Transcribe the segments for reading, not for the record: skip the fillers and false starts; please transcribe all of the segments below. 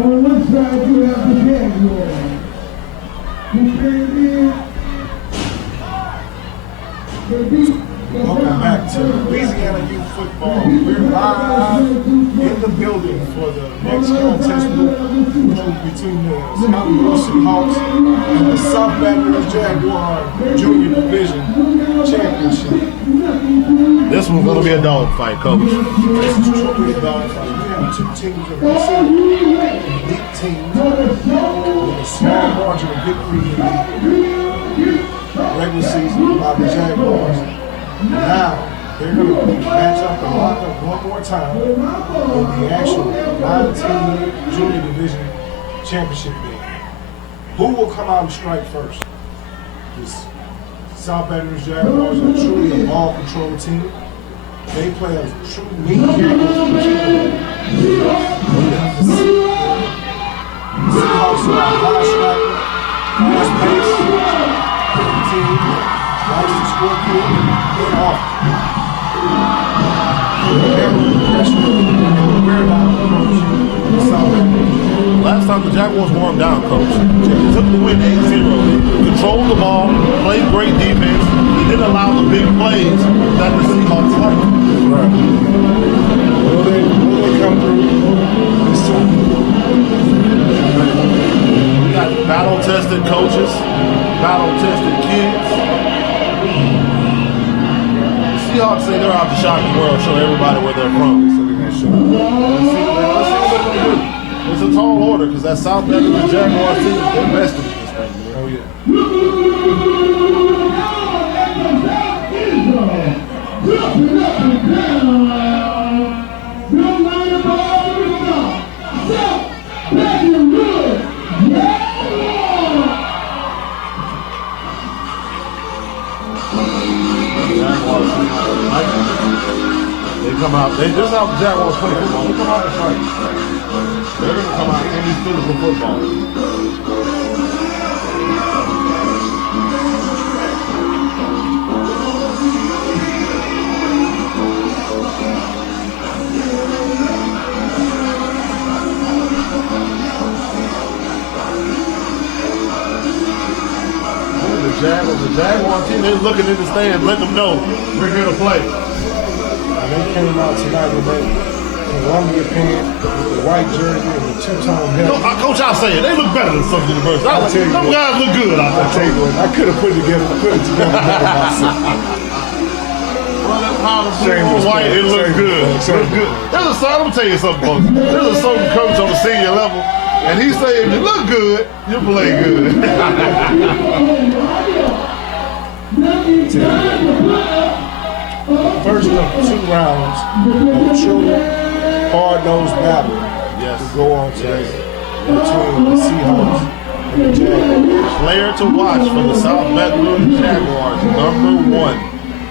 On one side you have the Jaguars, who came in, they beat. Welcome back to Louisiana Youth Football. We're live in the building for the next contest between the Scotlandville Seahawks and the South Baton Jaguars Junior Division Championship. This one's going to be a dogfight, Coach. This is truly a dogfight. We have two teams that are elite teams with a small margin of victory in the regular season by the Jaguars. Now, they're going to match up and lock up one more time in the actual 9-team Junior Division Championship game. Who will come out and strike first? This South Baton Jaguars are truly a ball control team. They play a true meat game. Seahawks are a high striker, fast pace, team. Likes to score quick and off. Last time the Jaguars wore them down, Coach. They took the win 8-0. They controlled the ball, played great defense. They didn't allow the big plays that the Seahawks like. Right. Will they come through this time? We got battle-tested coaches, battle-tested kids. Seahawks say they're out to shock the world, show everybody where they're from. Let's see what they do. It's a tall order because that South Baton Jaguars team, they're invested in this thing. Oh, yeah. They come out, this is how the Jaguars play football. They come out and fight. They're going to come out and be physical football. The Jaguar team is looking in the stands, letting them know we're here to play. They came out tonight with that Columbia pants, with the white jersey, and the two-tone helmet. Coach, I'll say it. They look better than Southern University. Some guys look good. I'll tell you what, I could have put it together myself. Shameless white, it looks good. There's a song, I'm gonna tell you something, folks. There's a certain coach on the senior level, and he say if you look good, you play good. First of 2 rounds of true hard-nosed battle to go on today between the Seahawks and the Jaguars. Player to watch for the South Baton Rouge Jaguars, number 1,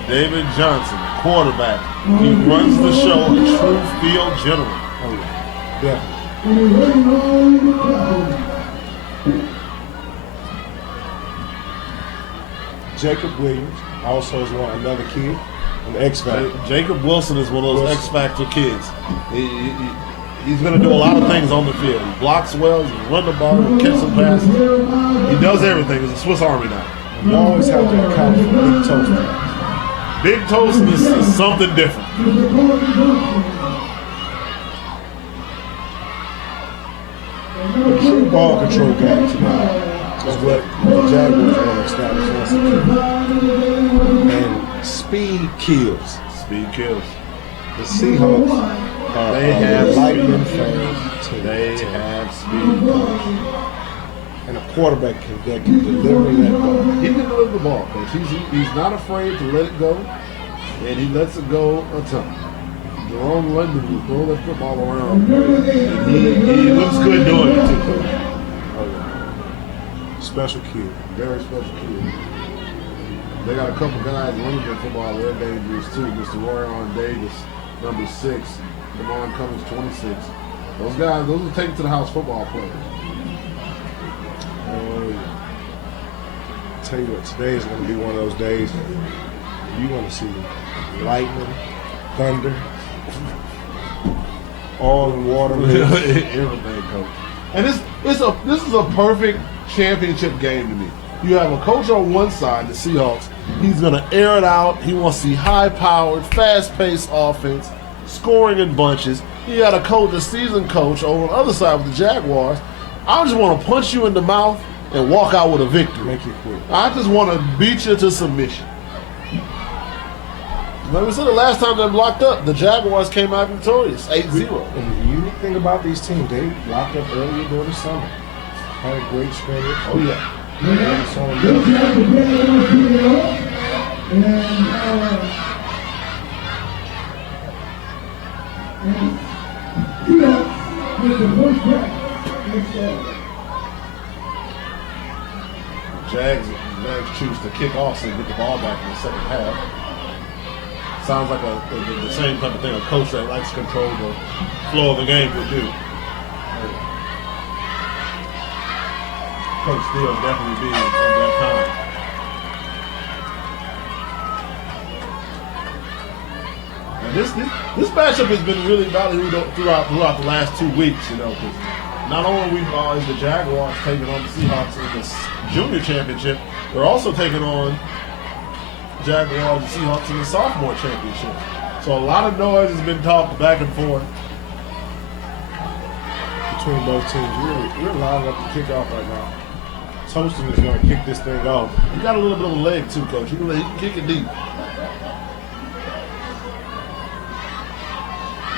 David Johnson, quarterback. He runs the show, a true field gentleman. Oh, yeah. Jacob Williams also is another kid. X Factor. Jacob Wilson is one of those X Factor kids. He's going to do a lot of things on the field. He blocks well, he can run the ball, he can catch some passes. He does everything. He's a Swiss Army knife. You always have to account for Big Toast. Big Toast is something different. A true ball control game tonight is what the Jaguars want to establish once again. And speed kills. Speed kills. The Seahawks they have lightning fans. They have speed. And a quarterback that can deliver that ball. He can deliver the ball, Coach. He's not afraid to let it go, and he lets it go a ton. Jerome London will throw that football around. He looks good doing it too, Coach. Oh, yeah. Special kid. Very special kid. They got a couple guys running their football. They're dangerous too. Mr. Royan Davis, number 6. Damon Cummings, 26. Those guys, those are taken to the house football players. I'll tell you what, today is going to be one of those days you want to see lightning, thunder, all in water. Everything, Coach. And this is a perfect championship game to me. You have a coach on one side, the Seahawks. He's going to air it out. He wants to see high-powered, fast-paced offense, scoring in bunches. You got a coach, a seasoned coach, over on the other side with the Jaguars. I just want to punch you in the mouth and walk out with a victory. Make you quit. I just want to beat you to submission. Like we said, the last time they blocked up, the Jaguars came out victorious, 8-0. And the unique thing about these teams, they blocked up earlier during the summer. Had a great scrimmage. Oh, yeah. Jags choose to kick off and get the ball back in the second half. Sounds like the same type of thing a coach that likes to control the flow of the game would do. Coach Steele definitely be at that time. And this matchup has been really valuable throughout the last 2 weeks, you know, because not only is the Jaguars taking on the Seahawks in the junior championship, they're also taking on Jaguars and Seahawks in the sophomore championship. So a lot of noise has been talked back and forth between both teams. We're lining up to kick off right now. Toaston is going to kick this thing off. You got a little bit of a leg too, Coach. You can kick it deep.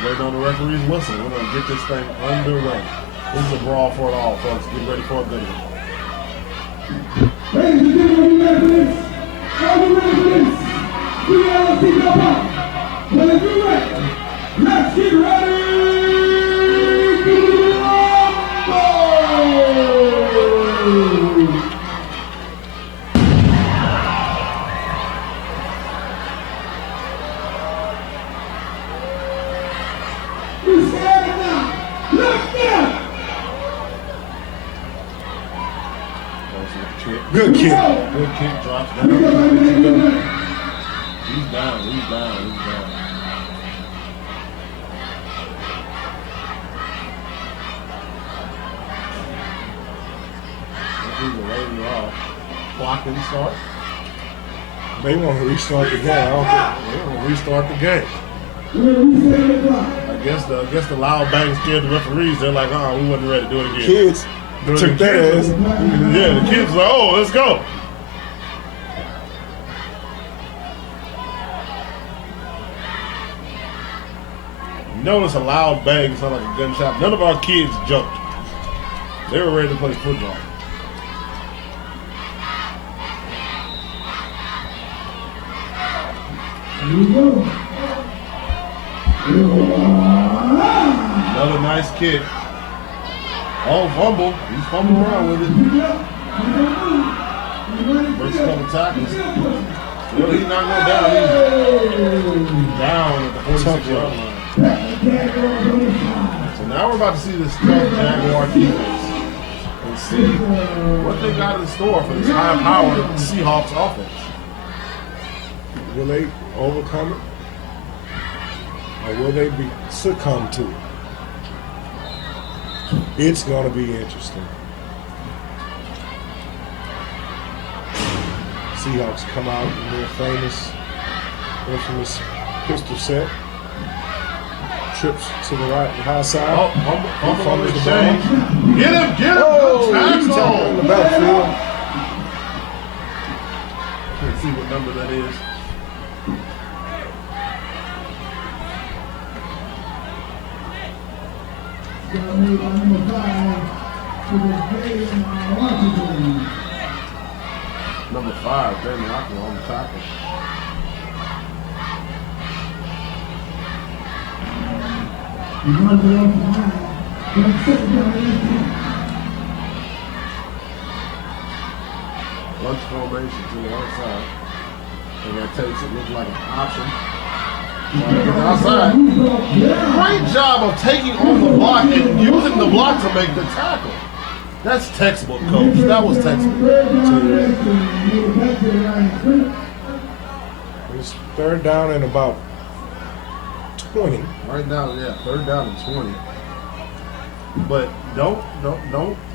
Waiting on the referee's whistle. We're going to get this thing underway. This is a brawl for it all, folks. Get ready for a good one. Ladies and gentlemen, you ready for this? Are you ready for this? We gotta see the pop. Well, if you're ready, let's get ready to rumble! You stand it now. Look down. Good kick. Good kick, drops down. He's down. He's laying you off. Blocking start. They want to restart the game. I don't think they want to restart the game. I guess the loud bang scared the referees. They're like, we wasn't ready to do it again. Kids took that ass. Yeah, the kids were like, let's go. You notice a loud bang sound like a gunshot. None of our kids jumped. They were ready to play football. Another nice kick. Oh, fumble. He's fumbling around with it. First couple tackles. Well, he's not going down. He's down at the 46-yard line. So now we're about to see this tough Jaguar defense and see what they got in store for this high-powered Seahawks offense. Will they overcome it? Or will they succumb to it? It's going to be interesting. Seahawks come out in their infamous pistol set. Trips to the right, high side. Oh, fumbles the ball. Get him! Oh, he's tackling in the backfield. Can't see what number that is. Number 5, Damon Lockwood on the tackle. Lunch formation to the outside. And that takes it, looks like an option. Outside. Great job of taking on the block and using the block to make the tackle. That's textbook, Coach. That was textbook. It's third down and about 20. Right now, yeah, third down and 20. But don't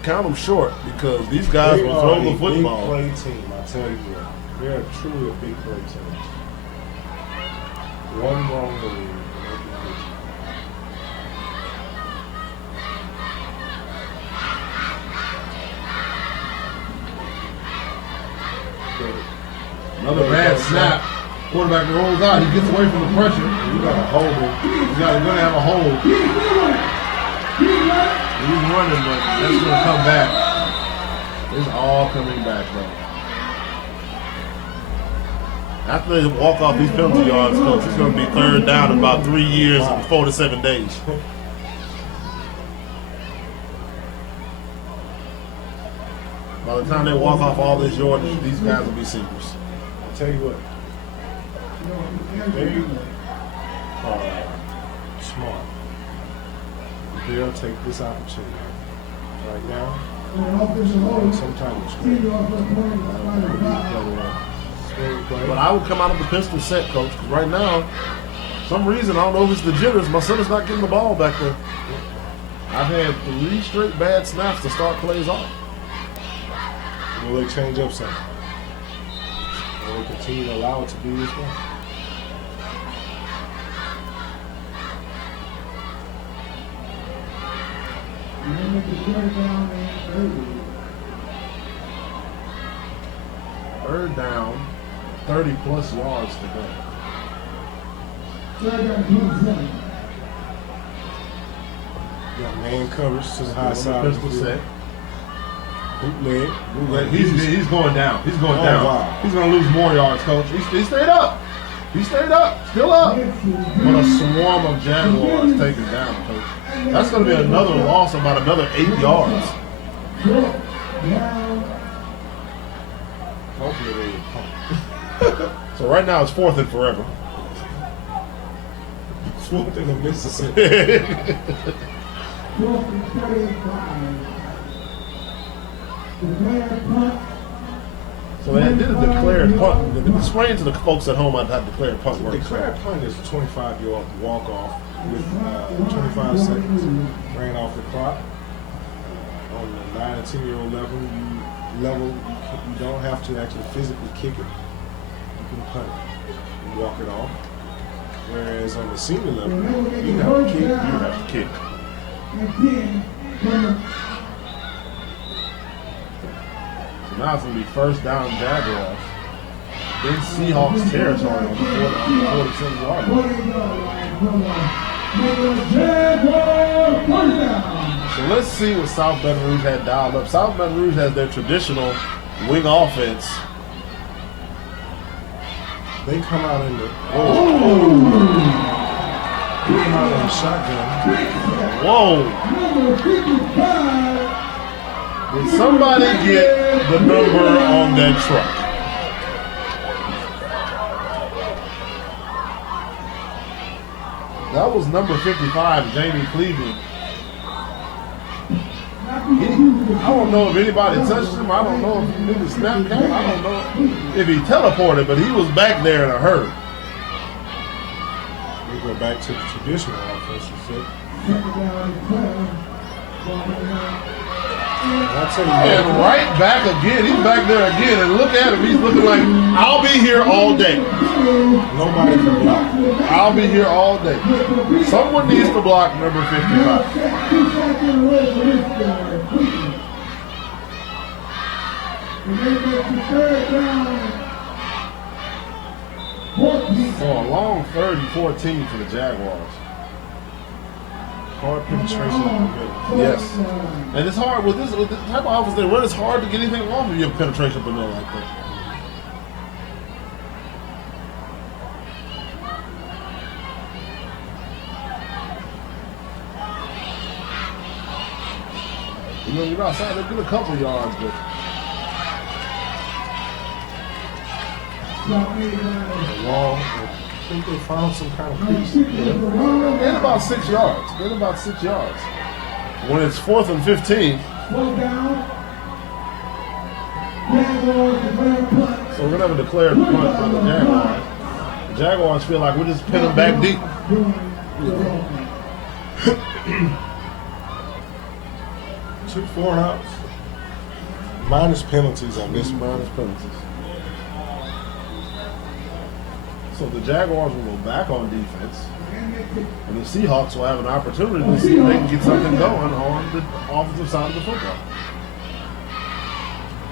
count them short because these guys will throw the football. Big play team, I tell you what. They're truly a big play team. One wrong move. Another bad snap. Quarterback rolls out. He gets away from the pressure. You got to hold him. He's going to have a hold. He's running, but that's going to come back. It's all coming back, though. After they walk off these penalty yards, coach, it's going to be third down in about 3 years and 4 to 7 days. By the time they walk off all this yardage, these guys will be seniors. I'll tell you what. They are smart. They'll take this opportunity right now. Sometime But I would come out of the pistol set, coach, because right now, for some reason, I don't know if it's the jitters, my son is not getting the ball back there. I've had 3 straight bad snaps to start plays off. Will they change up something? Will they continue to allow it to be this way? Third down, 30 plus yards to go. Got man coverage to the high side. Pistol set. Bootleg. He's going down. He's going Oh, down. wow. He's going to lose more yards, coach. He stayed up. He stayed up. Still up. But a swarm of Jaguars taken down, coach. That's going to be another loss, about another 8 yards. Hopefully they will pump. So right now it's 4th and forever. It's one thing of Mississippi. So they did a declared punt. Explain to the folks at home how declared punt works. Declared punt is a 25-yard walk-off with 25 seconds. Ran off the clock. On the 9 and 10-year-old level, you don't have to actually physically kick it. You can punt it. You walk it off. Whereas on the senior level, you have to kick. You have to kick. So now it's going to be first down Jaguars. In Seahawks territory on the 47-yard line. So let's see what South Baton Rouge had dialed up. South Baton Rouge has their traditional wing offense. They come out in the They come out in the shotgun. Whoa! Did somebody get the number on that truck? That was number 55, Jamie Cleveland. I don't know if anybody touched him. I don't know if he knew the snap count. I don't know if he teleported, but he was back there in a hurry. We go back to the traditional offensive set. And right back again. He's back there again. And look at him. He's looking like, I'll be here all day. Nobody can block. I'll be here all day. Someone needs to block number 55. So a long 3rd and 14 for the Jaguars. Hard penetration up the middle. Yes. And it's hard with this type of offense they run, it's hard to get anything off if you have penetration up the middle like that. You know, you're outside, they'll get a couple yards, but Wall. I think they found some kind of piece. they're about 6 yards. They're about 6 yards. When it's 4th and 15, so we're going to have a declared punt for the Jaguars. The Jaguars feel like we're just pinning back deep. 2 4-and-outs. Minus penalties on this one. Minus penalties. So the Jaguars will go back on defense, and the Seahawks will have an opportunity to see if they can get something going on the offensive side of the football.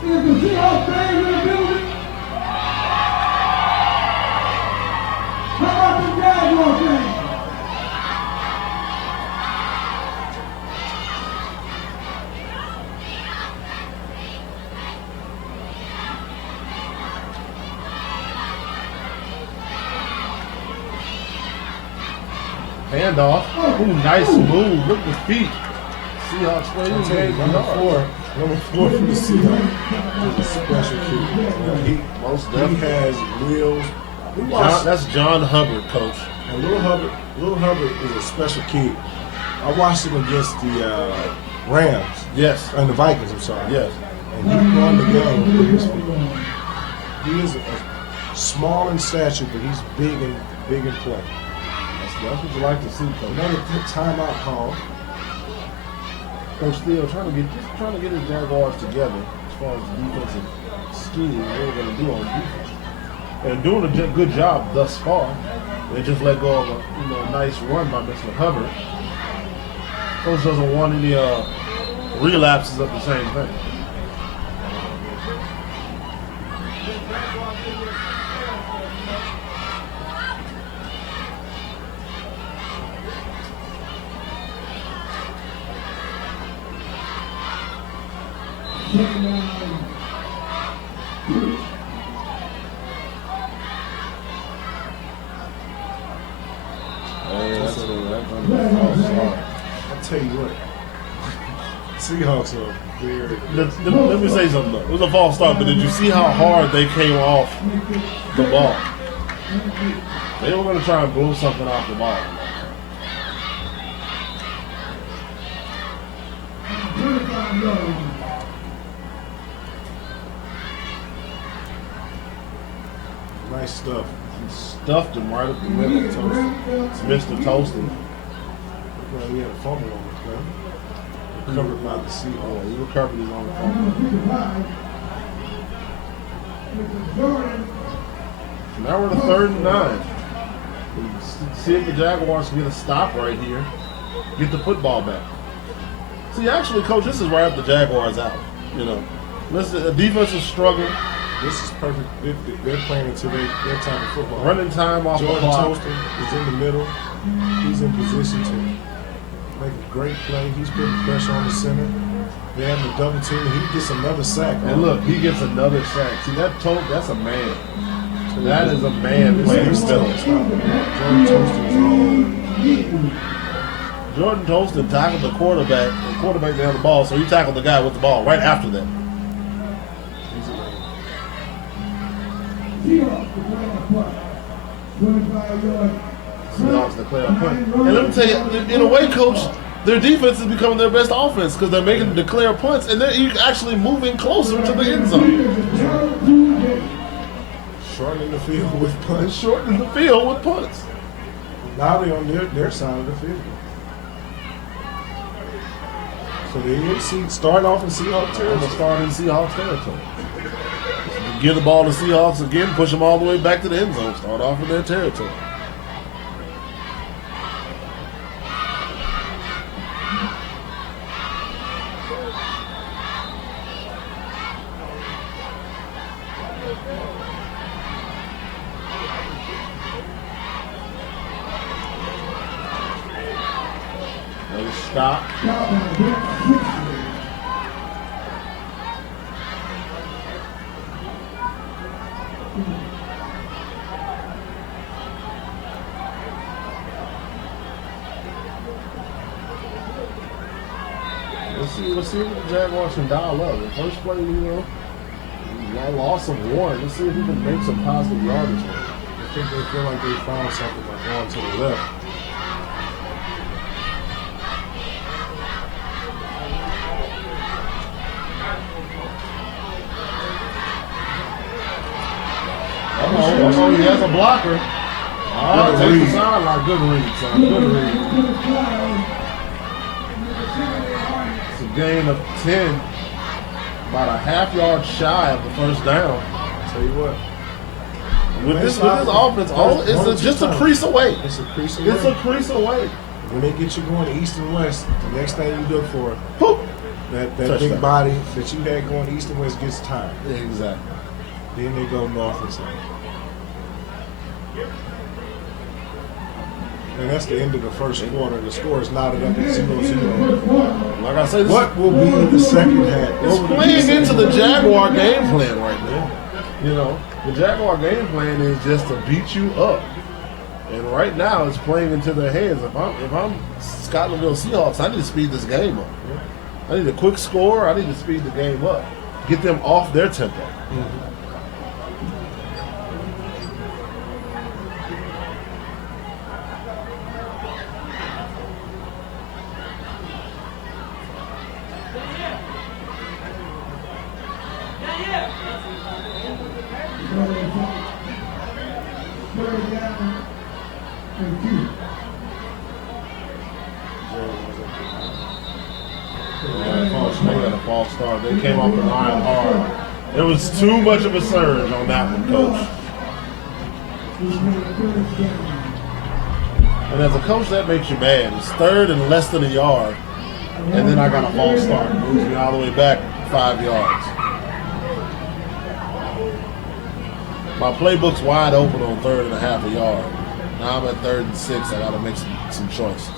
Is the Seahawks fans in the building? How about the Jaguars fans? Handoff. Ooh, nice move. Look at the feet. Seahawks play. Number 4 for the Seahawks is a special kid. He has wheels. That's John Hubbard, coach. And Little Hubbard is a special kid. I watched him against the Rams. Yes. And the Vikings, I'm sorry. Yes. And he won the game with his feet. He is a small in stature, but he's big in play. That's what you like to see, coach. Another timeout call. Coach Steele trying to get his Jaguars together as far as defensive scheme, what we're going to do on defense. And doing a good job thus far. They just let go of a nice run by Mr. Hubbard. Coach doesn't want any relapses of the same thing. I'll tell you what. Seahawks are very. Let me say something though. It was a false start, but did you see how hard they came off the ball? They were going to try and blow something off the ball. Nice stuff. He stuffed him right up the middle. It's Mr. Toasty. Well, he had a fumble on the play. Recovered by the Seahawks. He recovered his own fumble. Now we're to 3rd and 9. See if the Jaguars can get a stop right here. Get the football back. See, actually, Coach, this is right up the Jaguars out. Listen, the defense is struggling. This is perfect. They're playing into their type of football. Running time off the Jordan clock. Toaston is in the middle. He's in position to make a great play. He's putting pressure on the center. They have the double team. He gets another sack. And look, he gets another sack. See, that's a man. That is a man playing still. Jordan Toaston tackled the quarterback. The quarterback down the ball, so he tackled the guy with the ball right after that. Seahawks declare a punt. And let me tell you, in a way, Coach, their defense is becoming their best offense because they're making declare punts and they're actually moving closer to the end zone. Shortening the field with punts. Shortening the field with punts. Now they're on their side of the field. So they starting off in Seahawks territory. Starting in Seahawks territory. Give the ball to Seahawks again, push them all the way back to the end zone. Start off in their territory. Stop. Let's see if the Jaguars can dial up. The first play, loss of one. Let's see if we can make some positive yardage. I think they feel like they found something by going to the left. Oh, he has a blocker. Take the sideline. Good read, son. Good read. Some gain of 10, about a half-yard shy of the first down. Tell you what. With this offense, it's just a crease away. It's a crease away. It's a crease away. When they get you going east and west, the next thing you look for, Whoop. that Touchdown. big body that you had going east and west gets tired. Yeah, exactly. Then they go north and south. And that's the end of the first quarter. The score is knotted up at 0-0. Like I said, What will be the second half? it's playing into the Jaguar game plan right now. You know, the Jaguar game plan is just to beat you up. And right now, it's playing into their hands. If I'm Scotlandville Seahawks, I need to speed this game up. I need a quick score. I need to speed the game up. Get them off their tempo. They got a false start. They came off the line hard. There was too much of a surge on that one, Coach. And as a coach, that makes you mad. It's third and less than a yard. And then I got a false start. It moves me all the way back 5 yards. My playbook's wide open on 3rd and a half a yard. Now I'm at 3rd and 6. I got to make some choices.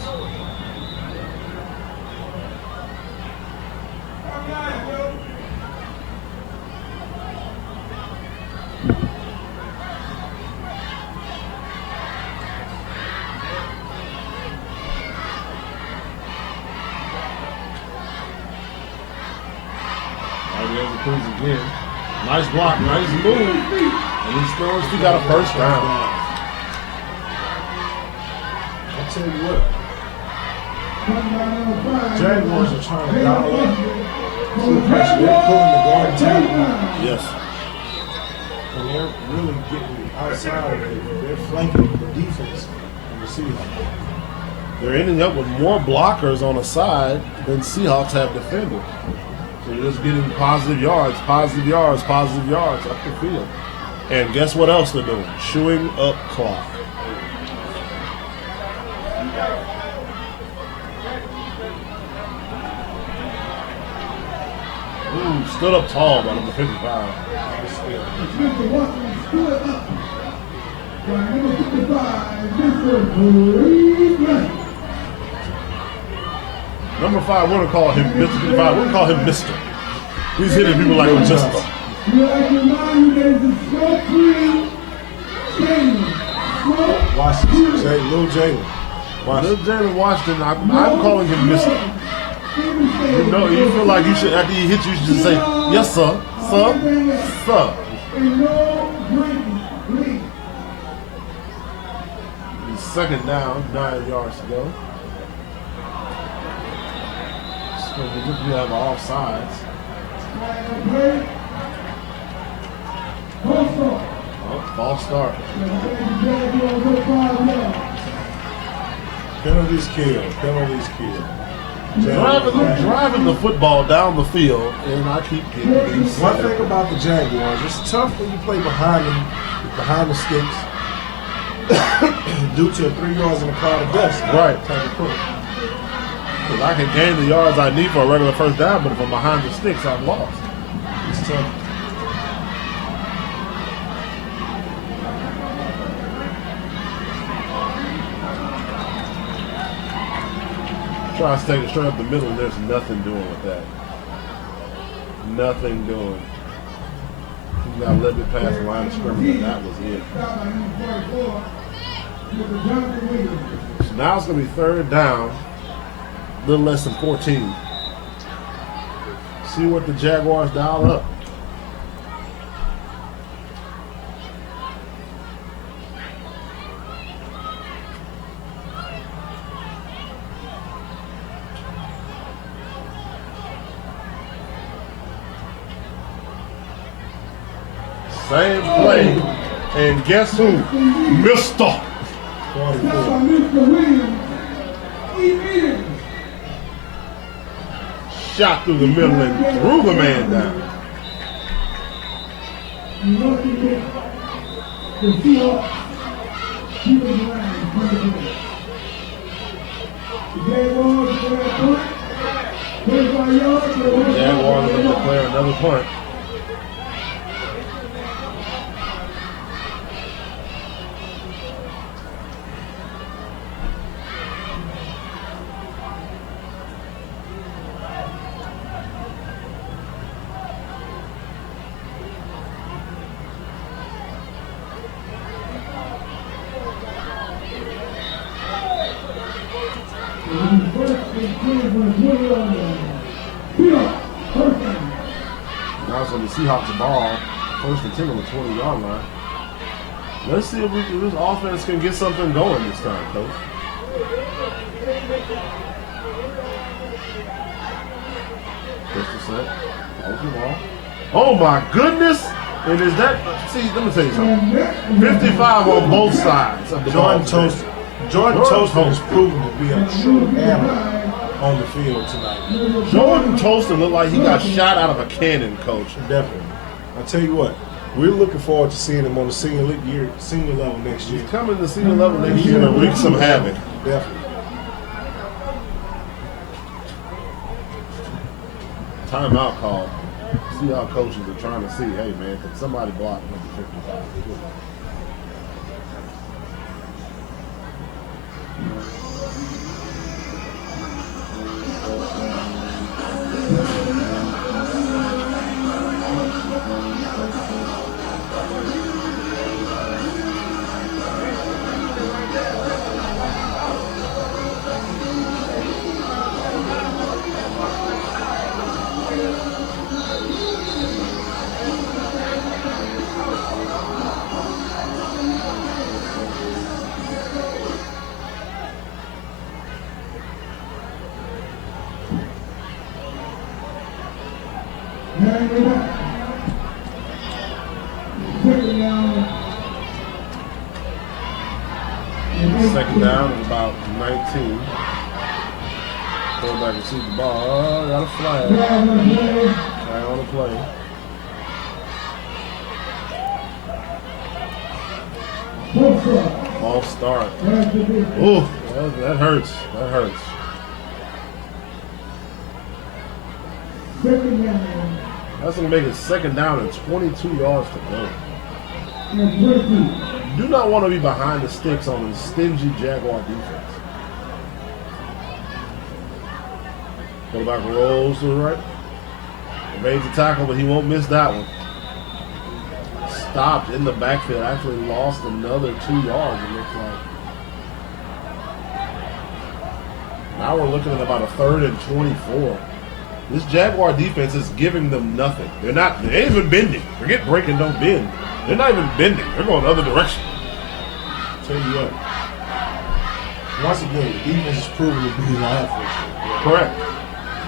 Again. Nice block, nice move. And he still got a first down. I'll tell you what. Jaguars are trying to dial up full pressure. They're pulling the guard tight. Yes. And they're really getting outside of it. They're flanking the defense on the Seahawks. They're ending up with more blockers on the side than Seahawks have defended. So you're just getting positive yards up the field. And guess what else they're doing? Chewing up clock. Ooh, stood up tall by number 55. Mr. Watson stood up. By number 55, Mr. Breeze Blank. Number 5, we're going to call him Mr. 55. We're going to call him Mr. He's hitting people like a Mr. We would like to remind you that it's a smoke-free stadium. Washington, Little Jalen. Little Jalen Washington, I'm calling him Mr. You know, you feel like you should, after he hits you, you should say, yes, sir, sir. Second down, 9 yards to go. So we have all sides. Oh, false start. Penalties kill. Driving the football down the field, and I keep getting these. One thing about the Jaguars, it's tough when you play behind the sticks, due to 3 yards in a cloud of dust. Right. Type of play. Because I can gain the yards I need for a regular first down, but if I'm behind the sticks, I'm lost. It's tough. Try to take it straight up the middle, and there's nothing doing with that. Nothing doing. You got a little bit past the line of scrimmage, and that was it. So now it's going to be third down, a little less than 14. See what the Jaguars dial up. Same play, and guess who? Mr. shot through the middle and threw the man down. The Seahawks, keep it around. The Jaguars declare a punt. 25 yards. Jaguars will declare another punt. Now it's on the Seahawks ball. First and 10 on the 20-yard line. Let's see if this offense can get something going this time, Coach. Just a set. Hold the ball. Oh my goodness! And is that, see, let me tell you something. 55 on both sides of the ball. Jordan Toaston is proven to be a true animal on the field tonight. Jordan Toaston looked like he got shot out of a cannon, Coach. Definitely. I'll tell you what, we're looking forward to seeing him on the senior level next year. He's coming to senior level next year and wreak some havoc. Definitely. Timeout call. See how coaches are trying to see, hey man, can somebody block number 55? Second down is about 19. Quarterback receives the ball. Oh, got a flag. Flag on the play. False start. Ooh, that hurts. That hurts. That's going to make it second down and 22 yards to go. You do not want to be behind the sticks on a stingy Jaguar defense. Quarterback rolls to the right. Evades the tackle, but he won't miss that one. Stopped in the backfield. Actually lost another 2 yards, it looks like. Now we're looking at about a 3rd and 24. This Jaguar defense is giving them nothing. They ain't even bending. Forget break and don't bend. They're not even bending. They're going the other direction. Tell you what. Once again, the defense is proving to be live. Correct.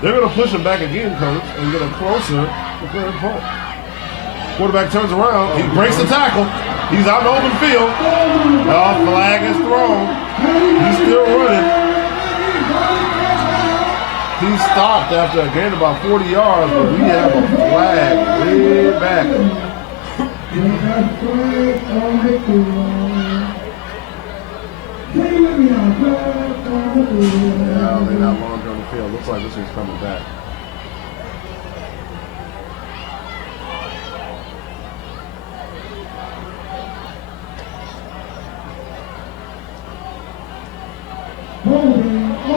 They're going to push him back again, Coach, and get him closer to clear the point. Quarterback turns around. He breaks the tackle. He's out in the open field. Flag is thrown. He's still running. He stopped after a gain of about 40 yards, but we have a flag way back. Yeah, they're not long on the field. Looks like this one's coming back.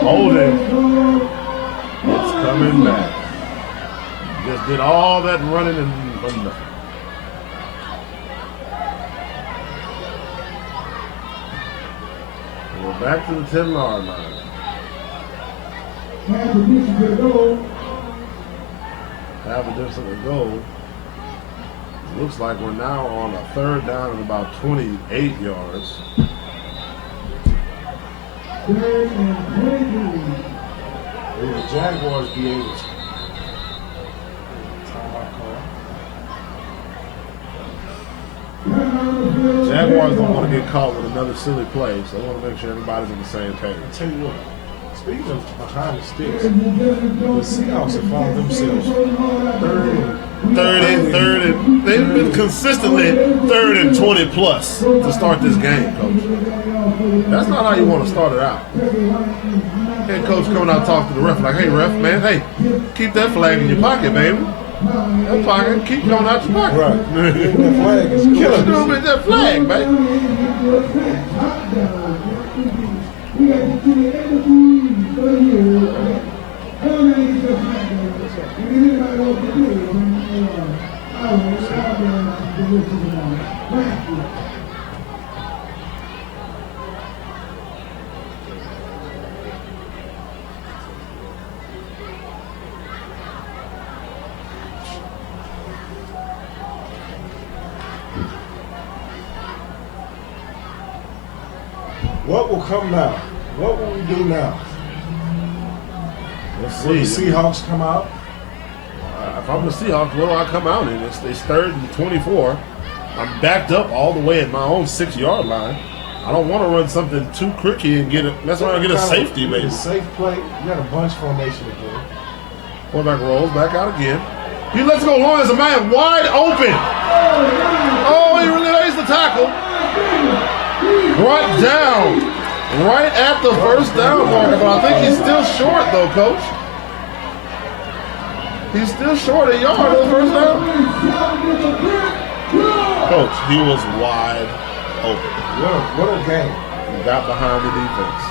Holding. It's coming back. Just did all that running and nothing. We're back to the 10-yard line. Half the distance to go. Looks like we're now on a 3rd down and about 28 yards. 3rd and 23. Will the Jaguars be able to? Jaguars don't want to get caught with another silly play, so they want to make sure everybody's on the same page. I'll tell you what, Speaking of behind the sticks, the Seahawks have found themselves third and they've been consistently 3rd and 20 plus to start this game, Coach. That's not how you want to start it out. Head coach coming out talking to the ref like, hey ref, man, hey, keep that flag in your pocket, baby. That pocket, keep going out your pocket. Right. That flag is killing What you doing with that flag, baby? What will come now? What will we do now? Let's Will the see. Seahawks come out? If I'm the Seahawks, what do I come out in? It's 3rd and 24. I'm backed up all the way at my own 6-yard line. I don't want to run something too quirky and get it. That's why I get a safety, maybe. A safe play. You got a bunch formation again. Quarterback rolls back out again. He lets go long as a man wide open. Oh, he really lays the tackle. Brought down right at the first down marker, but I think he's still short though, Coach. He's still short a yard of the first down. Coach, he was wide open. What a game. He got behind the defense.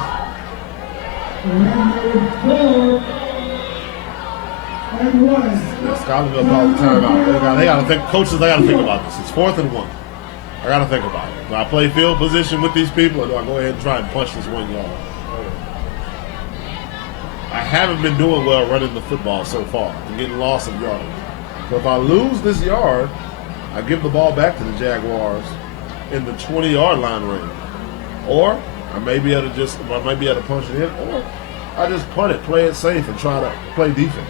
Yeah, Scotlandville called the timeout. They got to think. Coaches, they got to think about this. It's 4th and 1. I got to think about it. Do I play field position with these people, or do I go ahead and try and punch this 1 yard? I haven't been doing well running the football so far. I'm getting loss of yardage. So if I lose this yard, I give the ball back to the Jaguars in the 20-yard line range. Or I may be able to punch it in, or I just punt it, play it safe, and try to play defense.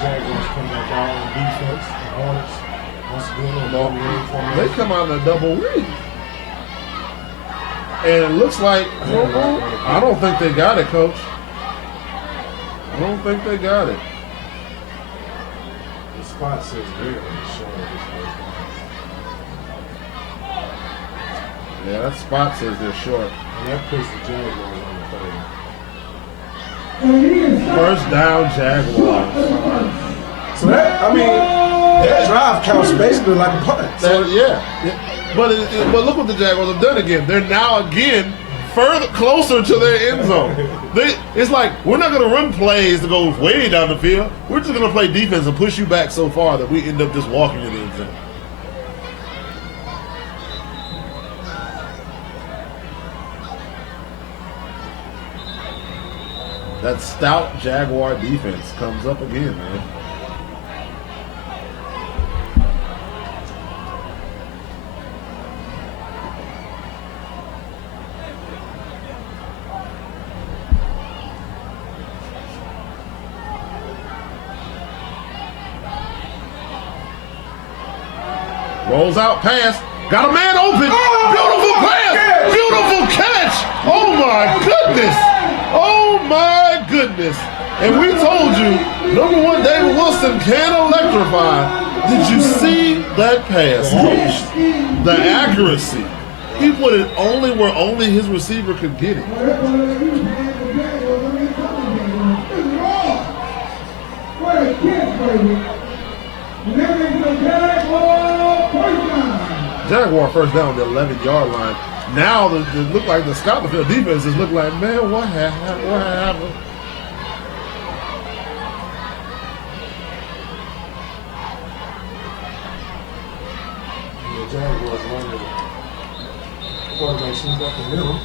Jaguars come back out on defense. The Hornets, once again, on double wing formation. They come out in a double wing. And it looks like, I don't think they got it, Coach. I don't think they got it. The spot says they're showing this first down. Yeah, that spot says they're short. And that puts the Jaguars on the 30. First down, Jaguars. So that drive counts basically like a punt. Yeah. But look what the Jaguars have done again. They're now again closer to their end zone. It's like, we're not going to run plays to go way down the field. We're just going to play defense and push you back so far that we end up just walking in the end zone. That stout Jaguar defense comes up again, man. Rolls out, pass. Got a man open. Beautiful pass. Beautiful catch. Oh my goodness. Oh my goodness. And we told you, number 1, David Wilson can electrify. Did you see that pass, Coach? The accuracy. He put it only where only his receiver could get it. Jaguar first down on the 11-yard line. Now it looked like the Scotlandville defense is looking like, man, what happened? What happened? The Jaguars running formations up the middle.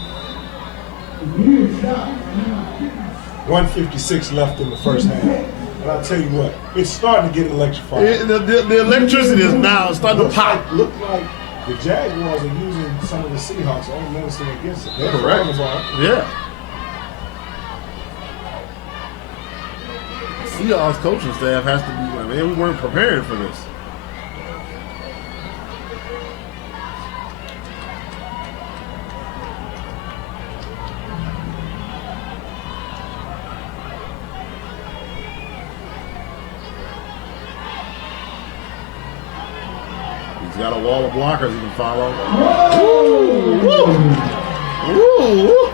1:56 left in the first half. And I'll tell you what, it's starting to get electrified. The electricity is now starting to pop. Look like the Jaguars are using some of the Seahawks on medicine against it. They're Correct. the ball. Yeah. Seahawks coaching staff has to be like, man, we weren't prepared for this. He's got a wall of blockers he can follow. Ooh, woo. Ooh.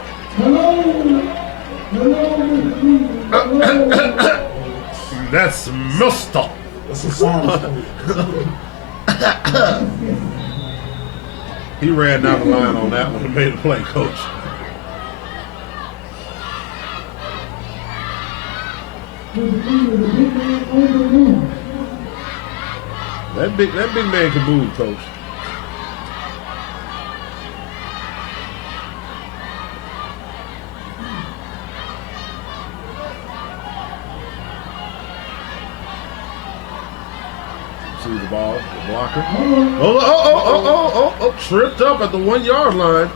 That's Mister. That's a sign. He ran down the line on that one and made a play, coach. That big man can move, coach. See the ball, the blocker. Oh, tripped up at the 1 yard line.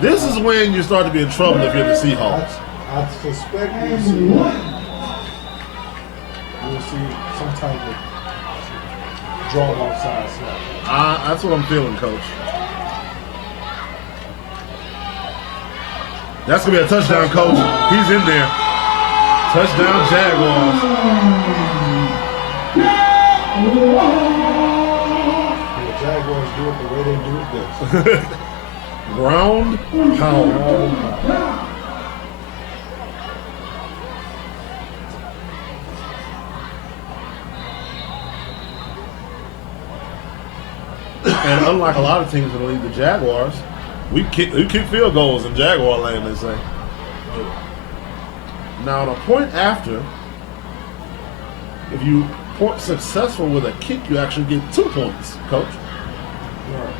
This is when you start to be in trouble if you're the Seahawks. I suspect we'll see some type of drawn offside snap. That's what I'm feeling, coach. That's going to be a touchdown, coach. He's in there. Touchdown, Jaguars. The Jaguars do it the way they do it best. Ground pound. And unlike a lot of teams in the league, the Jaguars, we kick field goals in Jaguar land, they say. Now, on a point after, if you point successful with a kick, you actually get 2 points, coach. Right.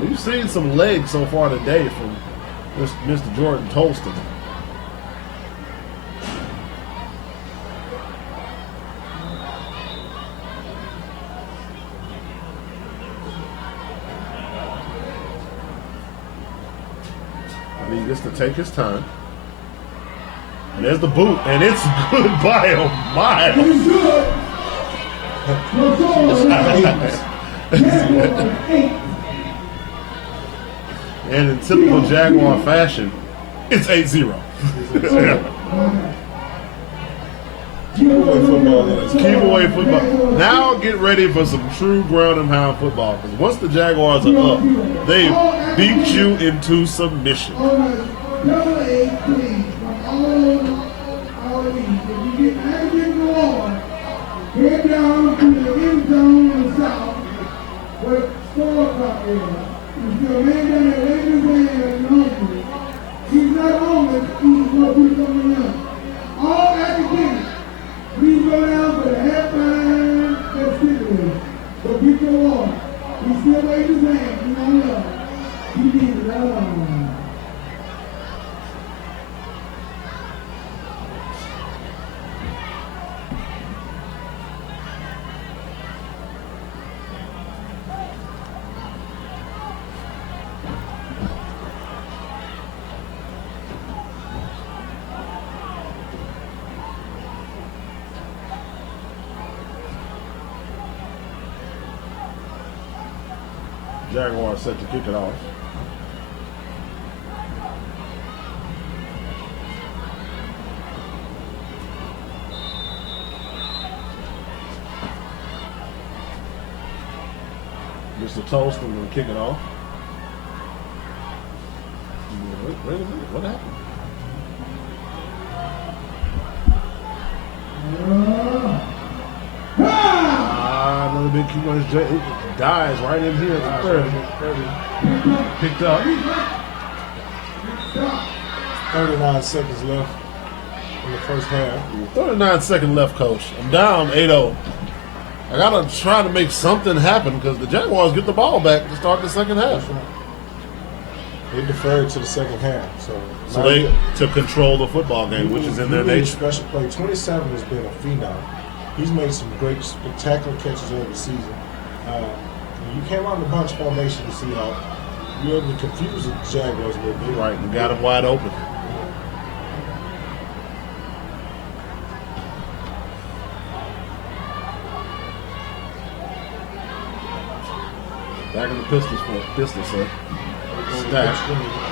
We've seen some legs so far today from Mr. Jordan Tolston. He gets to take his time. And there's the boot, and it's good by a mile. And in typical Jaguar fashion, it's 8-0. Keep away football. Keep away football. Now get ready for some true ground and pound football. Because once the Jaguars are up, they beat you into submission. Number 18 from all our league. If you get anything going, head down to the end zone in the south, where the scorecard is. You see a man down there waving his hand and hungry. He's not homeless, he's going to do something else. All academics, please go down for the halftime festivities. Go get your water. He's still waving his hand, you know love. He needs it all. Jaguars set to kick it off. Mr. Tolston will kick it off. Wait a minute, what happened? Another big kick on his jet. It dies right in here at the 30. Picked up. 39 seconds left in the first half. 39 seconds left, coach. I'm down 8-0. I gotta try to make something happen because the Jaguars get the ball back to start the second half. They deferred to the second half. So they to control the football game, which is in their nature. Special play. 27 has been a phenom. He's made some great, spectacular catches over the season. You came out in the bunch formation to Seahawks. You were able to confuse the Jaguars a little bit. Right, and got him wide open. Back in the pistol set. Stack.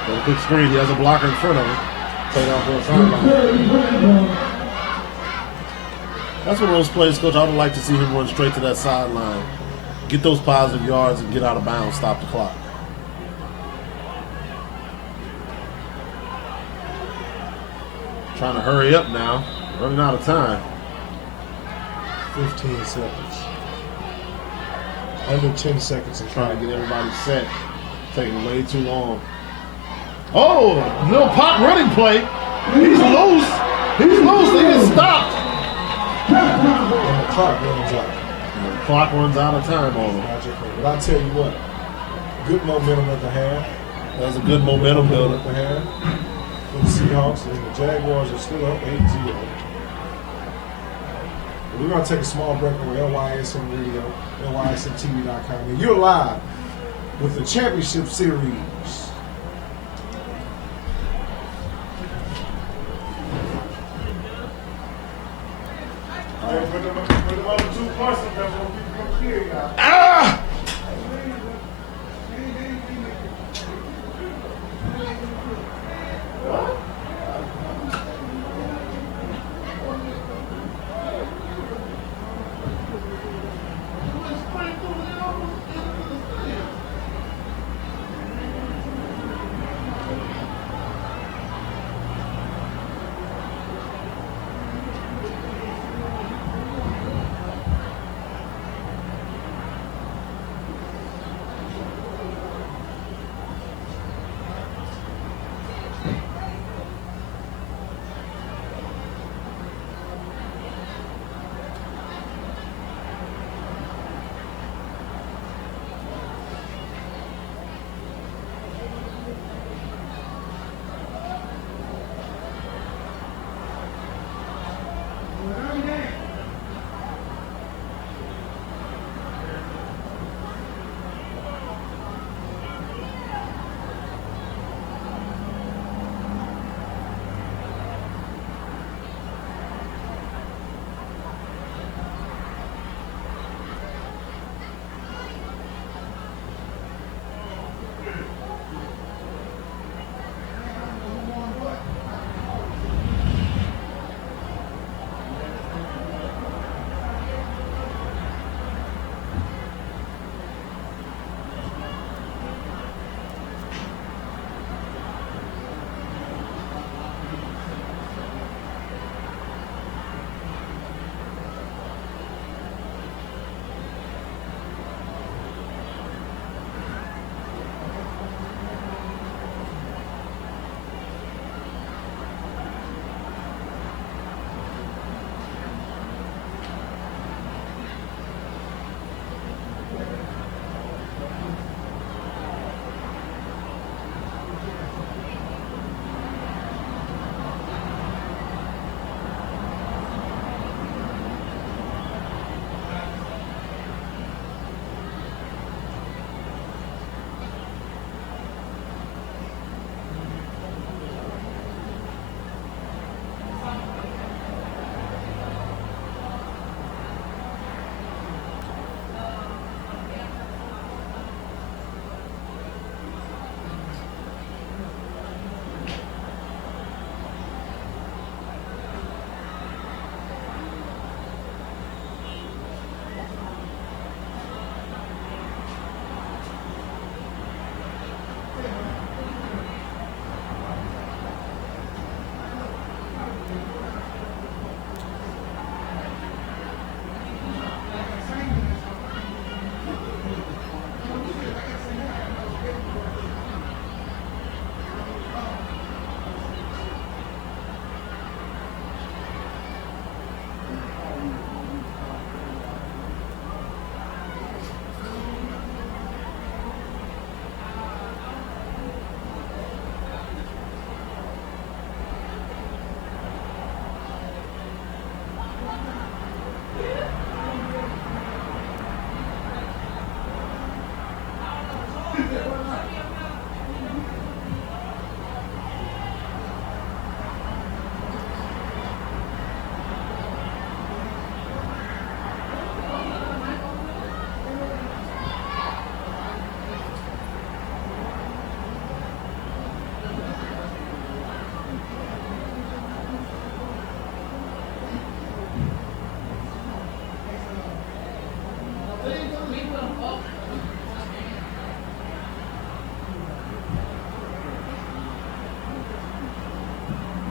Got a quick screen. He has a blocker in front of him. Take off on the sideline. That's one of those plays, Coach. I would like to see him run straight to that sideline, get those positive yards, and get out of bounds, stop the clock. Trying to hurry up now. Running out of time. 15 seconds. Under 10 seconds. And trying to get everybody set. Taking way too long. Oh, little pop running play. He's loose. He's loose. They get stopped. And the clock runs out. And the clock runs out of time on him. But I'll tell you what, good momentum at the half. That was a good momentum builder. At the half. For the Seahawks, and the Jaguars are still up 8-0. We're going to take a small break on LYSN Radio, LYSNTV.com. And you're live with the Championship Series. Ah!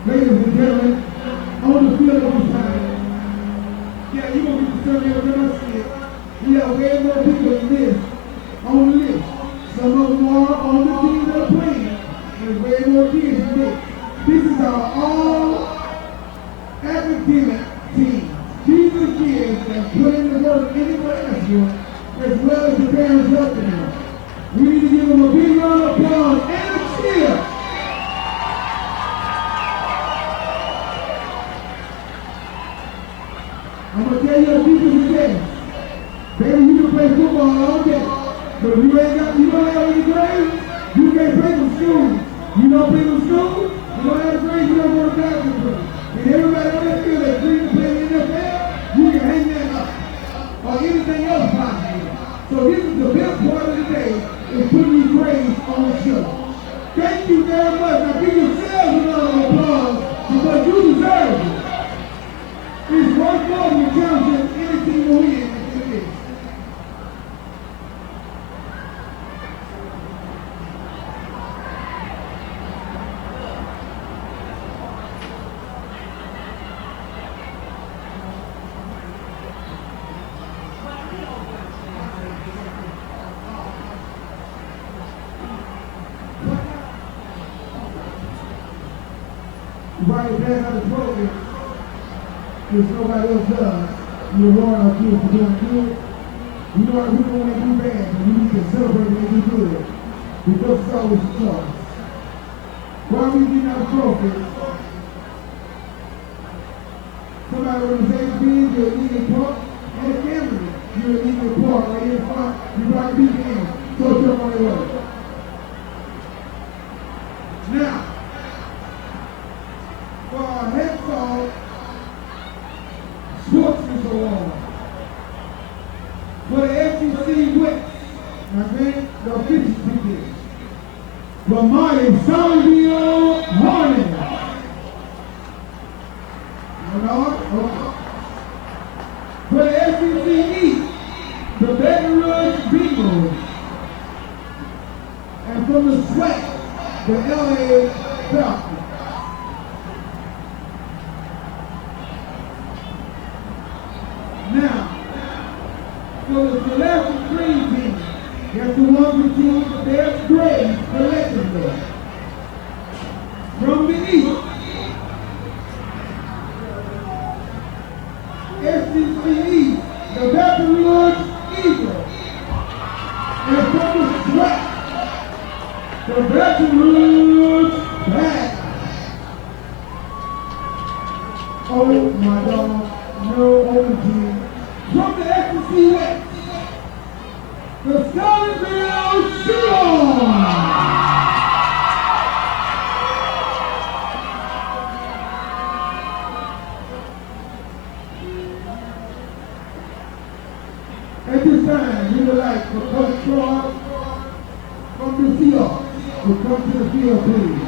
Ladies and gentlemen, on the field of this time, yeah, you're going to get the survey of the see it. We have way more people than this on the list. Some of them are on the team that are playing. There's way more kids than this. This is our all academic team. These are the kids that put in the work in the classroom as well as the parents helping them. We need to give them a big round of applause and a cheer. I'm going to tell you a secret today. Baby, you can play football all day. But if you don't have any grades, you can't play from school. You don't play from school, you don't have grades, you don't go to basketball. And everybody on that field that's dreaming to play in the NFL, you can hang that up. Or anything else possible. So this is the best part of the day, is putting these grades on the show. Thank you very much. Now give yourselves a round of applause because you deserve it. It's worth more than counting any team will win in this. Right there on the program. If nobody else does, you're wrong on kids for doing good. You know what we don't want to do bad, but we need to celebrate when they do good. Because it's always a choice. While we getting our trophies, somebody when the same being, you're a leading part, and a cameraman, you're a leading part right here in front, you brought people in, so jump on their way. Now, for our head song, Sportsman's Award for the SEC West. My man, the officials did this. For Marty Scotlandville Hornets. For the SEC East, the Baton Rouge Bengals. And from the SWAC, the LA Falcons. Now, for the Celestial Green team, that's the one who choose their grades collectively. From the East, SEC East, the Baton Rouge Eagles. And from the SWAC, the Baton Rouge Packers. Oh my God. No overteam. From the SEC West, the Scotlandville Seahawks. At this time, we would like for Coach Troy from the Seahawks to come to the field, please.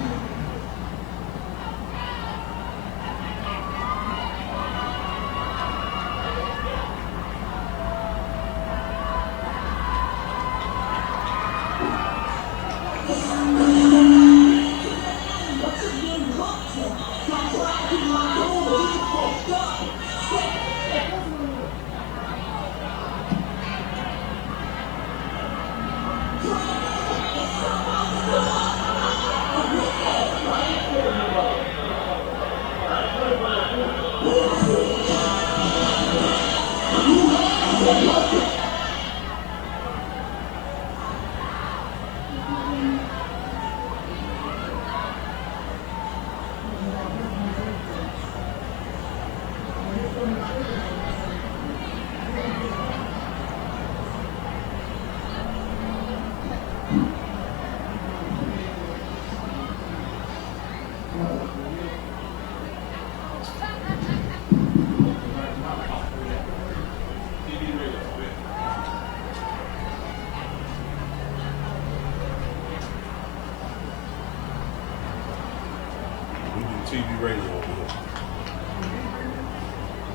TV radio over here.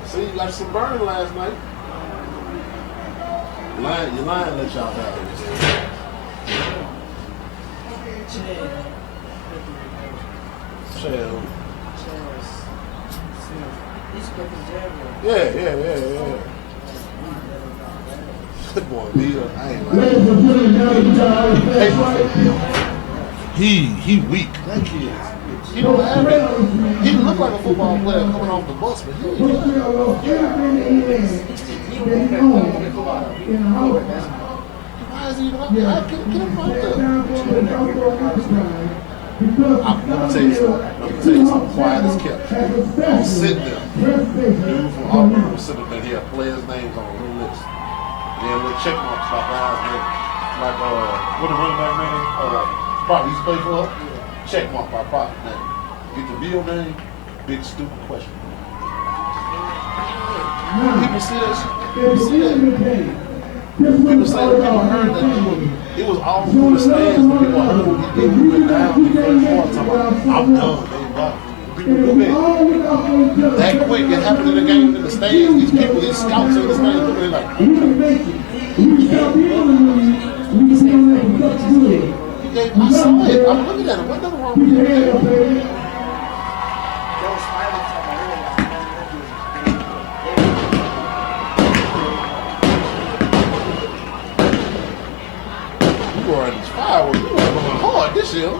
See, you got some burning last night. Your line let y'all have this. Shell. Yeah. Good boy, Bill. I ain't like he weak. That kid. He don't have it. He look like a football player coming off the bus, but he ain't. Why is he even up there? Get him out there. I'm gonna tell you something. Quiet as kept. I'm sitting there. Dude from Auburn was sitting there. He had players' names on a little list. Yeah, little check marks by guys that, like, what the running back name? Probably used to play for her. Check mark by product name. Get the real name, big stupid question. People see that shit. People see that. People say that people heard that it was all through the stands, but people heard what he did. He went down in the first quarter talking about, I'm done, they ain't got it. People do that. That quick, it happened in the game in the stands. These people, these scouts in the stands, looking like, I saw it. I'm looking at it. What's nothing wrong with it? You were in this fireworks. You were going hard this year.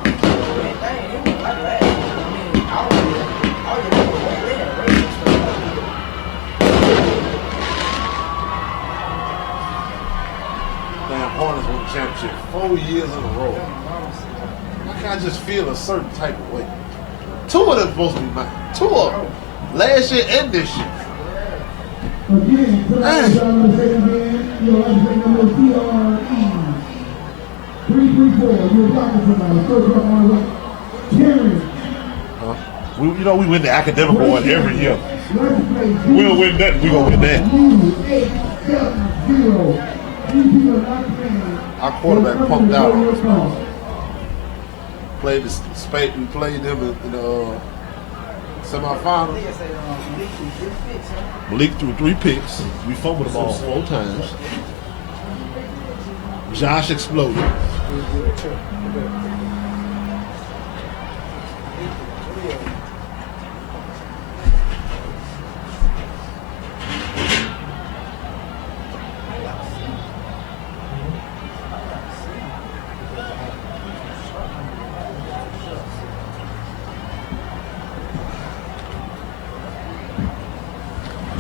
Damn, Hornets won the championship 4 years in a row. Why can't I just feel a certain type of way? 2 of them supposed to be mine. 2 of them. Last year and this year. We win the academic award every year. We don't win that, we gonna win that. Our quarterback punked out on us. We played them in the semifinals. Malik threw 3 picks. We fumbled the ball 4 times. Josh exploded.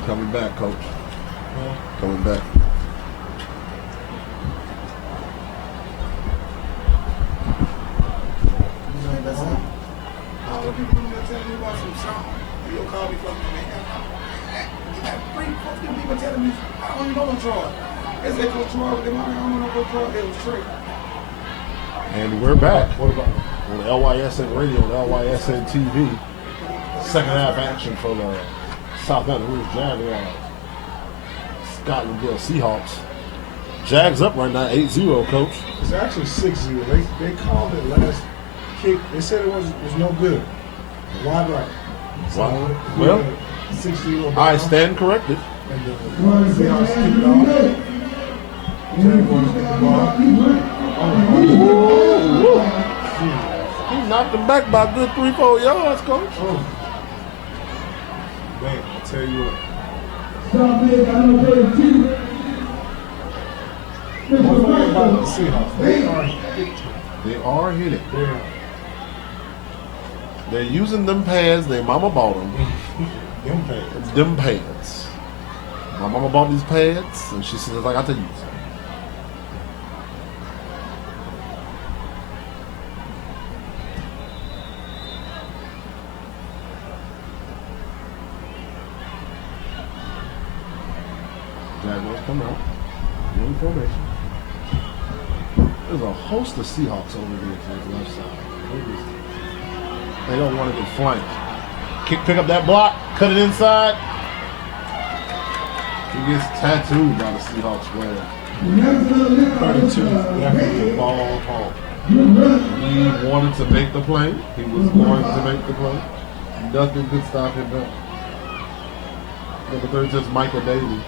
Coming back, coach. Coming back. And we're back on LYSN Radio, LYSNTV. Second half action for the Southampton Jaguars, Scotlandville Seahawks. Jags up right now, 8-0, coach. It's actually 6-0. They called it last kick. They said it was no good. Wide right. So well, 6-0. I stand corrected. And the Seahawks kicked off. Jaguars get the ball. He knocked him back by a good 3-4 yards, coach. Oh. Man, I'll tell you what. One thing about the Seahawks, they are hitting. They are hitting. Yeah. They're using them pads their mama bought them. Them pads. Them pads. My mama bought these pads, and she says, I got to use them. Jaguars come out. New formation. There's a host of Seahawks over here to the left side. They don't want to get flanked. Pick up that block, cut it inside. He gets tattooed by the Seahawks player. 32. Definitely ball home. He wanted to make the play. He was going to make the play. Nothing could stop him now. Number 32 is Michael Daly.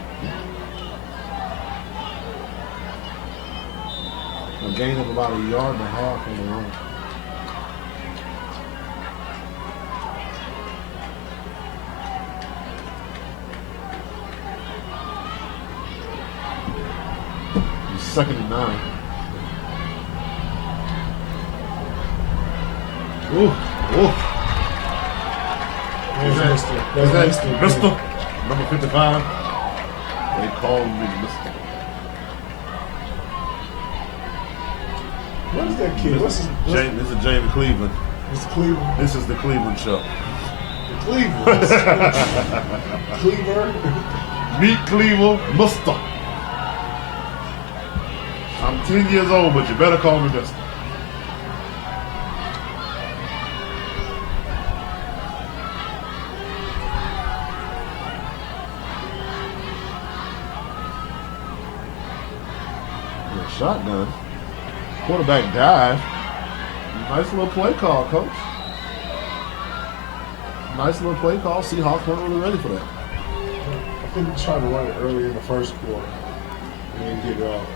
A gain of about 1.5 yards on the run. It's 2nd and 9. Ooh, ooh. Is that Mister? Number 55? They call me Mister. What is that kid? This is Jamie Cleveland. Mr. Cleveland. This is the Cleveland show. The Cleveland. Cleveland. Meet Cleveland, Mister. I'm 10 years old, but you better call me Mister. Shotgun. Quarterback dive. Nice little play call, coach. Nice little play call. Seahawks weren't really ready for that. I think he tried to run it early in the first quarter and then get it off.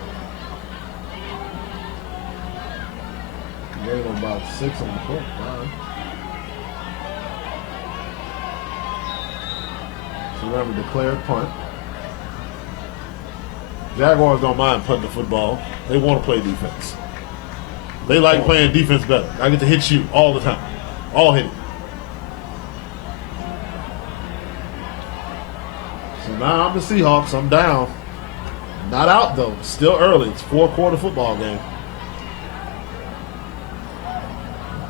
Gave him about 6 on the foot. So we have a declared punt. Jaguars don't mind punting the football. They want to play defense. They like playing defense better. I get to hit you all the time. All hitting. So now I'm the Seahawks. I'm down. Not out though. Still early. It's 4-quarter football game.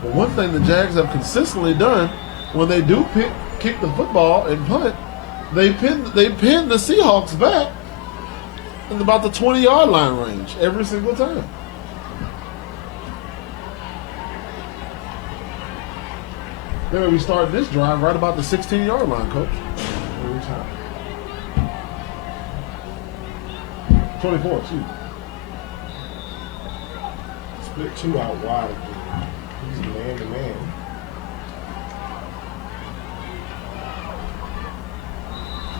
But one thing the Jags have consistently done when they do kick the football and punt, they pin the Seahawks back in about the 20-yard line range every single time. They're going to be starting this drive right about the 16-yard line, coach. Every time. 24, excuse me. Split 2 out wide. He's man to man.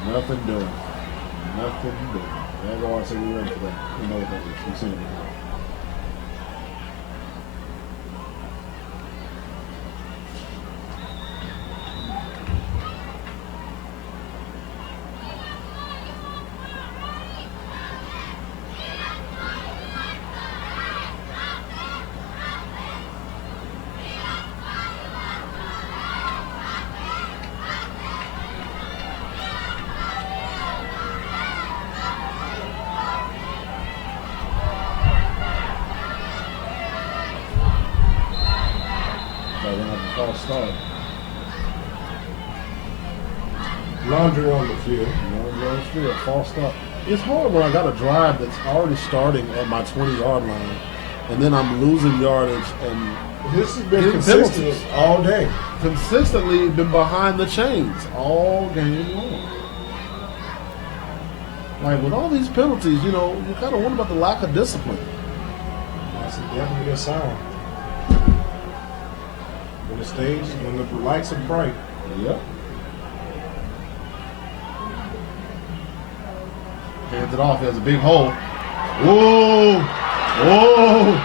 Nothing doing. Nothing doing. Jaguars say we're ready for that. We know what that is. We've seen it before. False start. Laundry on the field. Laundry on the field. False start. It's hard when I got a drive that's already starting at my 20-yard line, and then I'm losing yardage and this has been consistent all day. Consistently been behind the chains all game long. Like with all these penalties, you know, you kind of wonder about the lack of discipline. That's definitely a sign. When the stage, when the lights are bright. Yep. Hands it off. There's a big hole. Whoa! Whoa!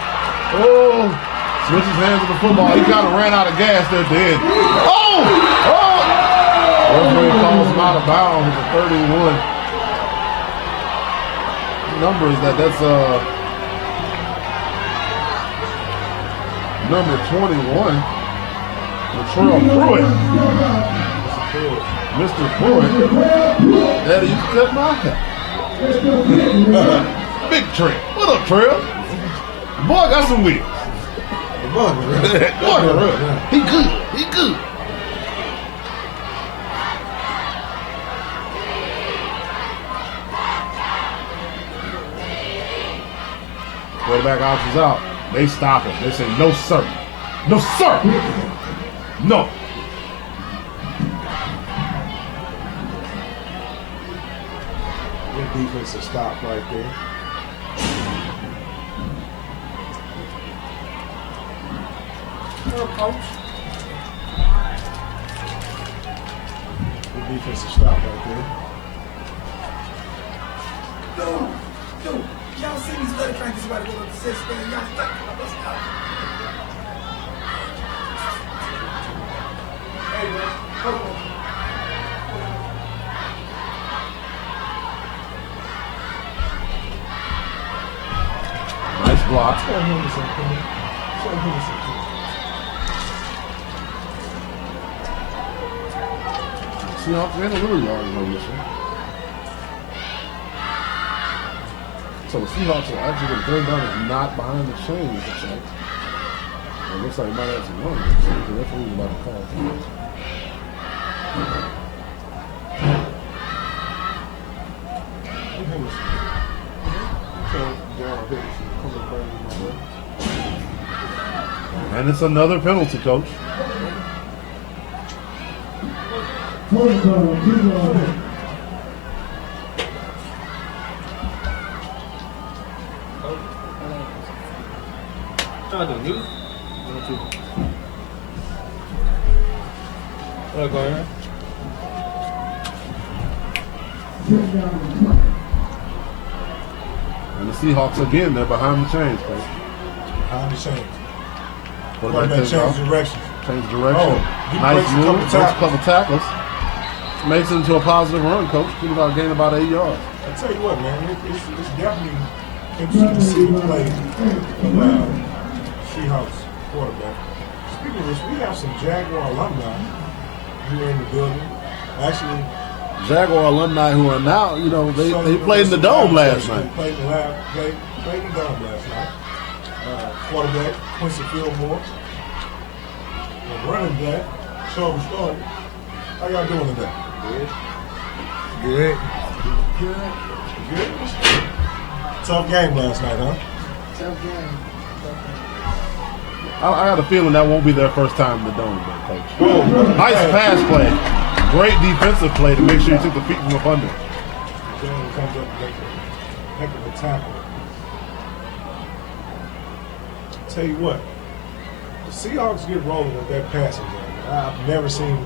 Oh! Switches hands to the football. He kind of ran out of gas there at the end. Oh! Oh! Referee calls him out of bounds at the 31. What number is that? That's number 21. Latrell Pruitt. Mr. Pruitt. Daddy used to cut my hair. Big Trent. What up, Trail? Boy got some wheels. Boy, he good. He good. Quarterback options out. They stop him. They say, no, sir. No, sir. No. Good defensive stop right there. Coach. Good defensive stop right there. Go. Y'all see me study trying to get somebody to go to the sixth grade. Y'all stuck. Let's go. Hey, man. Hold on. Nice block. Seahawks ran a little yard on this one. So the Seahawks are actually going to third down is not behind the chains. It looks like he might have some running. So that's what he's about to call. And it's another penalty, coach. And the Seahawks again, they're behind the chains, coach. Behind the chains. What about change direction? Change direction. Oh, nice move. Breaks a couple tackles. Makes it into a positive run, coach. People got gained about 8 yards. I tell you what, man, it's definitely interesting to see the play of Seahawks quarterback. Speaking of which, we have some Jaguar alumni here in the building. Actually, Jaguar alumni who are now, you know, they played in the Dome last night. Played in the Dome last night. Quarterback, Quincy Fillmore. Running back, Sean Stark. How y'all doing today? Good. Tough game last night, huh? Tough game. I got a feeling that won't be their first time in the Dome, though, coach. Nice pass play. Great defensive play to make sure you took the feet from up under. Comes up and heck of a tackle. Tell you what, the Seahawks get rolling with that passing game. I've never seen a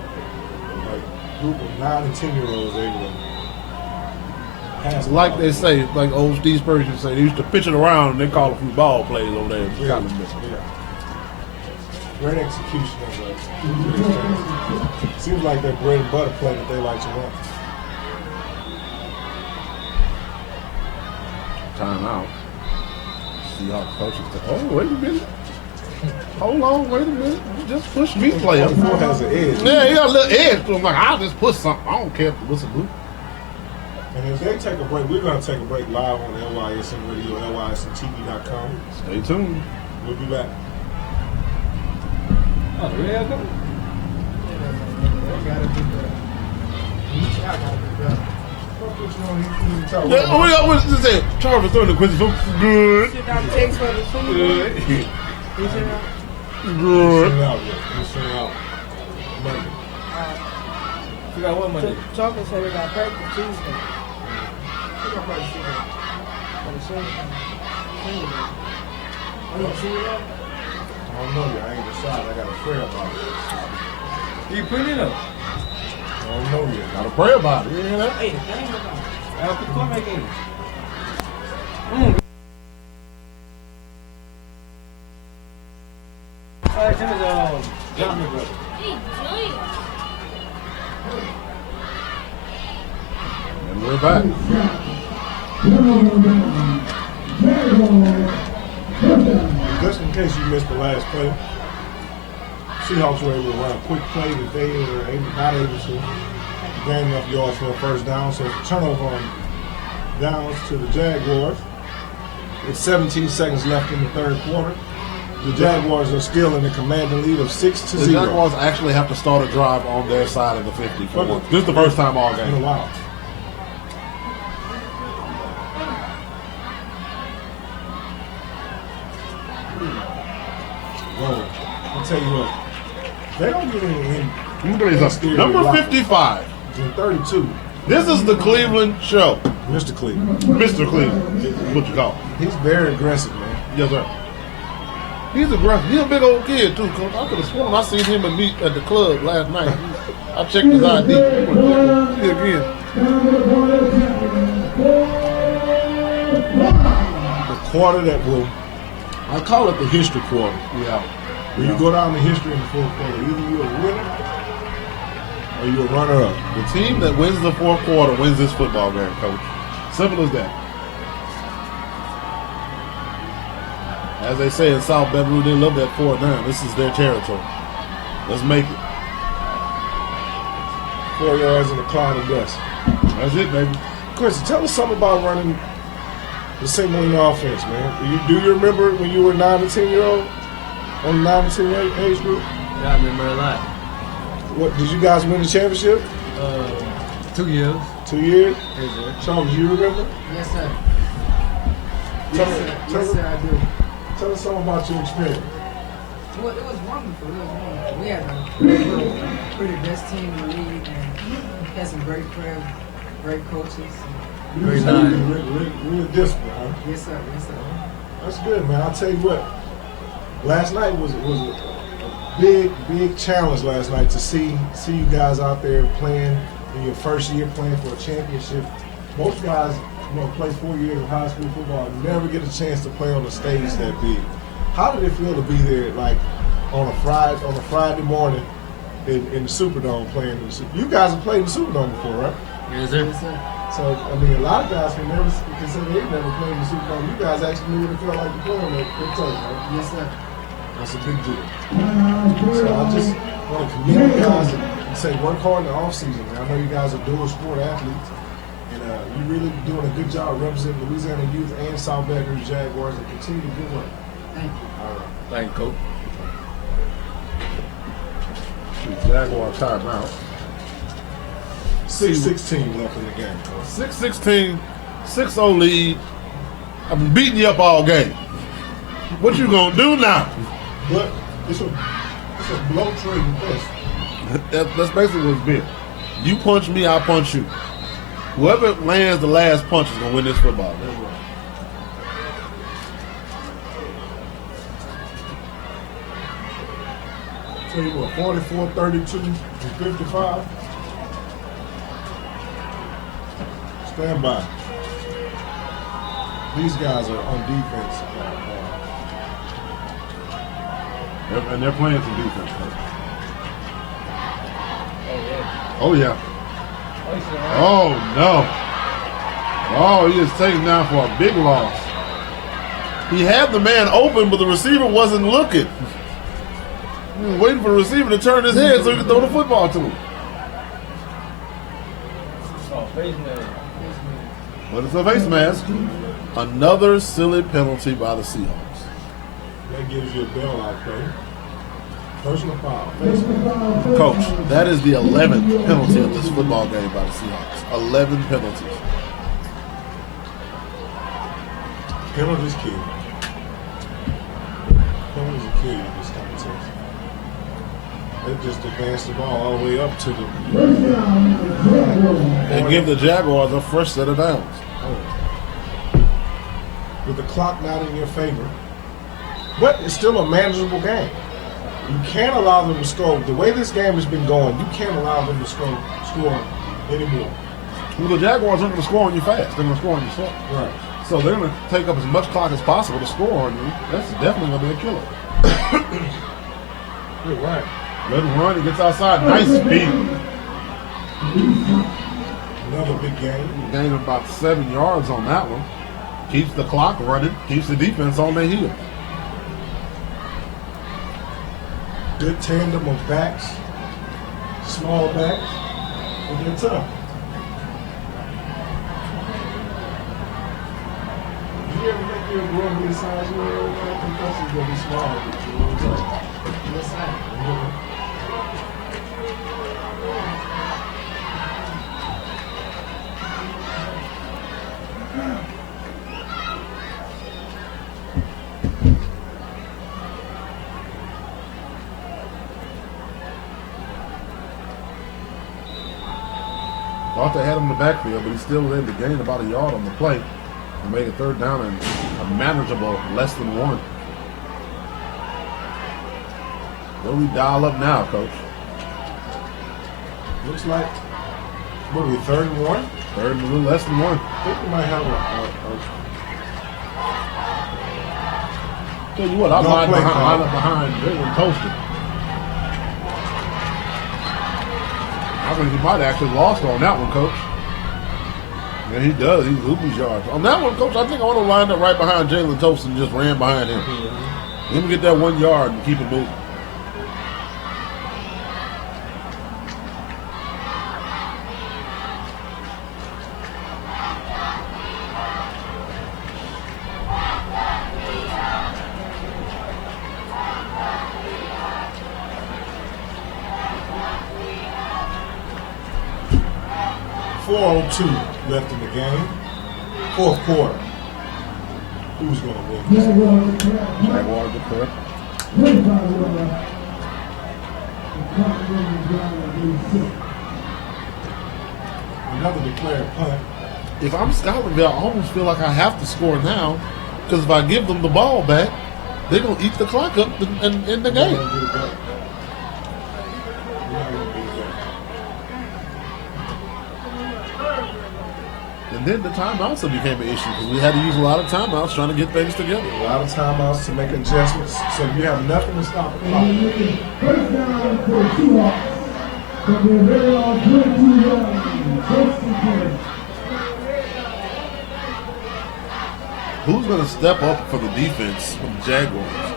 group of 9 and 10-year-olds able to pass. Like they say, like old Steve Spurgeon say, they used to pitch it around and they call a few ball plays over there. Yeah. Great execution of that. Seems like that bread and butter play that they like to run. Timeout. Seahawks coaches say, oh, wait a minute. Hold on, wait a minute. You just push me, player. Sophomore has an edge. Yeah, he got a little edge to him. Like, I'll just put something. I don't care if the whistle blue. And if they take a break, we're going to take a break live on LYSN Radio, LYSNTV.com. Stay tuned. We'll be back. Oh, really? I gotta be better. Yeah, what did you say? Charles throwing the question. Good. Send out text for the food. Good. He sent out. Good. We'll send out Monday. You got what Monday? Chocolate said we got practice Tuesday. We got practice Tuesday. For the Sunday. Are you see that? I don't know yet. I ain't decided. I got to pray about it. You put it up. I don't know yet. Gotta pray about it. You hear that? Hey, that ain't no problem. I'll put come back in. Alright, send us John brother. And we're back. Just in case you missed the last play, Seahawks were able to run a quick play that they were not able to gain enough yards for a first down. So turnover on downs to the Jaguars. With 17 seconds left in the third quarter. The Jaguars are still in a commanding lead of 6-0. The Jaguars actually have to start a drive on their side of the 50 for once. This is the first time all In a game. while. Whoa. I'll tell you what. They don't get any. Number 55. In 32. This is the Cleveland show. Mr. Cleveland. Mr. Cleveland is what you call him. He's very aggressive, man. Yes, sir. He's aggressive. He's a big old kid, too, Coach. I could have sworn I seen him at the club last night. I checked his ID. See again. quarter that will, I call it the history quarter. Yeah. When you go down the history in the fourth quarter, either you're a winner or you're a runner-up. The team that wins the fourth quarter wins this football game, Coach. Simple as that. As they say in South Baton Rouge, they love that fourth down. This is their territory. Let's make it. 4 yards in the cloud of dust. That's it, baby. Chris, tell us something about running the single wing offense, man. Do you remember when you were 9 and 10-year-old? On the 9 and 10 age group? Yeah, I remember a lot. What did you guys win the championship? 2 years. 2 years? Yes, sir. Charles, do you remember? Yes, sir. Tell Yes, me- sir. tell Yes, me- sir, I do. Tell us something about your experience. Well, it was wonderful. It was wonderful. We had a pretty best team in the league and had some great players, great coaches. Very Real discipline, huh? Yes, sir. Yes, sir. That's good, man. I'll tell you what. Last night was a big challenge last night to see you guys out there playing in your first year, playing for a championship. Most guys, play 4 years of high school football, never get a chance to play on a stage that big. How did it feel to be there, like on a Friday morning in the Superdome playing in the Superdome? You guys have played in the Superdome before, right? Yes, sir. Yes, sir. So, I mean, a lot of guys can say they've never played in the Superdome. You guys actually knew what it felt like to play on that turf, right? Yes, sir. That's a big deal. So I just want to commend you guys and say work hard in the offseason. I know you guys are dual sport athletes, and you're really doing a good job representing Louisiana youth and South Baton Rouge Jaguars, and continue to good work. Thank you. All right. Thank you, Coach. Jaguar timeout. 6:16 left in the game. 6-16, 6-0 lead. I've been beating you up all game. What you gonna do now? But it's a blow trading test. That's basically what it's been. You punch me, I punch you. Whoever lands the last punch is gonna win this football game. Tell you what, 44, 32, and 55. Stand by. These guys are on defense. And they're playing some defense. Oh, yeah. Oh, no. Oh, he is taken down for a big loss. He had the man open, but the receiver wasn't looking. He was waiting for the receiver to turn his head so he could throw the football to him. Oh, face mask. But it's a face mask. Another silly penalty by the Seahawks. That gives you a bailout play. Personal foul. Face mask. Coach, that is the 11th penalty of this football game by the Seahawks. 11 penalties. Penalties kill. Penalties will kill you in this competition. They just advanced the ball all the way up to the. And give the Jaguars a fresh set of downs. With the clock not in your favor, but it's still a manageable game. You can't allow them to score. The way this game has been going, you can't allow them to score anymore. Well, the Jaguars aren't going to score on you fast. They're going to score on you slow. Right. So they're going to take up as much clock as possible to score on you. That's definitely going to be a killer. You're right. Let him run. He gets outside. Nice speed. Another big game. He gained about 7 yards on that one. Keeps the clock running. Keeps the defense on their heels. Good tandem of backs, small backs, and they're tough. You ever think you're growing to the size you are right now? I think that's going to be small, but you know what I'm saying? Yes, sir. Thought they had him in the backfield, but he still was able to gain about a yard on the play and made a third down and a manageable less than one. What do we dial up now, Coach? Looks like, what are we, 3rd and 1? Third and a little less than one. I think we might have Tell you what, I No lined play behind call. Jalen Toasted. I think he might have actually lost on that one, Coach. Yeah, he does. He's Hooper's yards. On that one, Coach, I think I would have lined up right behind Jalen Toasted and just ran behind him. Let me get that 1 yard and keep it moving. .402 left in the game. Fourth quarter. Who's going to win? Jaguars are correct. Another declared punt. If I'm Scotlandville, I almost feel like I have to score now because if I give them the ball back, they're going to eat the clock up and end the game. And then the timeouts became an issue because we had to use a lot of timeouts trying to get things together. A lot of timeouts to make adjustments, so you have nothing to stop the clock. First down for the Seahawks. From their very own 22-yard line. Who's going to step up for the defense from the Jaguars?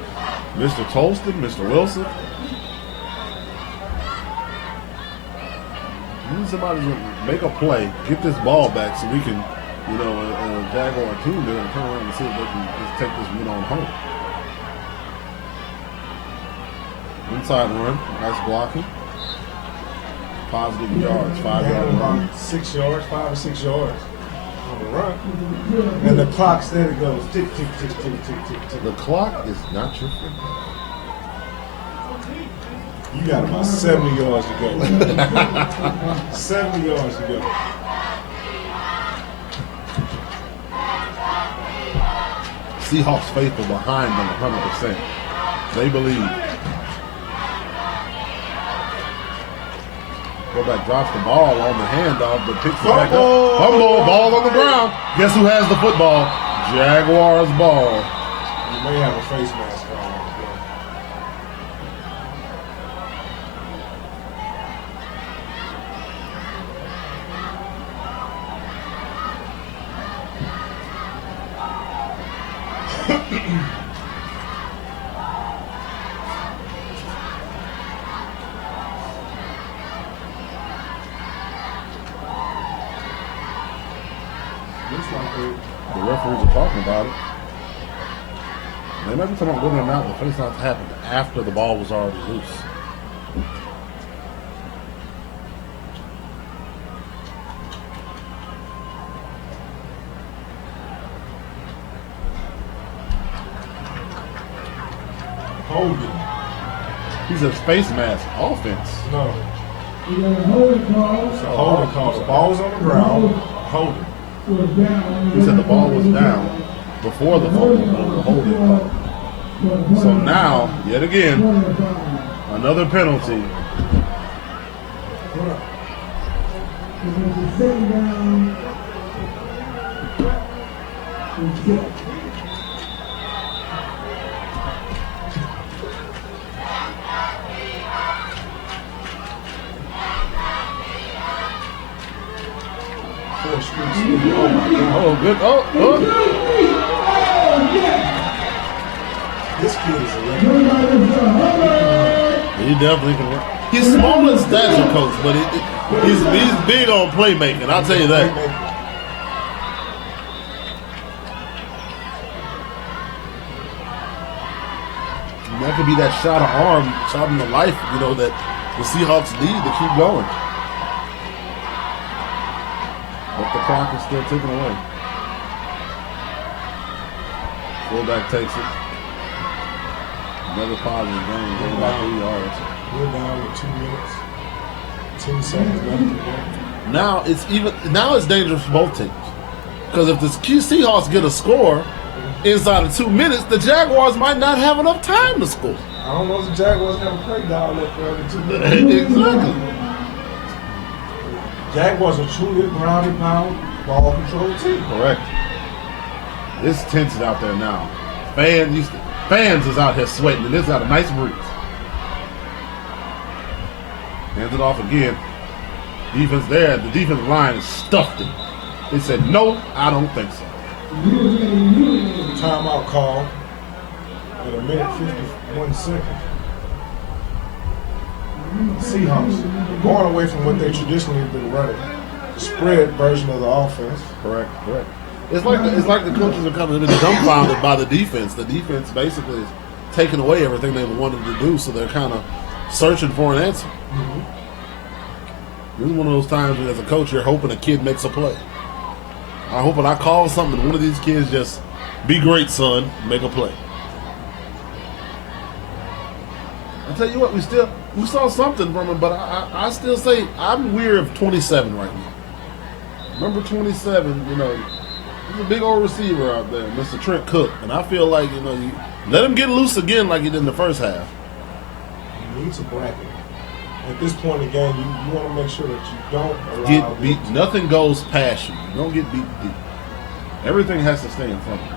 Mr. Tolston, Mr. Wilson? We need somebody to make a play, get this ball back so we can, you know, a Jaguar team, they're going to turn around and see if they can just take this win on home. Inside run, nice blocking. Positive yards, 5 yard run. 6 yards, 5 or 6 yards on the run. And the clock steady goes tick, tick, tick, tick, tick, tick, tick. The clock is not your friend. You got about 70 yards to go. 70 yards to go. Seahawks faithful behind them 100%. They believe. Quarterback drops the ball on the handoff, but picks it back up. Fumble, ball on the ground. Guess who has the football? Jaguars ball. You may have a face mask on. Looks like the referees are talking about it. They might be talking about whether or not the face-off happened after the ball was already loose. Holding. He says face mask offense. No. You got a holding call. It's a holding call. The ball was on the ground. Holding. Was down. He said the ball was down before the fumble, but it was a holding call. So now, yet again, another penalty. Second down. 4 streaks. Oh my God. Oh, good. Oh. This kid is electric. He definitely can run. He's small in stature, coach, but he's big on playmaking. I'll tell you that. And that could be that shot of arm, shot in the life, you know, that the Seahawks need to keep going. But the clock is still ticking away. Fullback takes it. Another positive game, going about 3 yards. We're down with 2 minutes. 10 seconds left in the game. Now it's dangerous for both teams. Because if the Seahawks get a score inside of 2 minutes, the Jaguars might not have enough time to score. I don't know if the Jaguars have a play down there for every 2 minutes. Exactly. Jaguars are truly a ground and pound ball control team. Correct. It's tense out there now. Fans used to, Fans is out here sweating, and it's got a nice breeze. Hands it off again. Defense there. The defensive line is stuffed him. They said, no, I don't think so. Timeout call at a minute 51 seconds. Seahawks going away from what they traditionally have been running, the spread version of the offense. Correct. It's like the coaches are kind of been dumbfounded by the defense. The defense basically is taking away everything they wanted to do, so they're kind of searching for an answer. Mm-hmm. This is one of those times when, as a coach, you're hoping a kid makes a play. I'm hoping I call something and one of these kids just, be great, son, make a play. I tell you what, we saw something from him, but I still say I'm weary of 27 right now. Number 27, you know, he's a big old receiver out there, Mr. Trent Cook, and I feel like, you know, you let him get loose again like he did in the first half. He needs a bracket. At this point in the game, you want to make sure that you don't allow Get beat. Nothing goes past you. You don't get beat deep. Everything has to stay in front of you.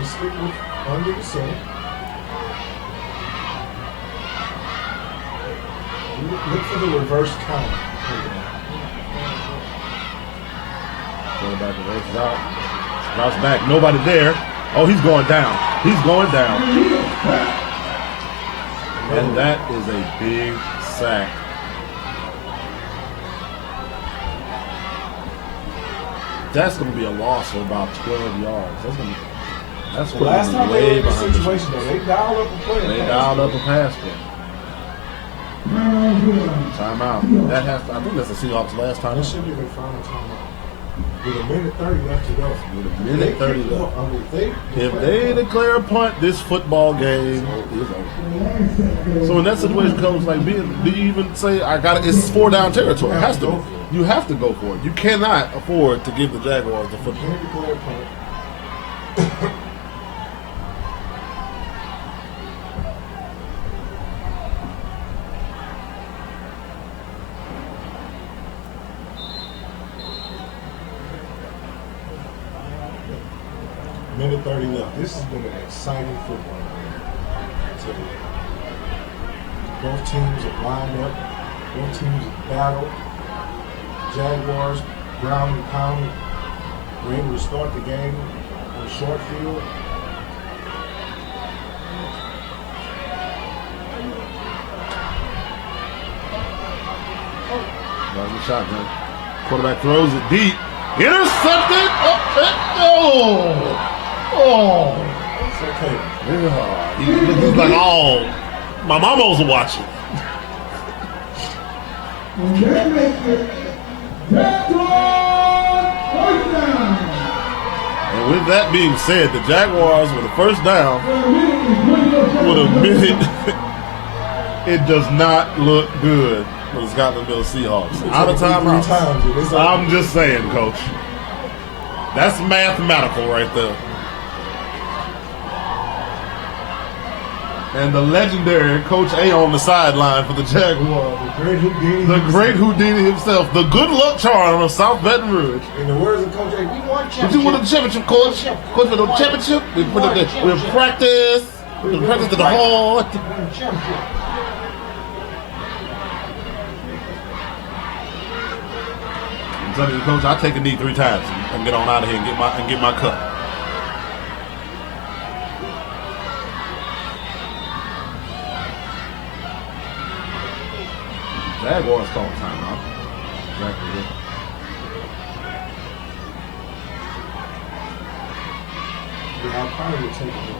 Just stick with under the center. Look for the reverse count. Quarterback reverses out. Routes back. Nobody there. Oh, he's going down. He's going down. And that is a big sack. That's going to be a loss of about 12 yards. That's The last time they were in this behind the situation, though, they dialed up a play. They dialed up a pass play. Timeout. That has to, I think that's the Seahawks' last time. That should be their final timeout. With a minute 30 left to go. With a minute 30 left. If they declare a punt, this football game is over. So in that situation, comes like, do you even say, it's 4-down territory? It has to be. You have to go for it. You cannot afford to give the Jaguars the football. Can't declare a punt. Minute 30 left. This has been an exciting football game. So, both teams have lined up. Both teams have battled. Jaguars, ground and pound, were able to start the game on short field. Running shotgun. Quarterback throws it deep. Intercepted. Oh. It's okay. Yeah. He's like, oh, my mama was watching. And that makes it Jaguars first down. And with that being said, the Jaguars with a first down with a minute. It does not look good for the Scotlandville Seahawks. Out of timeouts. I'm just saying, Coach. That's mathematical right there. And the legendary Coach A on the sideline for the Jaguars. The great Houdini himself. The good luck charm of South Baton Rouge. In the words of Coach A, we want championship. Did you win the championship, Coach? Coach, for the championship? We practice. We practice to the heart. I'm telling you, Coach, I'll take a knee 3 times and get on out of here and get my cup. Jaguars call timeout. Exactly it. Yeah, I probably would take a knee.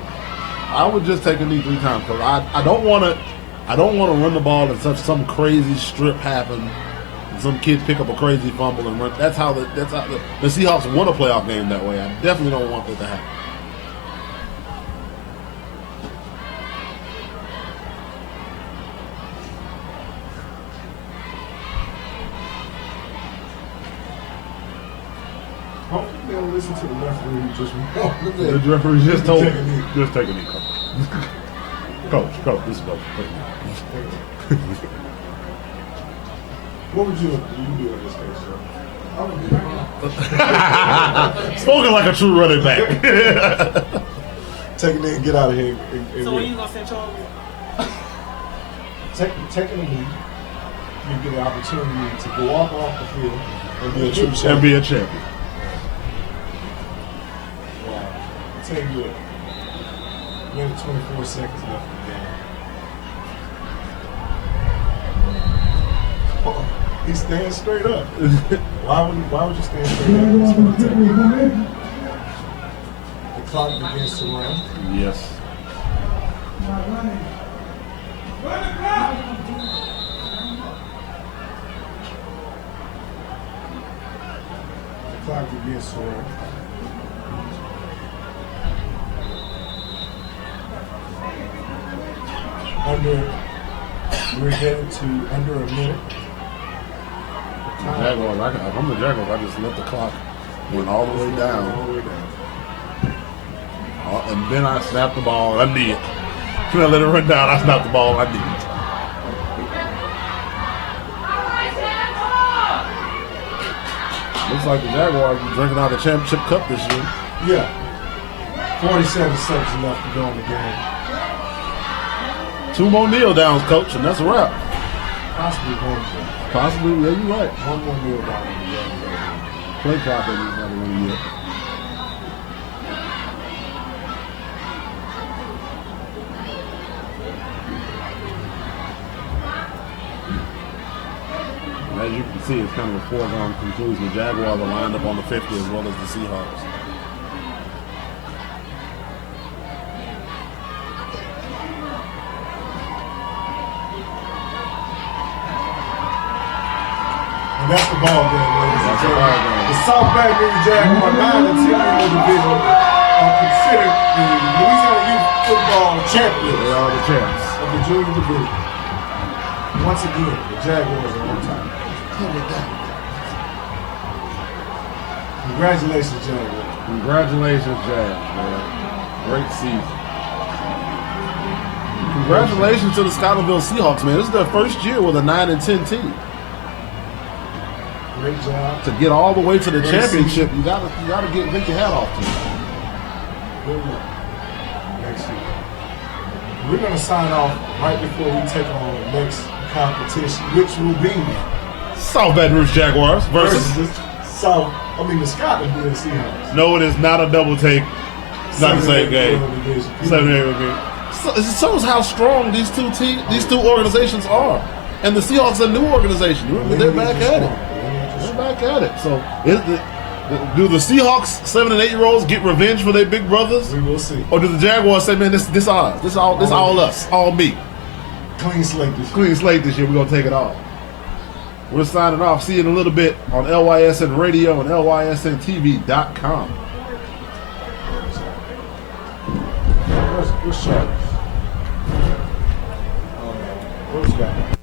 I would just take a knee 3 times because I don't want to run the ball and some crazy strip happen. Some kid pick up a crazy fumble and run. That's how the Seahawks won a playoff game that way. I definitely don't want that to happen. Hopefully they'll listen to the referee just The referee just told me. Just take a knee, Coach. Coach, this is Coach. What would you do in this case, sir? Spoken like a true running back. Take it in and get out of here. So when you gonna send Charles? Taking a knee, you get the opportunity to go walk off the field and be a true champion. And be a champion. Wow. I'll tell you what. Minute 24 seconds left in the game. Oh, he stands straight up. Why would you stand straight up? It's gonna take- The clock begins to run. Yes. The clock begins to run. We're headed to under a minute. Jaguars, if I'm the Jaguars, I just let the clock went all the way down. All the way down. And then I snapped the ball. I need it. When I let it run down, I snapped the ball. I need it. Looks like the Jaguars are drinking out of the championship cup this year. Yeah. 47 seconds left to go in the game. 2 more kneel downs, coach, and that's a wrap. Possibly one more. Possibly, yeah, you're right. One more kneel down in the game. Play clock ain't another one yet. And as you can see, it's kind of a foregone conclusion. The Jaguars are lined up on the 50 as well as the Seahawks. And that's the ball game, ladies and That's the gentlemen. ball game. The South Jaguars, 9 and 10 in the division, are considered the Louisiana Youth Football champions They are the champs. of the junior division. Once again, the Jaguars are on top. Congratulations, Jaguars. Congratulations, Jags, man. Great season. Congratulations to the Scotlandville Seahawks, man. This is their first year with a 9 and 10 team. Great job. To get all the way to the Great championship, you gotta take your hat off to them. Good luck next year. We're going to sign off right before we take on the next competition, which will be South Baton Rouge Jaguars versus. the Scotlandville Seahawks. No, it is not a double take. It's not the same game. 7-8 game. So it shows how strong these two organizations are, and the Seahawks are a new organization. Remember, they're back at it. They're back at it. So, do the Seahawks 7 and 8 year olds get revenge for their big brothers, We will see. or do the Jaguars say, "Man, this ours. This all us, all me. Clean slate this year. Clean slate this year. We're gonna take it all." We're signing off. See you in a little bit on LYSN Radio and LYSNTV.com. Where's Charles? Where's Scott?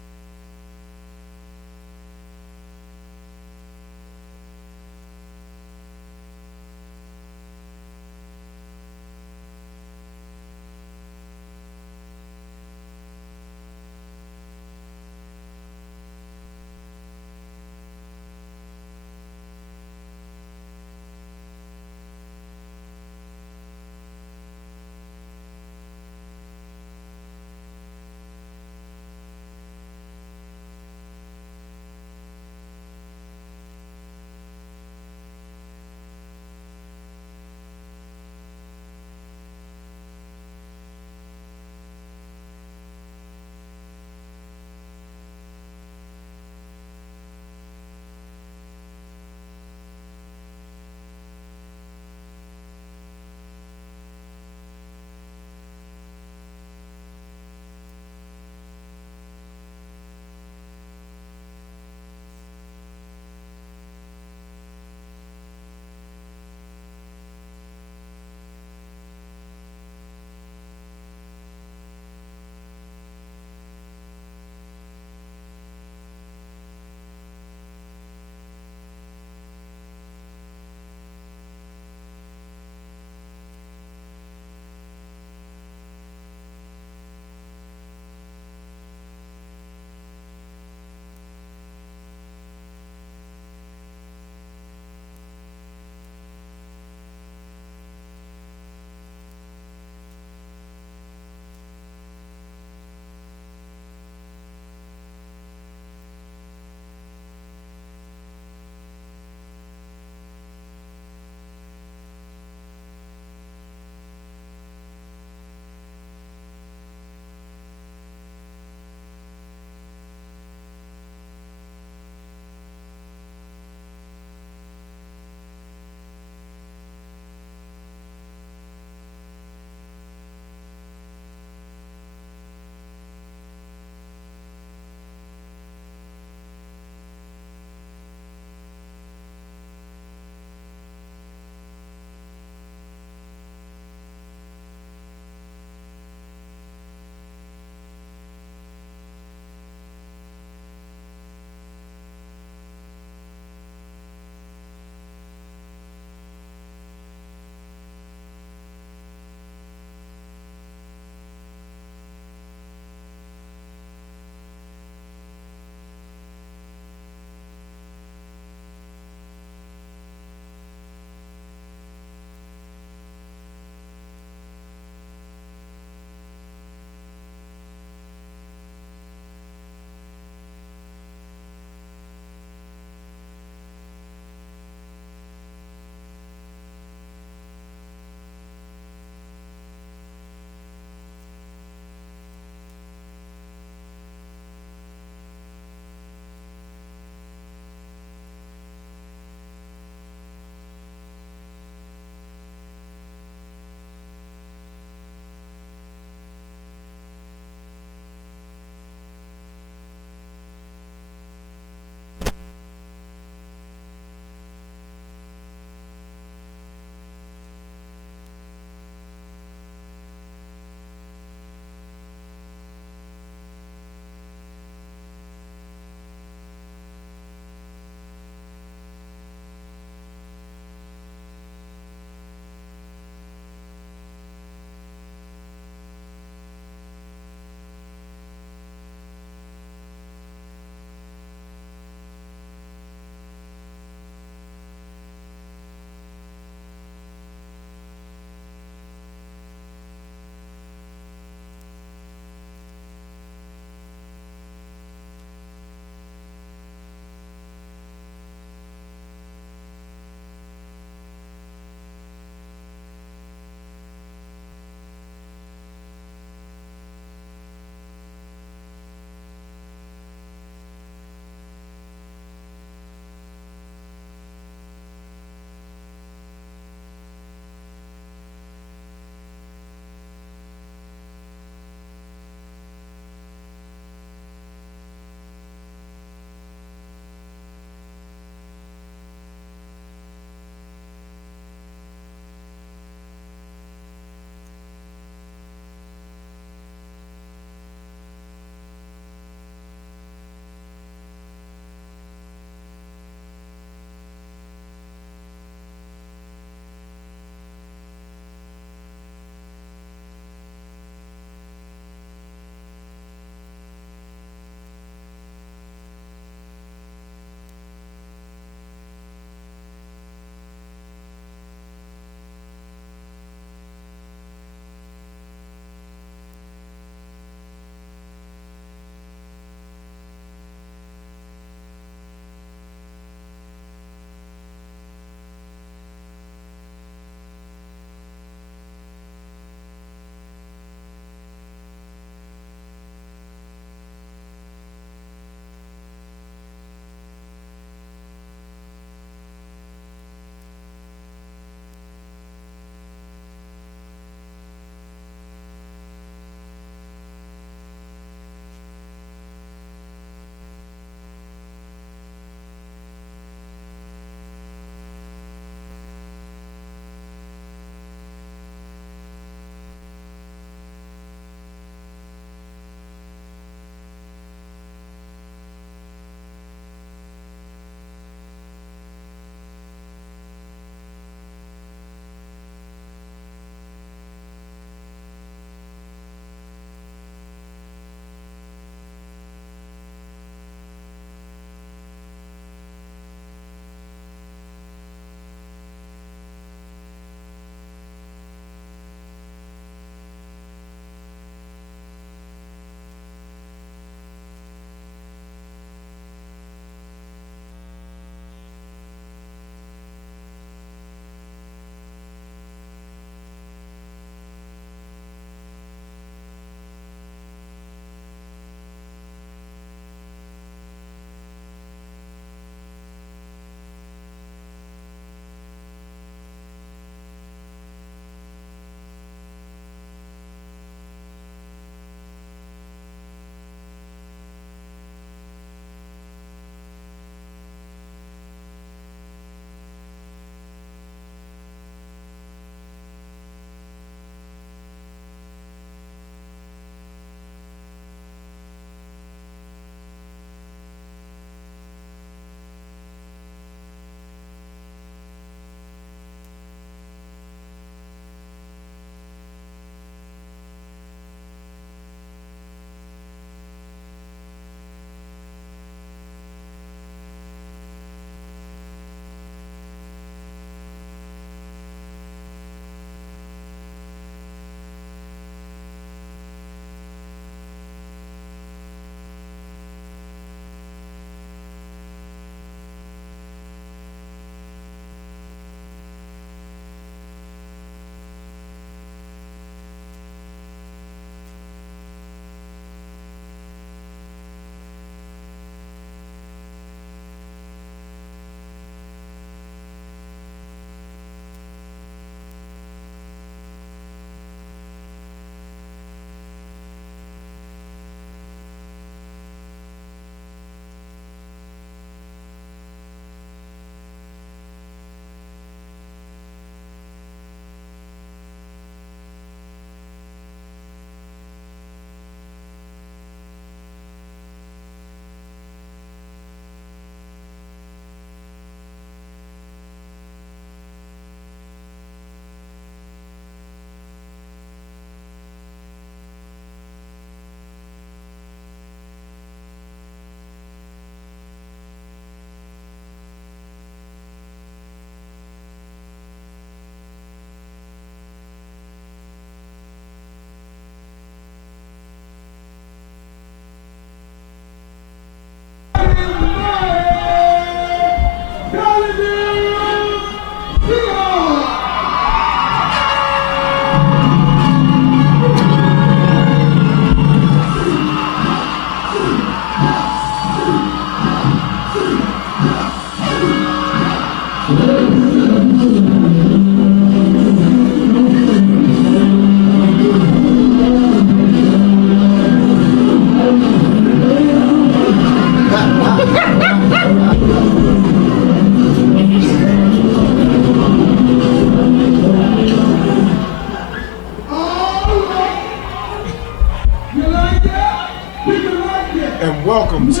Welcome to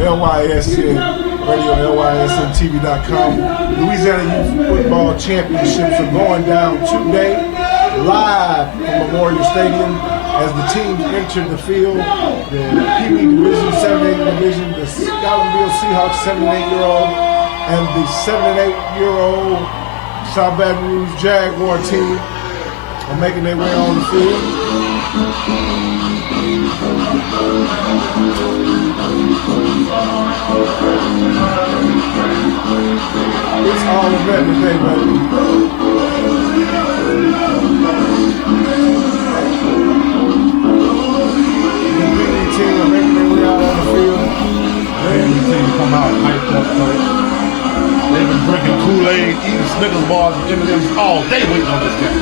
LYSN Radio, LYSNTV.com. Louisiana Youth Football Championships are going down today, live from Memorial Stadium as the teams enter the field. The PB Division, 7-8 Division, the Scotlandville Seahawks, 7-8-year-old, and the 7-8-year-old South Baton Rouge Jaguar team are making their way on the field. It's all event today, baby. The PB team are making their way out on the field. And the team come out hyped up, coach. They've been drinking Kool-Aid, eating Snickers bars and M&M's all day waiting on this game.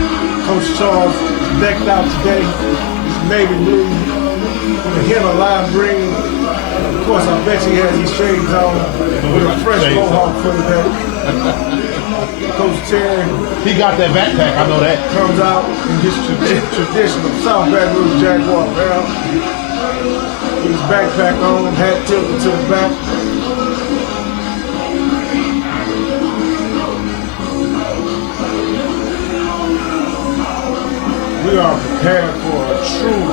Coach Charles is decked out today. He's navy blue with a hint of lime green. Of course, I bet he has his shades on with a fresh mohawk for the day. Coach Terry, He got that backpack, I know that. comes out in his traditional South Baton Rouge Jaguar apparel. His backpack on, hat tilted to the back. We are prepared for a true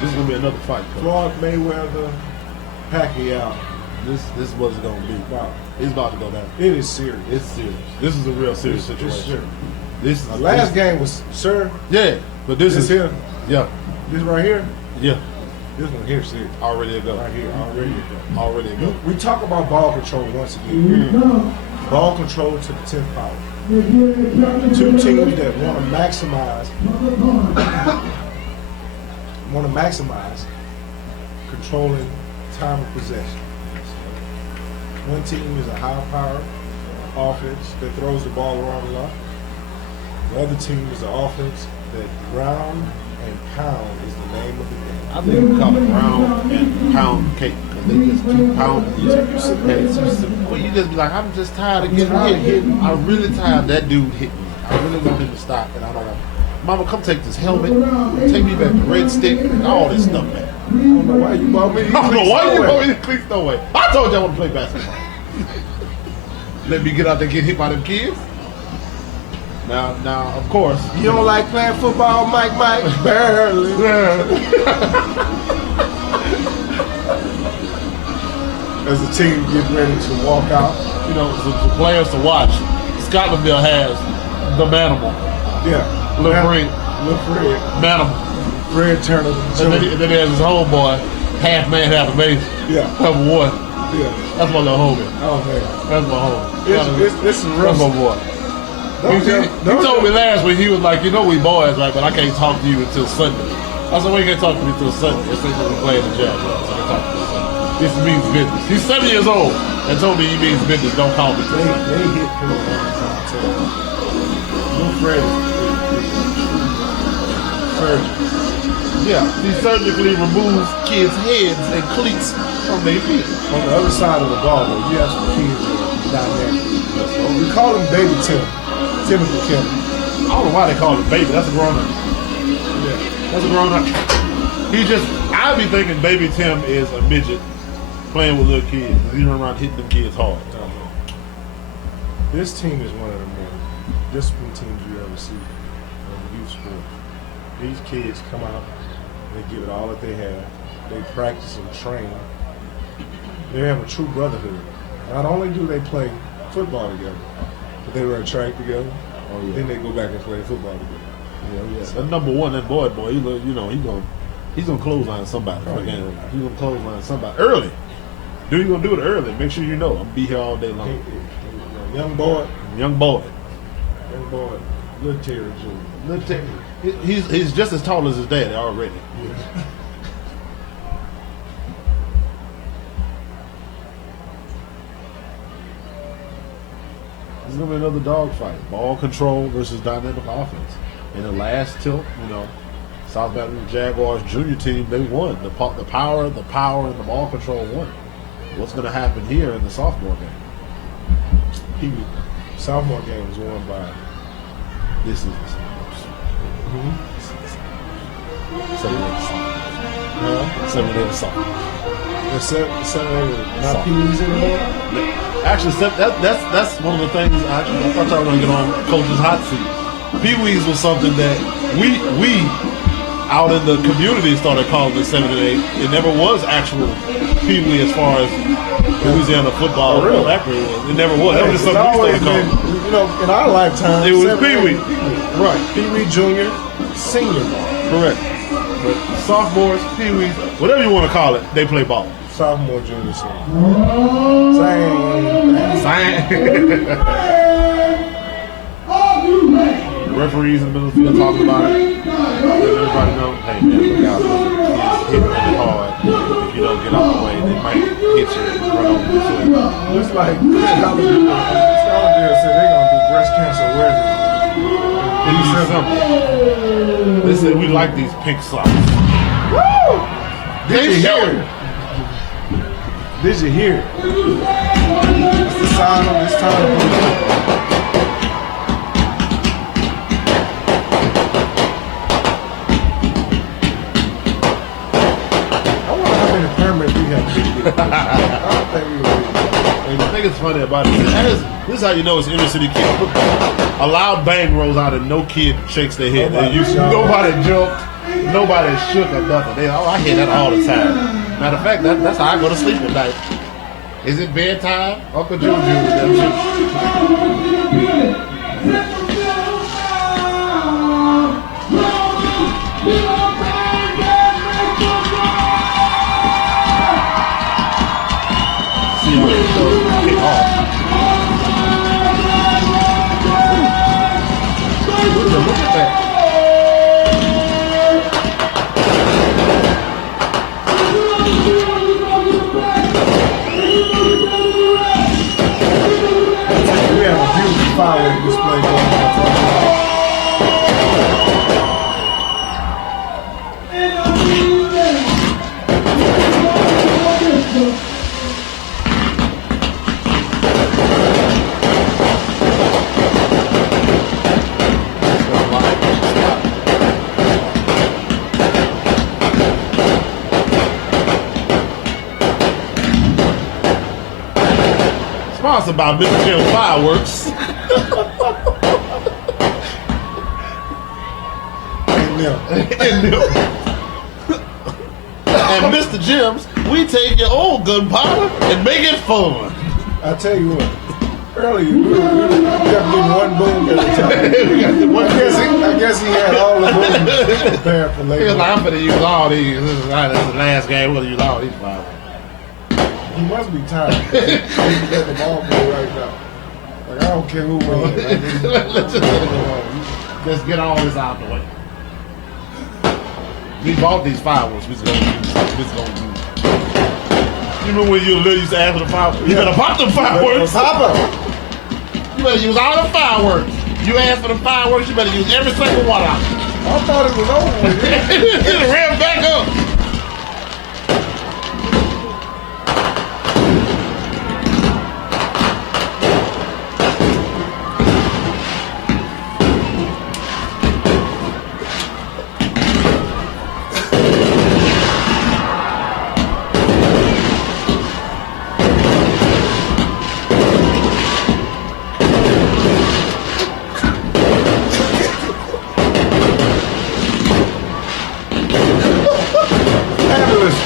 This is gonna be another fight, coach. Floyd Mayweather Pacquiao. This is what it's gonna be. Wow. It's about to go down. It is serious. It's serious. This is a real serious It's situation. serious. This is The last game was, sir, Yeah, but this this is here, Yeah, this right here, yeah. this one here serious. Already a go. Right here, already a Already a go. go. We talk about ball control once again. Ball control to the 10th power. Two teams that want to maximize controlling time of possession. One team is a high-powered offense that throws the ball around a lot. The other team is an offense that ground and pound is the name of the game. I think we call it round and pound cake because they just keep pounding you. Well, you just be like, I'm just tired of getting hit. I'm really tired. That dude hit me. I really want him to stop, and I don't want. Mama, come take this helmet. Take me back to Red Stick and all this stuff back. I don't know why you bought me. I don't know why you want me to clean no way. I told you I want to play basketball. Let me get out there and get hit by them kids. Now, of course. You don't like playing football, Mike? Barely. As the team get ready to walk out. You know, the players to watch. Scotlandville has the Manimal. Yeah. Lil Fred. Manimal. Fred Turner. And then there's his homeboy, half man, half amazing. Yeah. Number one. Yeah. That's my little homie. Oh, man. That's my homie. This is That's real. my boy. He told me last week, he was like, you know we boys, right, but I can't talk to you until Sunday. I said, well, you can't talk to me until Sunday. It's like we're playing the Jaguars. So I can talk to you Sunday. This means business. He's 7 years old and told me he means business. Don't call me till They Sunday. hit pretty long time. Lil Fred is surgeon. Yeah, he surgically removes kids' heads and cleats from their feet. On the other side of the ball, though, you have some kids that are dynamic. We call him Baby Tim. Timothy Kim. I don't know why they call it baby. That's a grown up. Yeah. That's a grown up. I be thinking Baby Tim is a midget playing with little kids. He run around hitting them kids hard. This team is one of the more disciplined teams you ever see in youth sports. These kids come out, they give it all that they have. They practice and train. They have a true brotherhood. Not only do they play football together, but they run track together. Oh, yeah. Then they go back and play football together. Yeah. That number one, that boy, he look, you know, he's gonna clothesline somebody. Oh, yeah. He's gonna clothesline somebody early. Dude, you gonna do it early. Make sure you know. I'm gonna be here all day long. Young boy, Young boy. Little Terry Jr. Look, he's just as tall as his daddy already. Yeah. This is gonna be another dogfight. Ball control versus dynamic offense. In the last tilt, you know, South Baton Rouge Jaguars junior team, they won. The power, and the ball control won. What's gonna happen here in the sophomore game? Sophomore game was won by. This is. 7-8 is sophomore. The 7-8 not Pee-wees anymore? Actually, that's one of the things. I thought y'all were gonna get on Coach's hot seat. Pee-wees was something that we out in the community started calling it 7 and 8. It never was actual Pee-wee as far as Louisiana football. Oh, really? It never was. That was just something we started calling. You know, in our lifetime, It was 7, Pee-wee. 8, right? Pee-wee Junior, Senior ball. Correct. But sophomores, Pee-wees, whatever you want to call it, they play ball. Sophomore, Junior, Senior. Same. The referees in the middle of the field talking about it. Let everybody know, hey man, look out, kids hit really hard. If you don't get out the way, they might hit you and run over you. Looks like Scotlandville said they're going to do breast cancer awareness. They said we like these pink socks. Woo! They Did you show hear it. it? Did you hear it? It's the sign of this time. I don't think we will. And the thing that's funny about it is this is how you know it's inner city kid football. A loud bang rolls out and no kid shakes their head. Nobody jumped, nobody shook or nothing. I hear that all the time. Matter of fact, that's how I go to sleep at night. Is it bedtime? Uncle Juju. Firework display going on. Sponsored by Mr. Jim Fireworks. And Mr. Jim's, we take your old gunpowder and make it fun. I tell you what, earlier we kept getting one boom at a time. I guess he had all the booms prepared for He later. was like, I'm gonna use all these. This is the last game. We're gonna use all these fireworks. He must be tired. He's letting the ball go right now. Like, I don't care who wins. Let's just let it go on. Let's get all this out the way. We bought these fireworks. We're gonna use. You remember when you used to ask for the fireworks? You better pop the fireworks. Pop them. You better use all the fireworks. You asked for the fireworks. You better use every single one of them. I thought it was over with. It ran back up.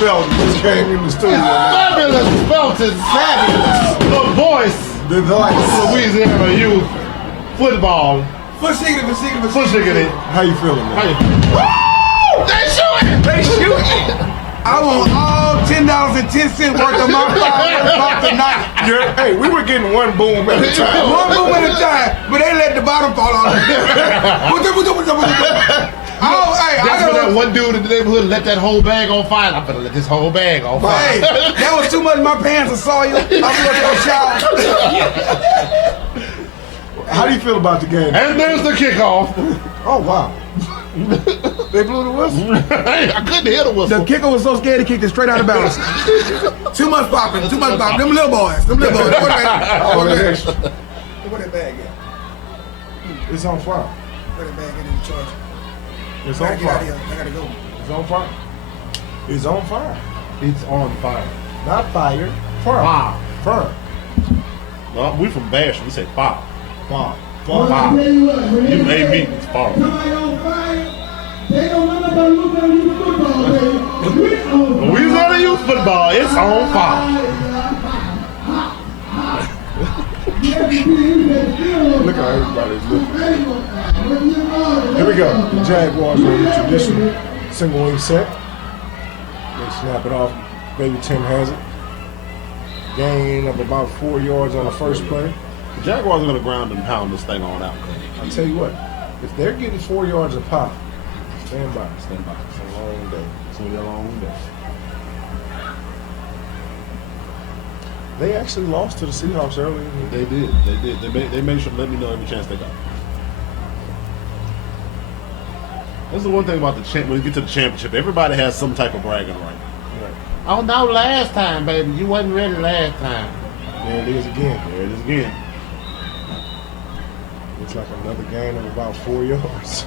Felton just came in the studio. Fabulous Felton. Fabulous. The voice. The voice. Louisiana youth football. Foot shaking. How you feeling, man? Woo! They shooting. I want all $10.10 worth of my fireworks tonight. Yeah, hey, we were getting one boom at a time. One boom at a time, but they let the bottom fall off. Oh, hey, That's when that one dude in the neighborhood let that whole bag on fire. I'm gonna let this whole bag on fire. Hey, that was too much. My pants are soiled. I'm gonna go shower. How do you feel about the game? And there's the kickoff. Oh, wow. They blew the whistle. I couldn't hear the whistle. The kicker was so scared he kicked it straight out of bounds. Too much popping. Them little boys. Where that bag at? It's on fire. Where that bag at in the charge? It's I on gotta get out of fire. here. I gotta go. It's on fire. It's on fire. It's on fire. Not fire. Fire. Fire. Fire. Well, we from Bash. We say fire. Fire. Well, I Fire. tell you what, when You they made say me. It's fire. somebody on fire, they don't know about Louisiana youth football, baby. Louisiana youth football. It's on fire. Look how everybody's looking. Here we go. The Jaguars are the traditional single wing set. They snap it off. Baby Tim has it. Gain of about 4 yards on the first play. The Jaguars are going to ground and pound this thing on out. I'll tell you what, if they're getting 4 yards a pop, stand by. Stand by. It's a long day. It's going to be a long day. They actually lost to the Seahawks earlier. They did. They made sure to let me know every chance they got. That's the one thing about the when you get to the championship. Everybody has some type of bragging right. Oh no! Last time, baby, you wasn't ready last time. There it is again. There it is again. Looks like another gain of about 4 yards.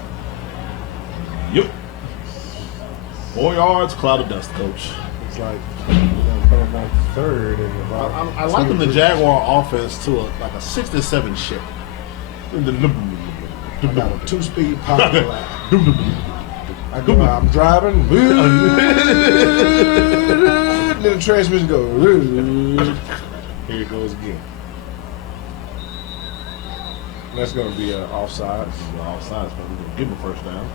Yep. 4 yards, cloud of dust, coach. It's like we're gonna put them on third and about. I liken the Jaguar offense to a 6-7 ship. I got a 2-speed power line. I go, I'm driving. Then the transmission goes. Here it goes again. And that's going to be an offside. Offsides, but we're going to give him a first down.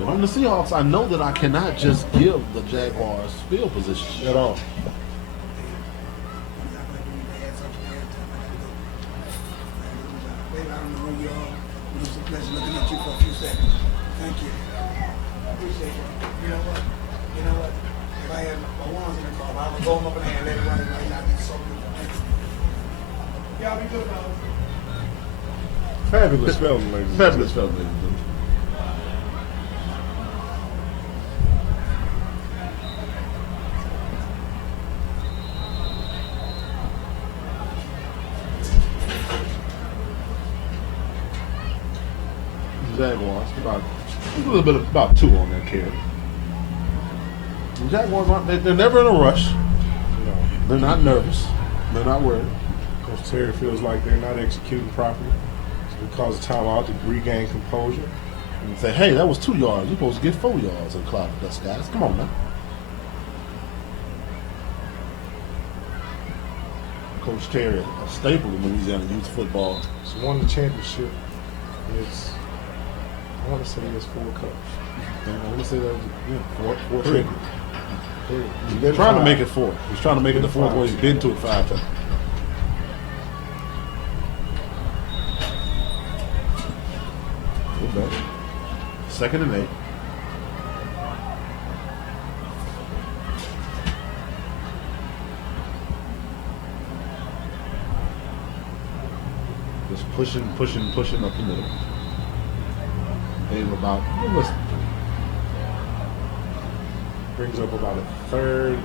But on the Seahawks, I know that I cannot just give the Jaguars field position At all. Babe, I don't know who you are, but it's a pleasure looking at you for a few seconds. Thank you. I appreciate it. You know what? If I had my ones in the car, I would go them up in the hand, let it run, and right now, it's so beautiful. Thank you. Y'all be good, fellas. Fabulous spelling, ladies. and Fabulous fellow, ladies and gentlemen. Jaguars, a little bit about 2 on that carry. The Jaguars they're never in a rush. No. They're not nervous. They're not worried. Coach Terry feels like they're not executing properly. So we cause a timeout to regain composure. And say, hey, that was 2 yards. You're supposed to get 4 yards in cloud of dust, guys. Come on now. Coach Terry, a staple in Louisiana youth football. He's won the championship. I want to say he has 4 cups. I want to say that was 4 Three. champions. He's trying to make it 4. He's trying to make it the 4th where he's been to it 5 times. Good back. 2nd and 8. Just pushing up the middle. Aim about, Brings up about a third.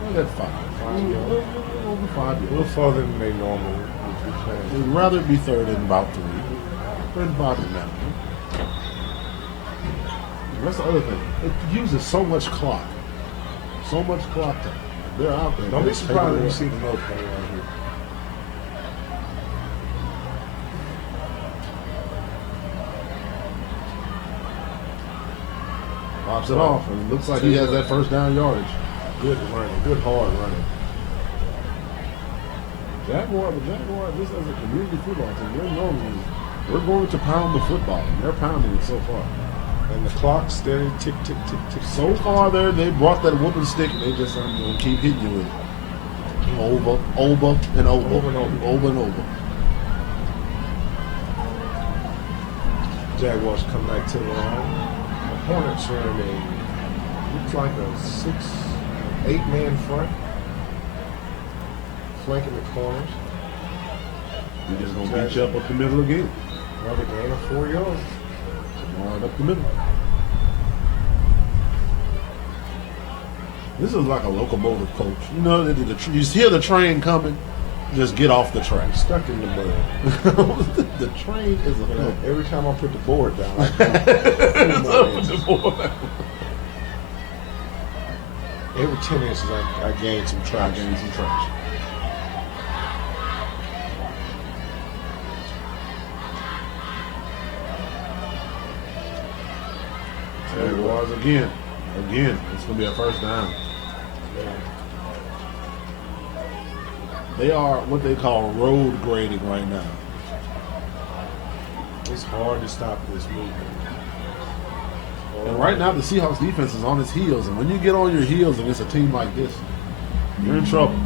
well, at 5. 5 yards. Over 5 A yards. little further than they normally would be playing. We'd rather be 3rd and about 3. 3rd and about now. That's the other thing. It uses so much clock. So much clock time. They're out there. Don't be They're surprised when you taking see the note coming out here. Pops it off, and it looks like he has that first down yardage. Good running, good hard running. Jaguar, this as a community football team, we're going to pound the football, and they're pounding it so far. And the clock steady tick, tick, tick, tick. So far, they brought that whooping stick, and they just going to keep hitting you with it. Over and over. Jaguars come back to the line. The Hornets are in looks like a 8-man front. Flanking the corners. We're just going to beat you up the middle again. Another gain of 4 yards. Right up the middle. This is like a locomotive, coach. You know, you hear the train coming, just get off the track. Stuck in the mud. The train is a thing. Every time I put the board down, I It's up with the board. every 10 inches I gain some I traction. gained some traction. Jaguars again. Again, it's going to be a first down. They are what they call road grading right now. It's hard to stop this movement. And right now, the Seahawks defense is on its heels. And when you get on your heels against a team like this, you're in trouble.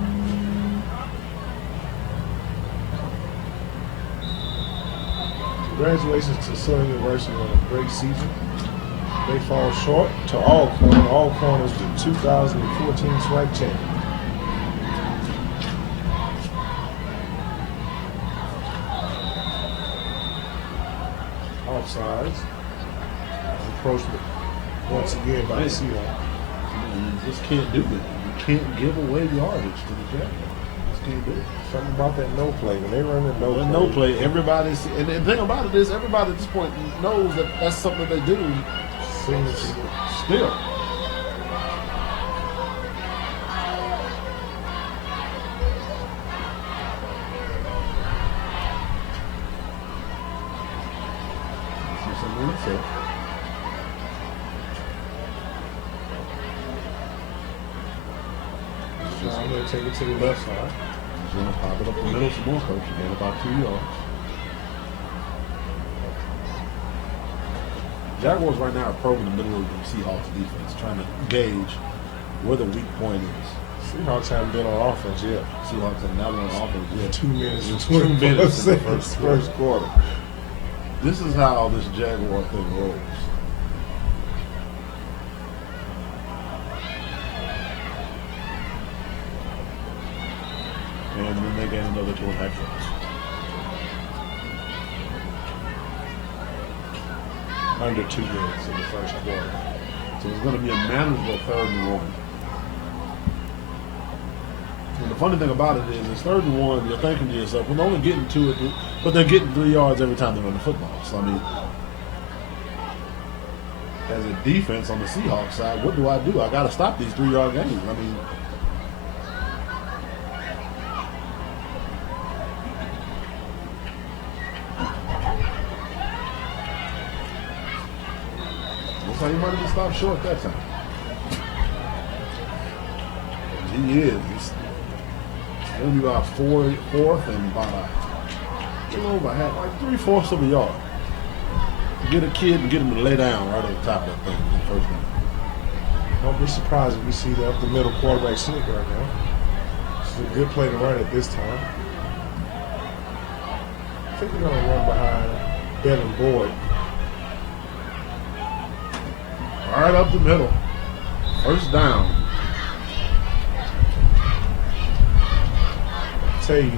Congratulations to Southern University on a great season. They fall short to all corners, the 2014 SWAC champion. Offsides. Approachment once again by the Seahawks. You just can't do it. You can't give away yardage to the Jaguars. You just can't do it. Something about that no play. When they run the no Well, play. no play. Everybody's, and the thing about it is, everybody at this point knows that that's something they do still. See some reset. I'm going to take it to the left side. He's going to pop it up the middle some more, coach. Again, about 2 yards. Jaguars right now are probing the middle of the Seahawks defense, trying to gauge where the weak point is. Seahawks haven't been on offense yet. Seahawks have not been on offense yet. 2 minutes and 2 20 minutes in the seconds first quarter. This is how this Jaguar thing rolls. And then they gain another 2.5 yards. Under 2 minutes in the first quarter. So it's going to be a manageable 3rd and 1. And the funny thing about it is, it's 3rd and 1, you're thinking to yourself, we're only getting 2 it, but they're getting 3 yards every time they run the football. So, I mean, as a defense on the Seahawks side, what do? I got to stop these 3-yard gains. I mean, looks like he might have just stopped short that time. He is. He's going to be about fourth and about a little over half, like 3/4 of a yard. Get a kid and get him to lay down right on the top of that thing in the first down. Don't be surprised if we see the up the middle quarterback sneak right now. This is a good play to run at this time. I think we're going to run behind Devin Boyd. Right up the middle. First down. I tell you,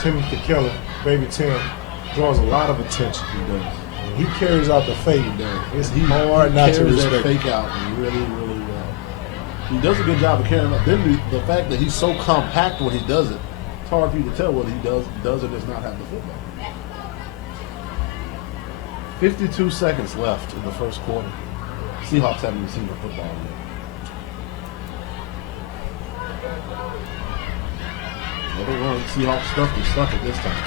Timothy Keller, baby Tim, draws a lot of attention. He does. When he carries out the fake, it's He hard not to carries that respect. fake out really, really well. He does a good job of carrying out. Then the fact that he's so compact when he does it, it's hard for you to tell whether he does or does not have the football. 52 seconds left in the first quarter. Seahawks haven't even seen the football yet. Another run. Seahawks stuck it this time.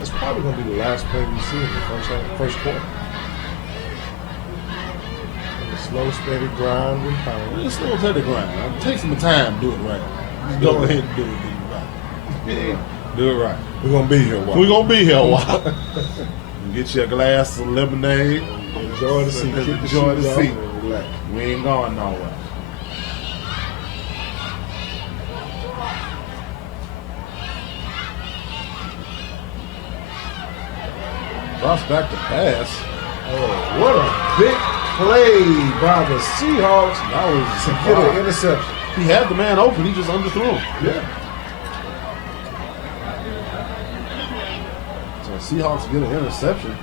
It's probably going to be the last play we see in the first quarter. And a slow, steady grind and pound. It's still take the grind. Take some time, do it right. Just go ahead and do it right. Yeah. Do it right. We're going to be here a while. We're going to be here a while. Get you a glass of lemonade. Enjoy the seat. Kick the Enjoy the shoes off seat. and relax. We ain't going nowhere. Drops back to pass. Oh, what a big play by the Seahawks That was to get an interception. He had the man open. He just underthrew him. Yeah. So Seahawks get an interception.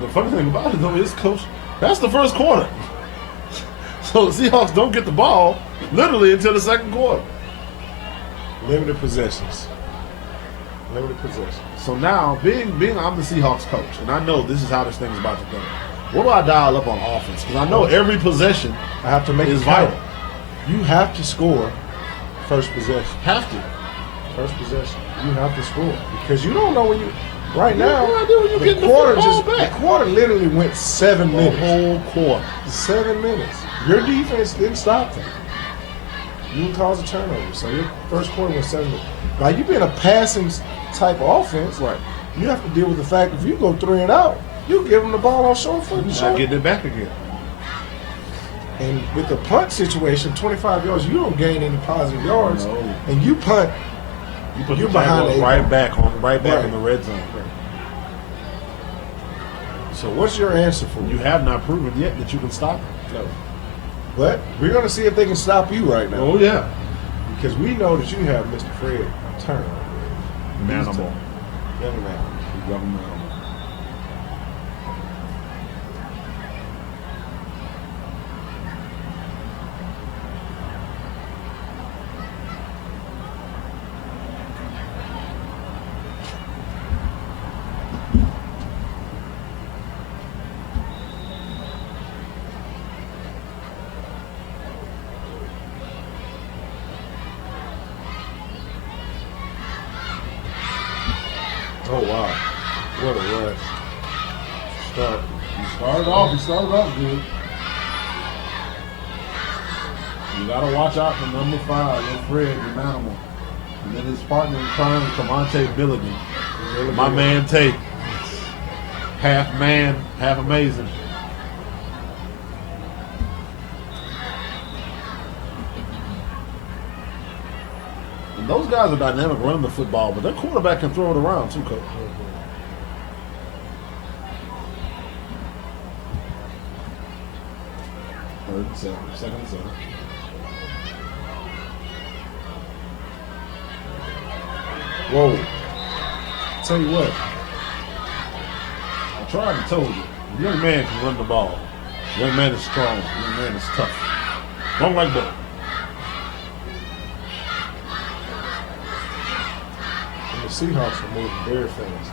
The funny thing about it, though, is, Coach, that's the first quarter. So the Seahawks don't get the ball, Literally until the second quarter. Limited possessions. Limited possessions. So now, being I'm the Seahawks coach, and I know this is how this thing is about to go. What do I dial up on offense? Because I know every possession I have to make is it count. vital. You have to score first possession. Have to. First possession. You have to score because you don't know when you. Right now, what do I do when you get the quarter football just back? the quarter literally went 7 The minutes. whole quarter. 7 minutes. Your defense didn't stop them. You caused a turnover, so your first quarter was 7 minutes. Now you've been a passing type of offense, Right. You have to deal with the fact if you go 3 and out, you give them the ball on short foot and Not short. getting it back again. And with the punt situation, 25 yards, you don't gain any positive yards, No. and you punt. You put You're the behind Jaguars the right back on, right back Right. in the red zone. So what's your answer for You have not proven yet that you can stop it. No. But we're going to see if they can stop you right now. Oh yeah, Because we know that you have Mr. Fred Turner. manimal. Young man. Young man. Oh, wow. What a rush. Start. He started off good. You gotta watch out for number 5, your Fred, the animal. And then his partner in crime, Camonte Billigan. My man Tate. Half man, half amazing. And those guys are dynamic running the football, but their quarterback can throw it around too, Coach. Third and 7, second and 7. Whoa. Tell you what. I tried to told you. The young man can run the ball. The young man is strong. The young man is tough. Don't like that. And the Seahawks are moving very fast.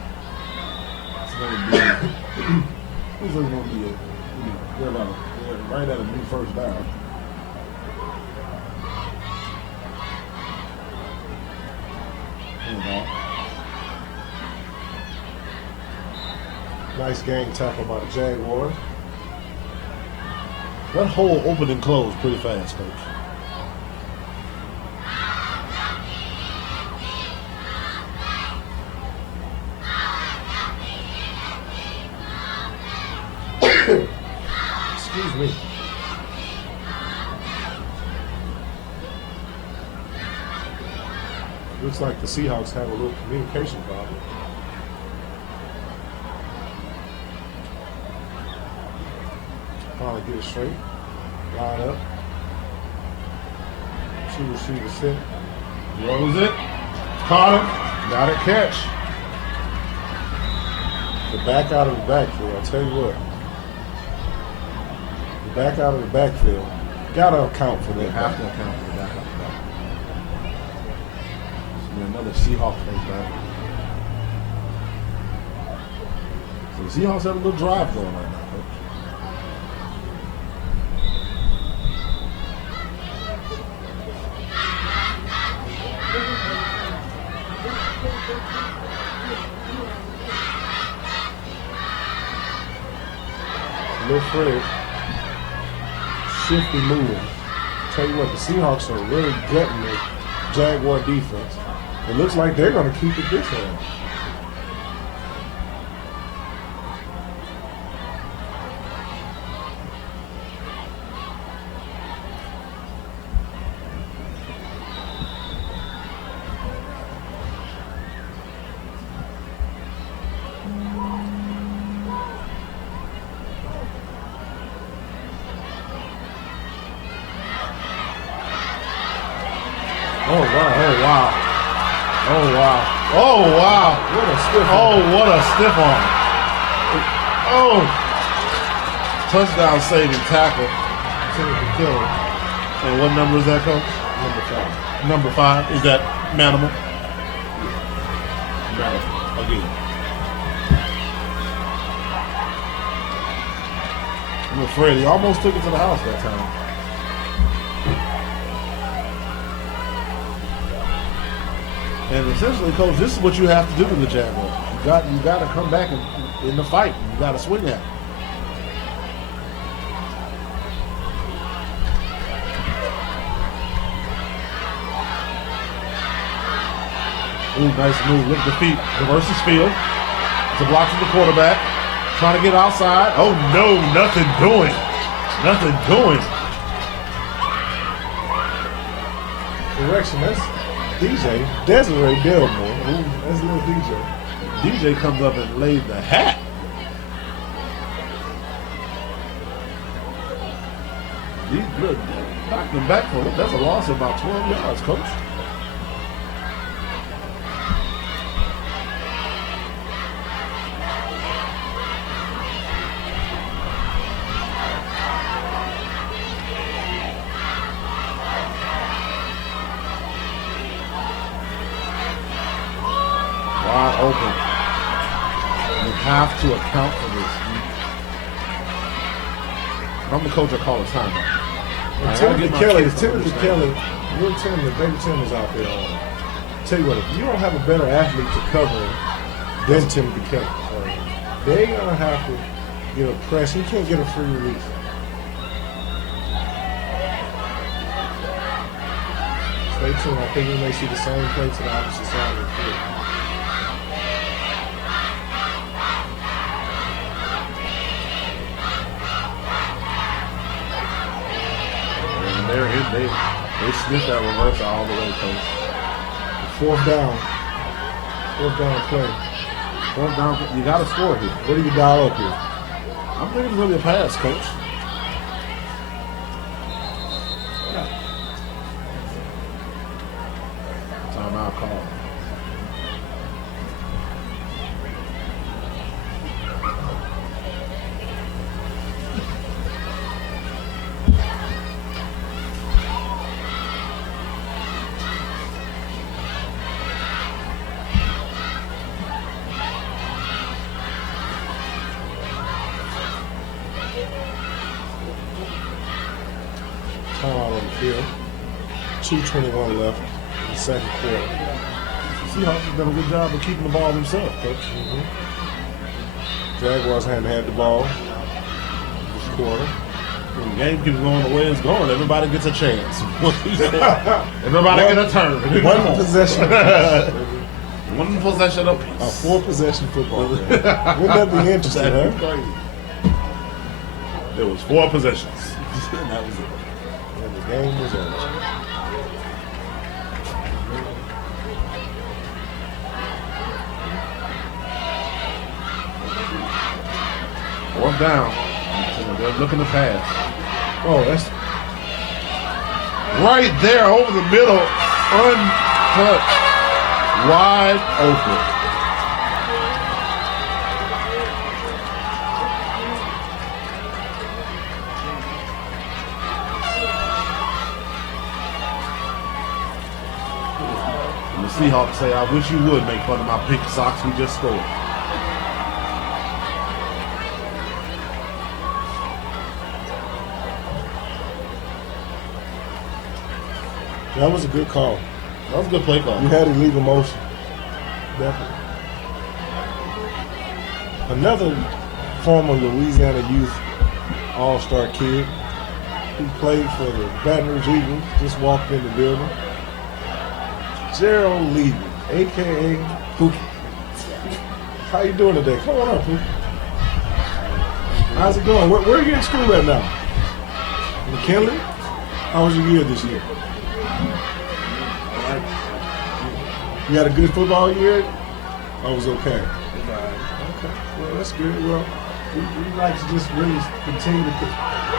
It's going to be. Who's going to be? They're right at a new first down. Nice gang tackle by the Jaguars. That hole opened and closed pretty fast, Coach. Excuse me. Looks like the Seahawks have a little communication problem. Finally get it straight. Line up. Two receivers sit. Rolls it. Caught him. Got a catch. The back out of the backfield, I'll tell you what. The back out of the backfield, gotta account for They that. have to account for that. Another Seahawks first down. So the Seahawks have a little drive going right now, Coach. Lil Fred, shifty move. Tell you what, the Seahawks are really gutting the Jaguar defense. It looks like they're going to keep it this way. Oh, wow. Oh, wow. Oh, wow. Oh, wow. What a stiff Oh, what a stiff arm. Oh. Touchdown saving tackle. to kill him. And what number is that, Coach? Number 5. Is that Manimal? Manimal. Again. I'm afraid he almost took it to the house that time. And essentially, Coach, this is what you have to do to the Jaguars. You got to come back in the fight. You got to swing at it. Ooh, nice move. Look at the feet. Reverses field. It's a block from the quarterback. Trying to get outside. Oh, no. Nothing doing. Nothing doing. Correction. That's DJ. Desiree Delmore. Ooh, that's little DJ. DJ comes up and laid the hat. He's good. Knocked him back for it. That's a loss of about 12 yards, Coach. Wide open. You have to account for this. If I'm the coach, I call a timeout. Timothy Kelly, you'll tell him that Baby Tim is out there. Tell you what, if you don't have a better athlete to cover him than Timothy Kelly, they're going to have to get a press. He can't get a free release. Stay tuned. I think we may see the same play to the opposite side of the field. They sniffed that reversal all the way, Coach. Fourth down play. Fourth down, you got to score here. What do you dial up here? I'm thinking really a pass, Coach. Timeout call. Timeout on the field. 2:21 left in the second quarter. Seahawks have done a good job of keeping the ball themselves, Coach. Jaguars hadn't had the ball this quarter. When the game keeps going the way it's going, everybody gets a chance. Everybody get a turn. One possession. One possession A apiece. 4-possession football game. Wouldn't that be interesting, That'd be huh? crazy. There was 4 possessions. And that was it. And the game was over. Fourth down. They're looking to pass. Oh, that's Right there over the middle. Untouched. Wide open. And the Seahawks say, I wish you would make fun of my pink socks we just scored. that was a good call. That was a good play call. You had illegal motion. Definitely. Another former Louisiana Youth All-Star kid who played for the Baton Rouge Eagles just walked in the building. Gerald Levy, a.k.a. Pookie. How you doing today? Come on up, Pookie. How's it going? Where are you in school at now? McKinley? How was your year this year? You had a good football year? I was okay. Okay. Well, that's good. Well, we'd like to just really continue to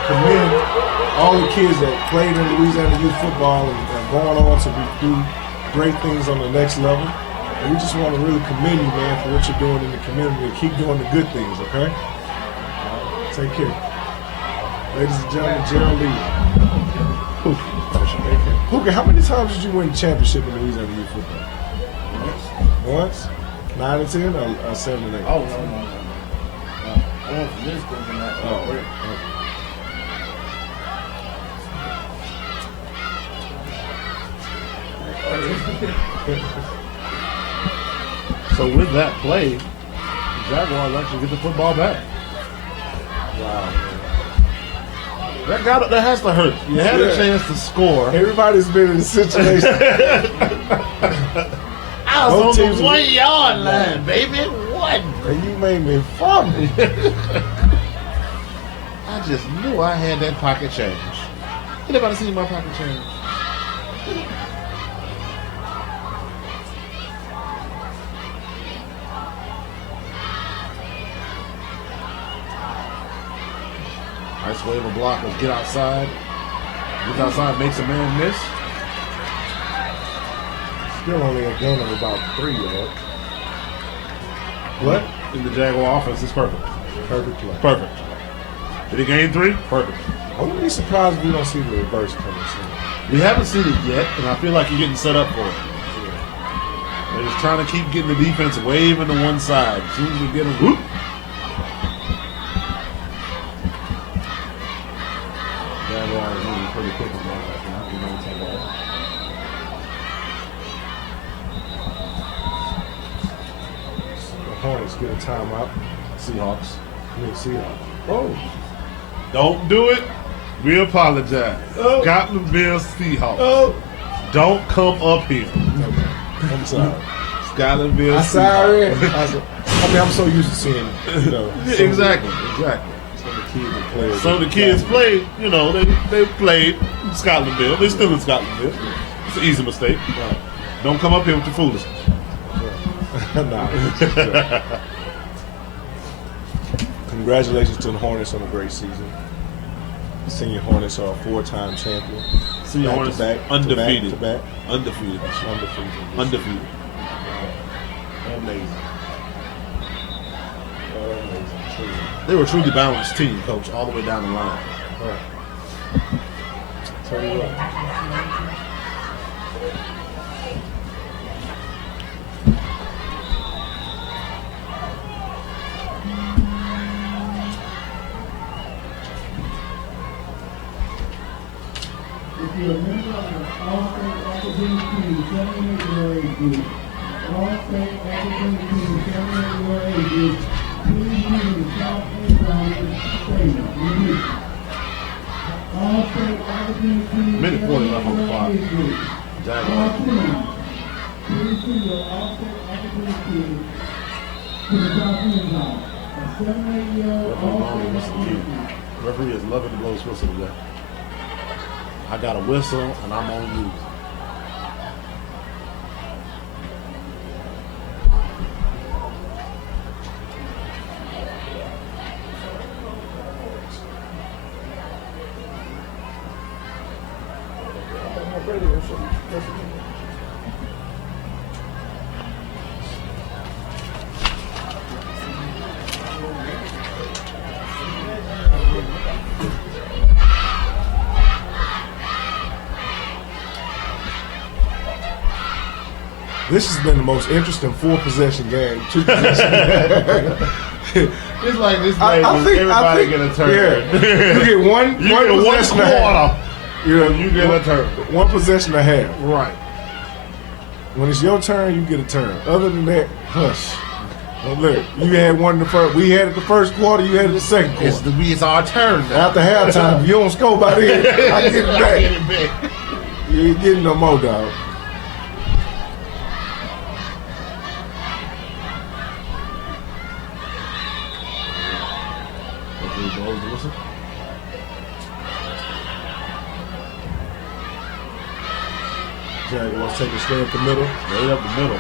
commend all the kids that played in Louisiana youth football and going on to do great things on the next level. And we just want to really commend you, man, for what you're doing in the community and keep doing the good things, okay? Take care. Ladies and gentlemen, Gerald Lee. Hooker, how many times did you win the championship in Louisiana youth football? Once? 9 and 10 or 7 and 8? Oh, no. I went from this group and that. So with that play, the Jaguars actually get the football back. Wow. That has to hurt. You had a chance to score. Everybody's been in a situation. I was on the 1 yard line, baby. What? And you made me fumble. I just knew I had that pocket change. Anybody see my pocket change? Nice wave of block. Let's get outside. Gets outside, makes a man miss. Still only a gain of about 3 yards. What? In the Jaguar offense is perfect. Perfect play. Perfect. Did he gain 3? Perfect. I wouldn't be surprised if we don't see the reverse coming soon. We haven't seen it yet, and I feel like you're getting set up for it. They're just trying to keep getting the defense waving to one side. As soon as we get them, whoop. Jaguars are moving pretty quick on that. You know what I'm talking about. The Hornets get a timeout. Seahawks. Seahawks. Oh. Don't do it. We apologize. Oh. Scotlandville Seahawks. Oh. Don't come up here. I'm sorry. Scotlandville I'm Seahawks. sorry. I'm so used to seeing, Exactly. Some of the kids played, they played in Scotlandville. They're still in Scotlandville. It's an easy mistake. Right. Don't come up here with your foolishness. Nah. Congratulations to the Hornets on a great season. The Senior Hornets are a 4-time champion. Senior Back Hornets to back, undefeated. to back. Undefeated. Undefeated. Amazing. Amazing. Truly. They were a truly balanced team, Coach, all the way down the line. All right. Tell you what. If you're a member of the All-State Academic Team, 78-year age group, All-State Academic Team, 78-year age group, please use the South Inside Stadium. All-State Academic Team, Minute 40 left on the clock. 78-year age group. Jaguars. All teams, please see your All-State Academic Team to the South Inside. A 78-year-old All-State Academic Team. Referee is loving the blows whistle today. I got a whistle and I'm on you. This has been the most interesting 4-possession game. 2-possession game. It's like this I game think- everybody get a turn. Yeah. You get one You get one possession and a half. quarter. You get a turn. One possession and a half. Right. When it's your turn, you get a turn. Other than that, hush. Well, look, you had one in the first. We had it the first quarter. You had it the second quarter. It's our turn now. After halftime, if you don't score by then, I get it back. You ain't getting no more, dog. Jaguars take a straight up the middle. Right up the middle.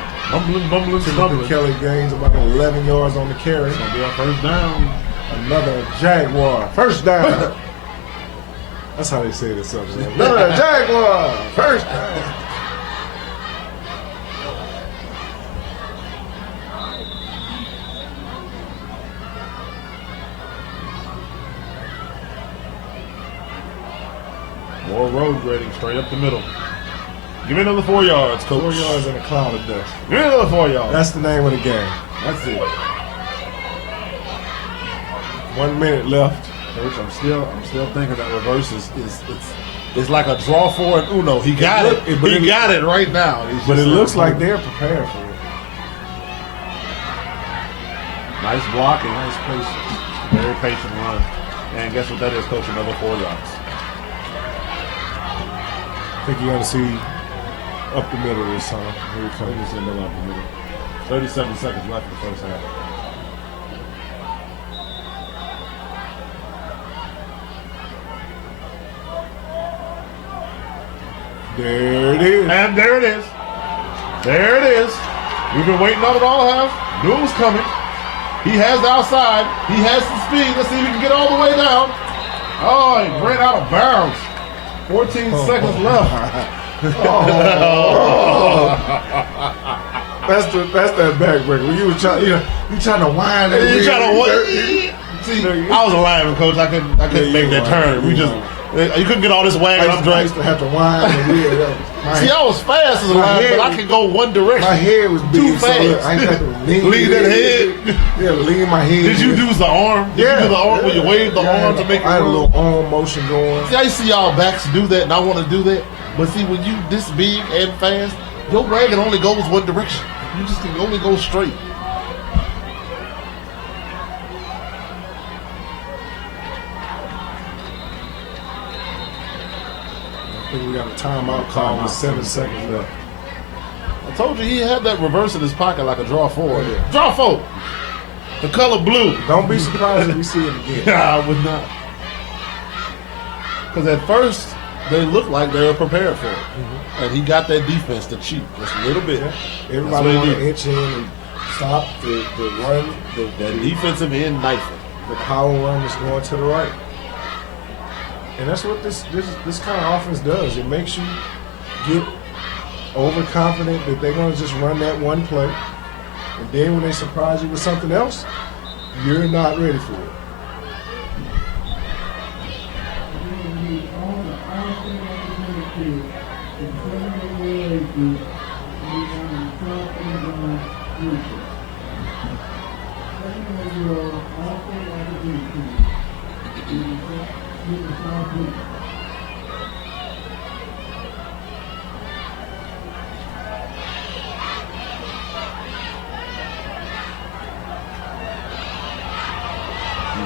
Bumbling, stumbling. Kelly gains about 11 yards on the carry. It's gonna be our first down. Another Jaguar. First down. That's how they say it or something. Another Jaguar. First down. More road grading straight up the middle. Give me another 4 yards, coach. 4 yards in a cloud of dust. Give me another 4 yards. That's the name of the game. That's it. 1 minute left. Coach, I'm still thinking that reverse is like a draw four and Uno. He got it. He got it right now. But it looks like they're prepared for it. Nice blocking. Nice patience. Very patient run. And guess what that is, coach? Another 4 yards. I think you're going to see up the middle this time. Here it comes. Just end up the middle. 37 seconds left in the first half. There it is. And there it is. There it is. We've been waiting on it all half. Knew it was coming. He has the outside. He has some speed. Let's see if he can get all the way down. Oh, he ran out of bounds. 14 seconds left. That's that backbreaker. When you trying to wind it. You trying to see? I was laughing, coach. I couldn't make that turn. You couldn't get all this wagon up I drag. used to have to wind and wheel. See, I was fast as a line, but I could go one direction. My head was big, too fast. So I used to have to lean that head. Yeah, lean my head. Did you use the arm? Did you do the arm when you wave the arm to make it I had a run? little arm motion going. See, I see y'all backs do that, and I want to do that. But see, when you this big and fast, your wagon only goes one direction. You just can only go straight. I think we got a timeout call with 7 seconds left. I told you he had that reverse in his pocket like a draw four. Oh, yeah. Draw four. The color blue. Don't be surprised if we see it again. Yeah, I would not. Because at first, they looked like they were prepared for it. Mm-hmm. And he got that defense to cheat just a little bit. Yeah. Everybody want to inch in and stop the run. That defensive end knifing. The power run is going to the right. And that's what this kind of offense does. It makes you get overconfident that they're going to just run that one play. And then when they surprise you with something else, you're not ready for it.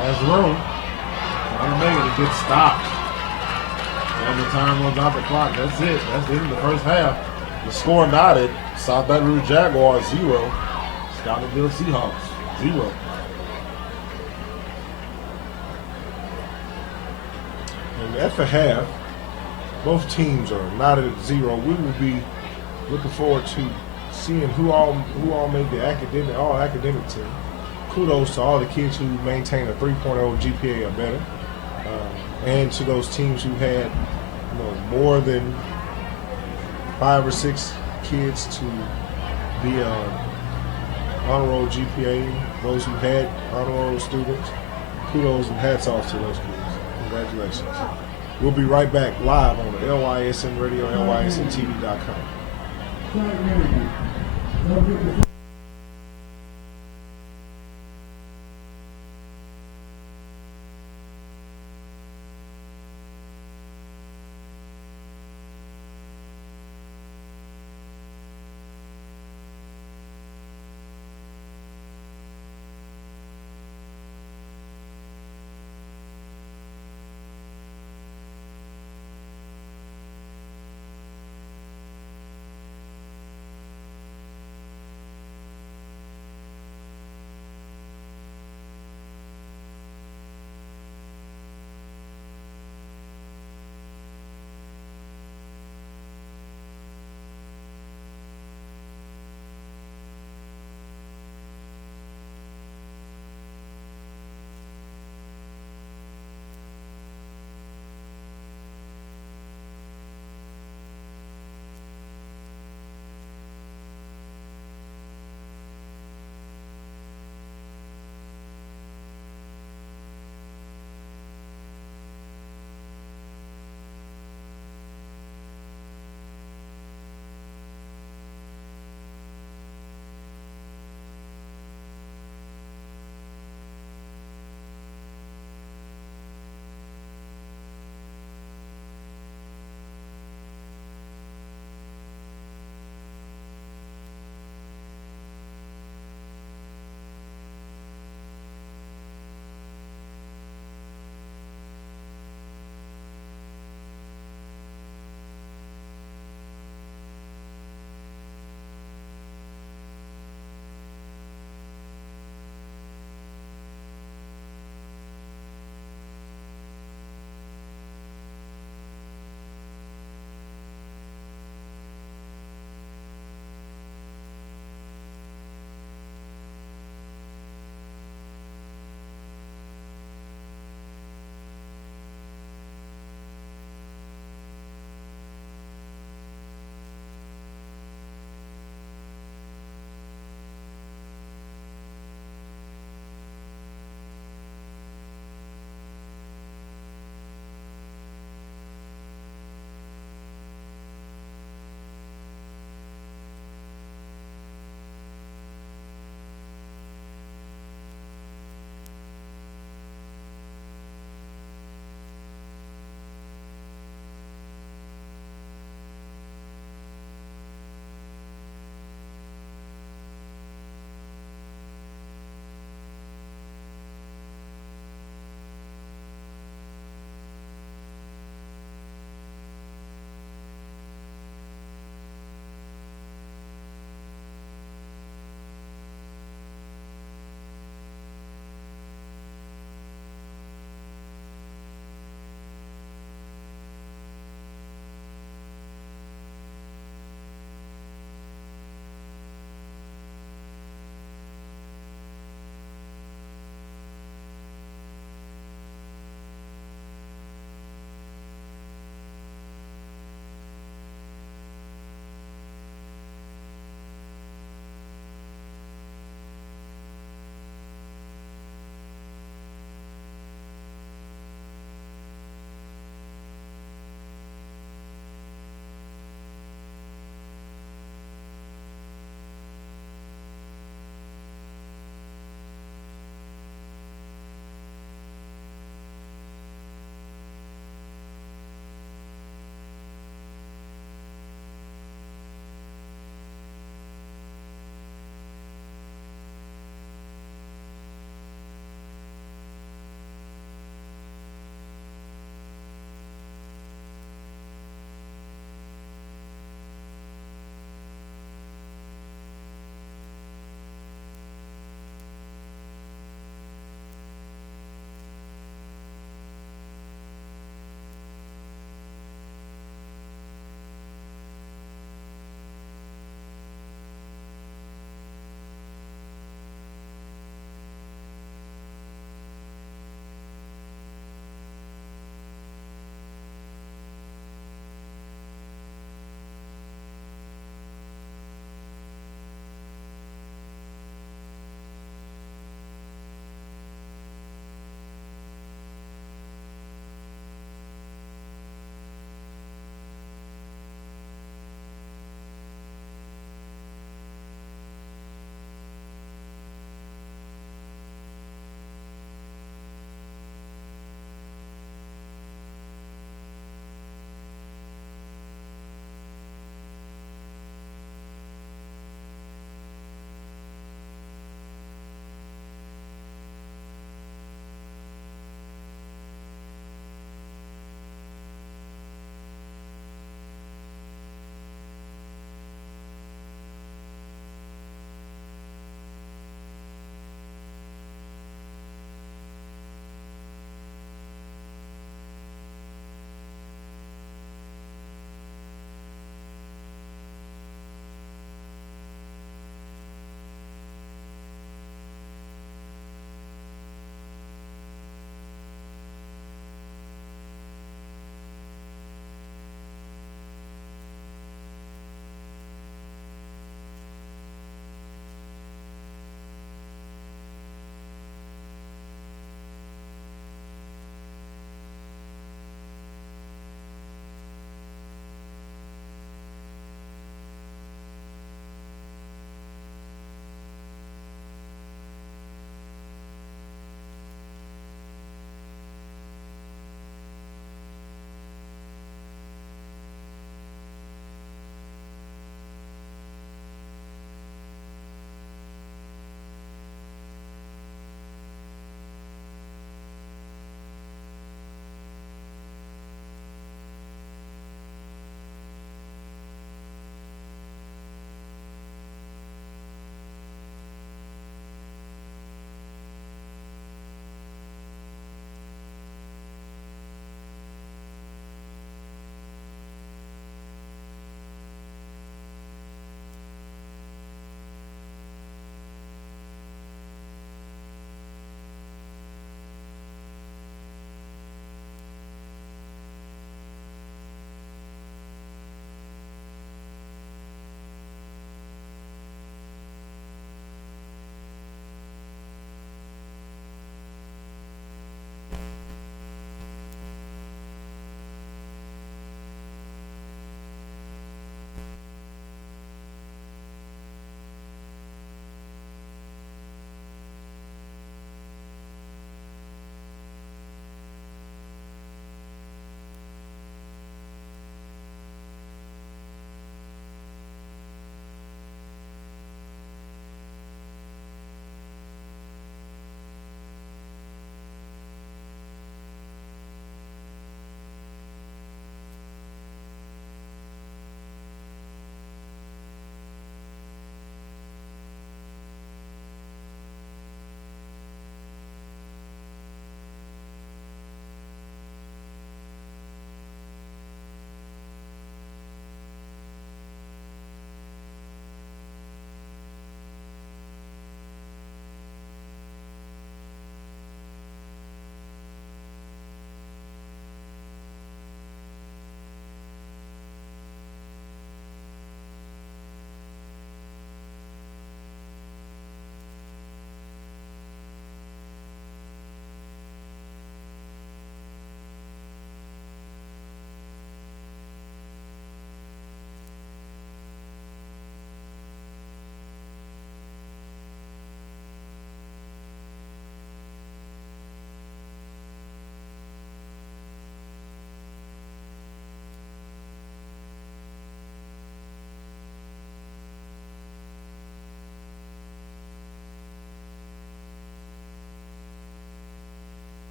Has room. Trying to make it. It gets stopped. And the time runs out the clock. That's it. That's the end of the first half. The score nodded. South Baton Rouge Jaguars 0. Scotlandville Seahawks 0. And at the half, both teams are knotted at 0. We will be looking forward to seeing who all made the all-academic team. Kudos to all the kids who maintain a 3.0 GPA or better, and to those teams who had more than 5 or 6 kids to be honor roll GPA. Those who had honor roll students, kudos and hats off to those kids. Congratulations. We'll be right back live on the LYSN Radio, LYSNTV.com.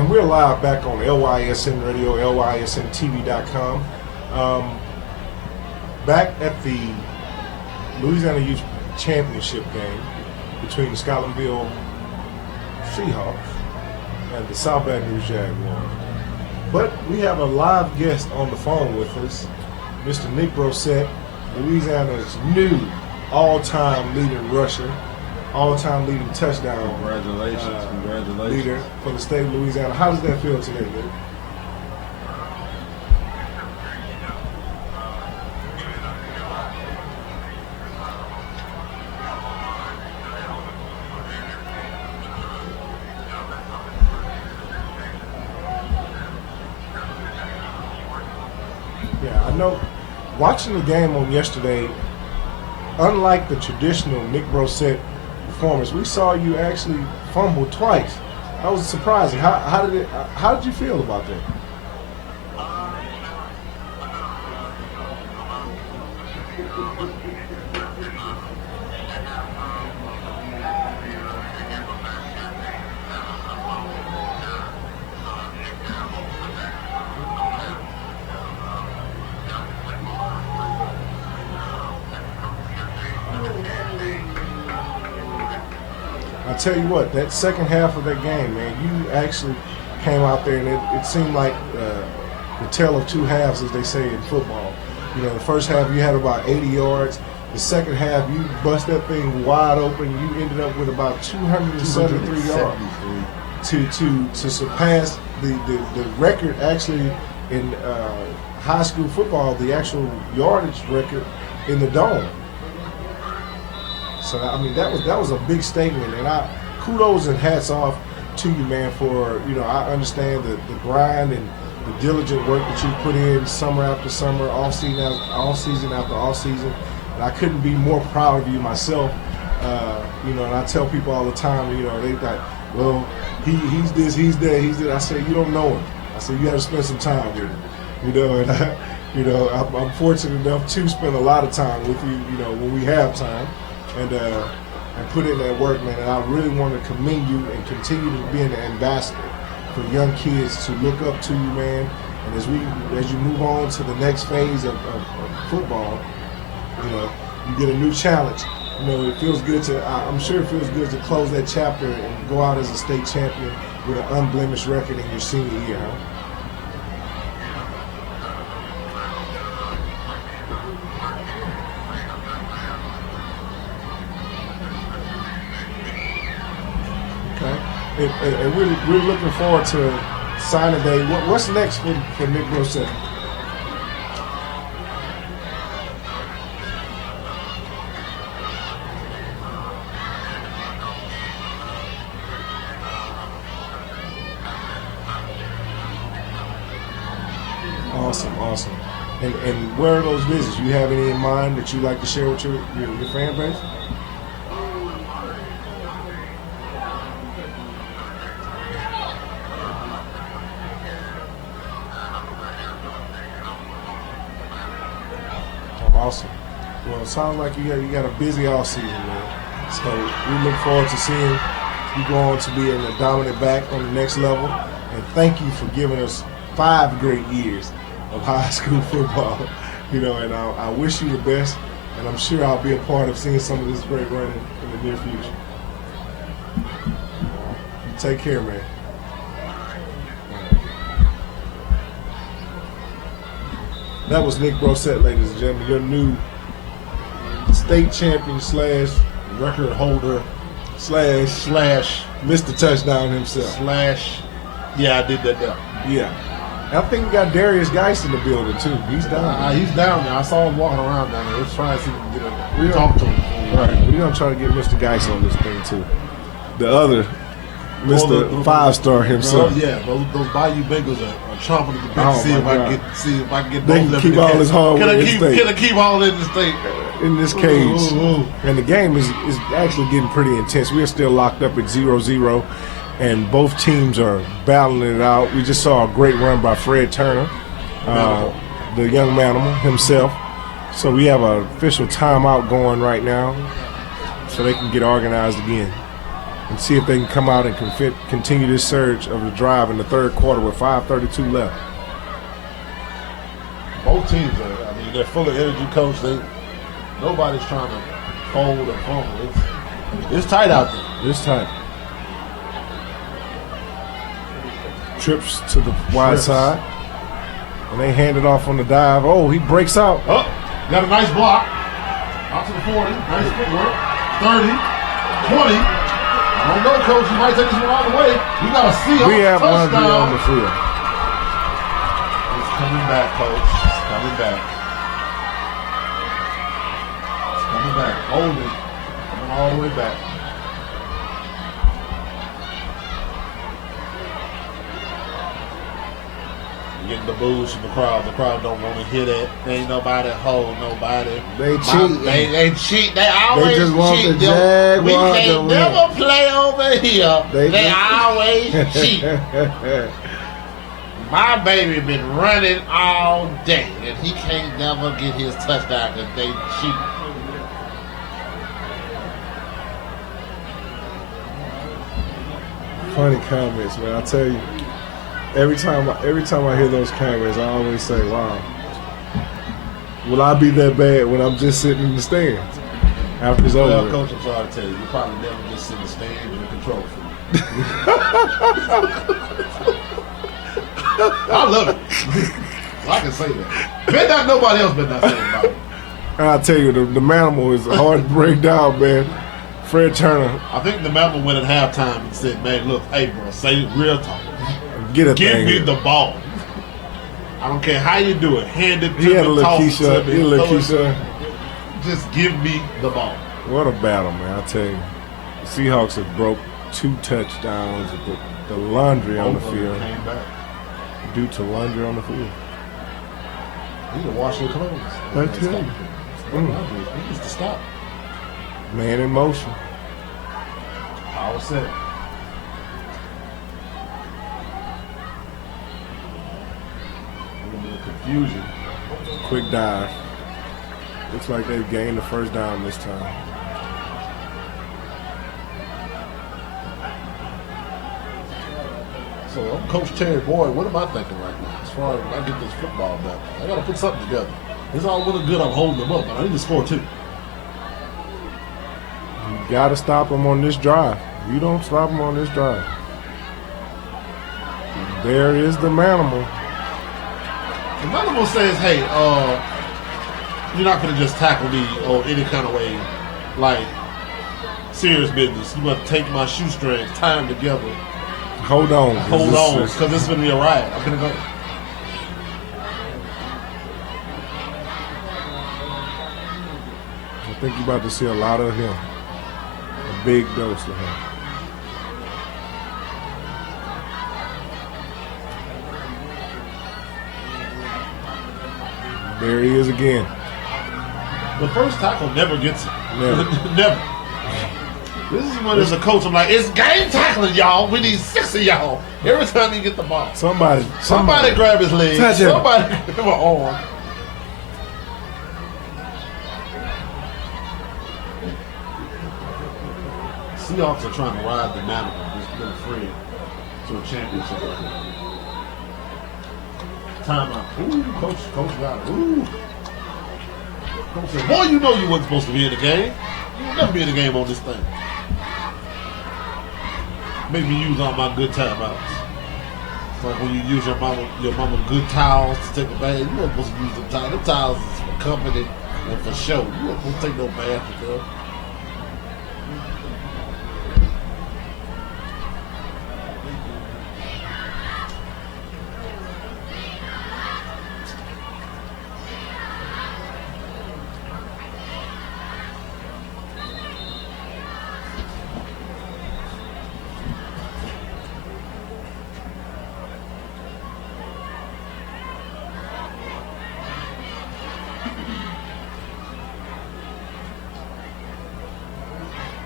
And we're live back on LYSN Radio, LYSNTV.com. Back at the Louisiana Youth Championship game between the Scotlandville Seahawks and the South Baton Rouge Jaguars. But we have a live guest on the phone with us, Mr. Nick Brossette, Louisiana's new all-time leading rusher, all-time leading touchdown Congratulations. leader for the state of Louisiana. How does that feel today, Nick? Yeah, I know. Watching the game on yesterday, unlike the traditional Nick Brossette performance, we saw you actually fumble twice. That was surprising. How did you feel about that? I tell you what, that second half of that game, man, you actually came out there and it seemed like the tale of two halves, as they say in football. You know, the first half you had about 80 yards. The second half you bust that thing wide open. You ended up with about 273 yards to surpass the record actually in high school football, the actual yardage record in the dome. So I mean that was a big statement, and kudos and hats off to you, man. For I understand the grind and the diligent work that you put in summer after summer, all season after all season, and I couldn't be more proud of you myself. And I tell people all the time, they got, well, he's this, he's that, he's that. I say you don't know him. I say you have to spend some time with him. And I'm fortunate enough to spend a lot of time with you. When we have time. And put in that work, man. And I really want to commend you and continue to be an ambassador for young kids to look up to you, man. And as you move on to the next phase of football, you get a new challenge. It feels good I'm sure it feels good to close that chapter and go out as a state champion with an unblemished record in your senior year, huh? And we're looking forward to signing day. What's next for Nick Brossette? Awesome. And where are those visits? You have any in mind that you'd like to share with your fan base? Awesome. Well, it sounds like you got a busy off season, man. So we look forward to seeing you go on to being a dominant back on the next level. And thank you for giving us 5 great years of high school football. And I wish you the best. And I'm sure I'll be a part of seeing some of this great running in the near future. You take care, man. That was Nick Brossette, ladies and gentlemen, your new state champion / record holder / Mr. Touchdown himself. Yeah, I did that there. Yeah. And I think we got Darius Geist in the building, too. He's down there. He's down there. I saw him walking around down there. Let's try and see if we can get him. Talk to him. Right. We're going to try to get Mr. Geist on this thing, too. The other Mr. 5-star himself. Those Bayou Bengals are chomping at the bit to see if I can get they can keep all his hard work in the state. Can I keep all in the state? In this cage. And the game is actually getting pretty intense. We are still locked up at 0-0, and both teams are battling it out. We just saw a great run by Fred Turner, the young manimal himself. So we have an official timeout going right now so they can get organized again. and see if they can come out and continue this surge of the drive in the third quarter with 5:32 left. Both teams are, I mean, they're full of energy, coach. Nobody's trying to fold or fumble. It's tight out there. It's tight. Trips to the wide side. And they hand it off on the dive. Oh, he breaks out. Oh, got a nice block. Out to the 40. Nice footwork. 30. 20. I don't know, coach. You might take this one all the way. You got a Seahawks We have touchdown. one on the field. It's coming back, coach. It's coming back. It's coming back. Hold it. Coming all the way back. You're getting the boos from the crowd. The crowd don't want to hear that. Ain't nobody hold nobody. They cheat. They cheat. They always just want cheat. the Jaguars We to can't win. never play over here. They always cheat. My baby been running all day, and he can't never get his touchdown because they cheat. Funny comments, man. I tell you, every time I hear those comments, I always say, "Wow, will I be that bad when I'm just sitting in the stands after it's over?" Well, coach, I'm sorry to tell you, you probably never just sit in the stand and control for me. I love it. I can say that. Bet not nobody else better not say about it. And I tell you, the manimal is hard to break down, man. Fred Turner, I think the Mamba went at halftime and said, "Man, look, hey, bro, say real talk. give Give thing me here. the ball. I don't care how you do it. Hand it to He had a me, little toss it Keisha. to He had a little me, throw it. Keisha. Just give me the ball." What a battle, man! I tell you, the Seahawks have broke 2 touchdowns. The laundry on the Both of them field came back. due to laundry on the field. He need to wash their clothes. I tell you. He needs to stop. Man in motion. Power set. A little bit of confusion. Quick dive. Looks like they've gained the first down this time. So I'm Coach Terry Boyd. What am I thinking right now as far as I get this football back? I got to put something together. It's all well and good. I'm holding them up, but I need to score too. You got to stop them on this drive. You don't stop them on this drive. There is the manimal. The animal says, "Hey, you're not gonna just tackle me or any kind of way, like serious business. You must take my shoestrings, tie them together, Hold on. hold on, because this is gonna be a riot. I'm gonna go." I think you're about to see a lot of him. A big dose of him. There he is again. The first tackle never gets it. Never. Never. This is when as a coach, I'm like, it's game tackling, y'all. We need 6 of y'all every time you get the ball. Somebody grab his leg. Touch him. Somebody give him an arm. Seahawks are trying to ride the mantle, just get free to a championship. Timeout. Ooh, coach got it. Ooh. Coach said, "Boy, you know you wasn't supposed to be in the game. You will never be in the game on this thing." Make me use all my good timeouts. It's like when you use your mama good towels to take a bath. You weren't supposed to use them towels. Them towels is for company and for show. You weren't supposed to take no bath with them.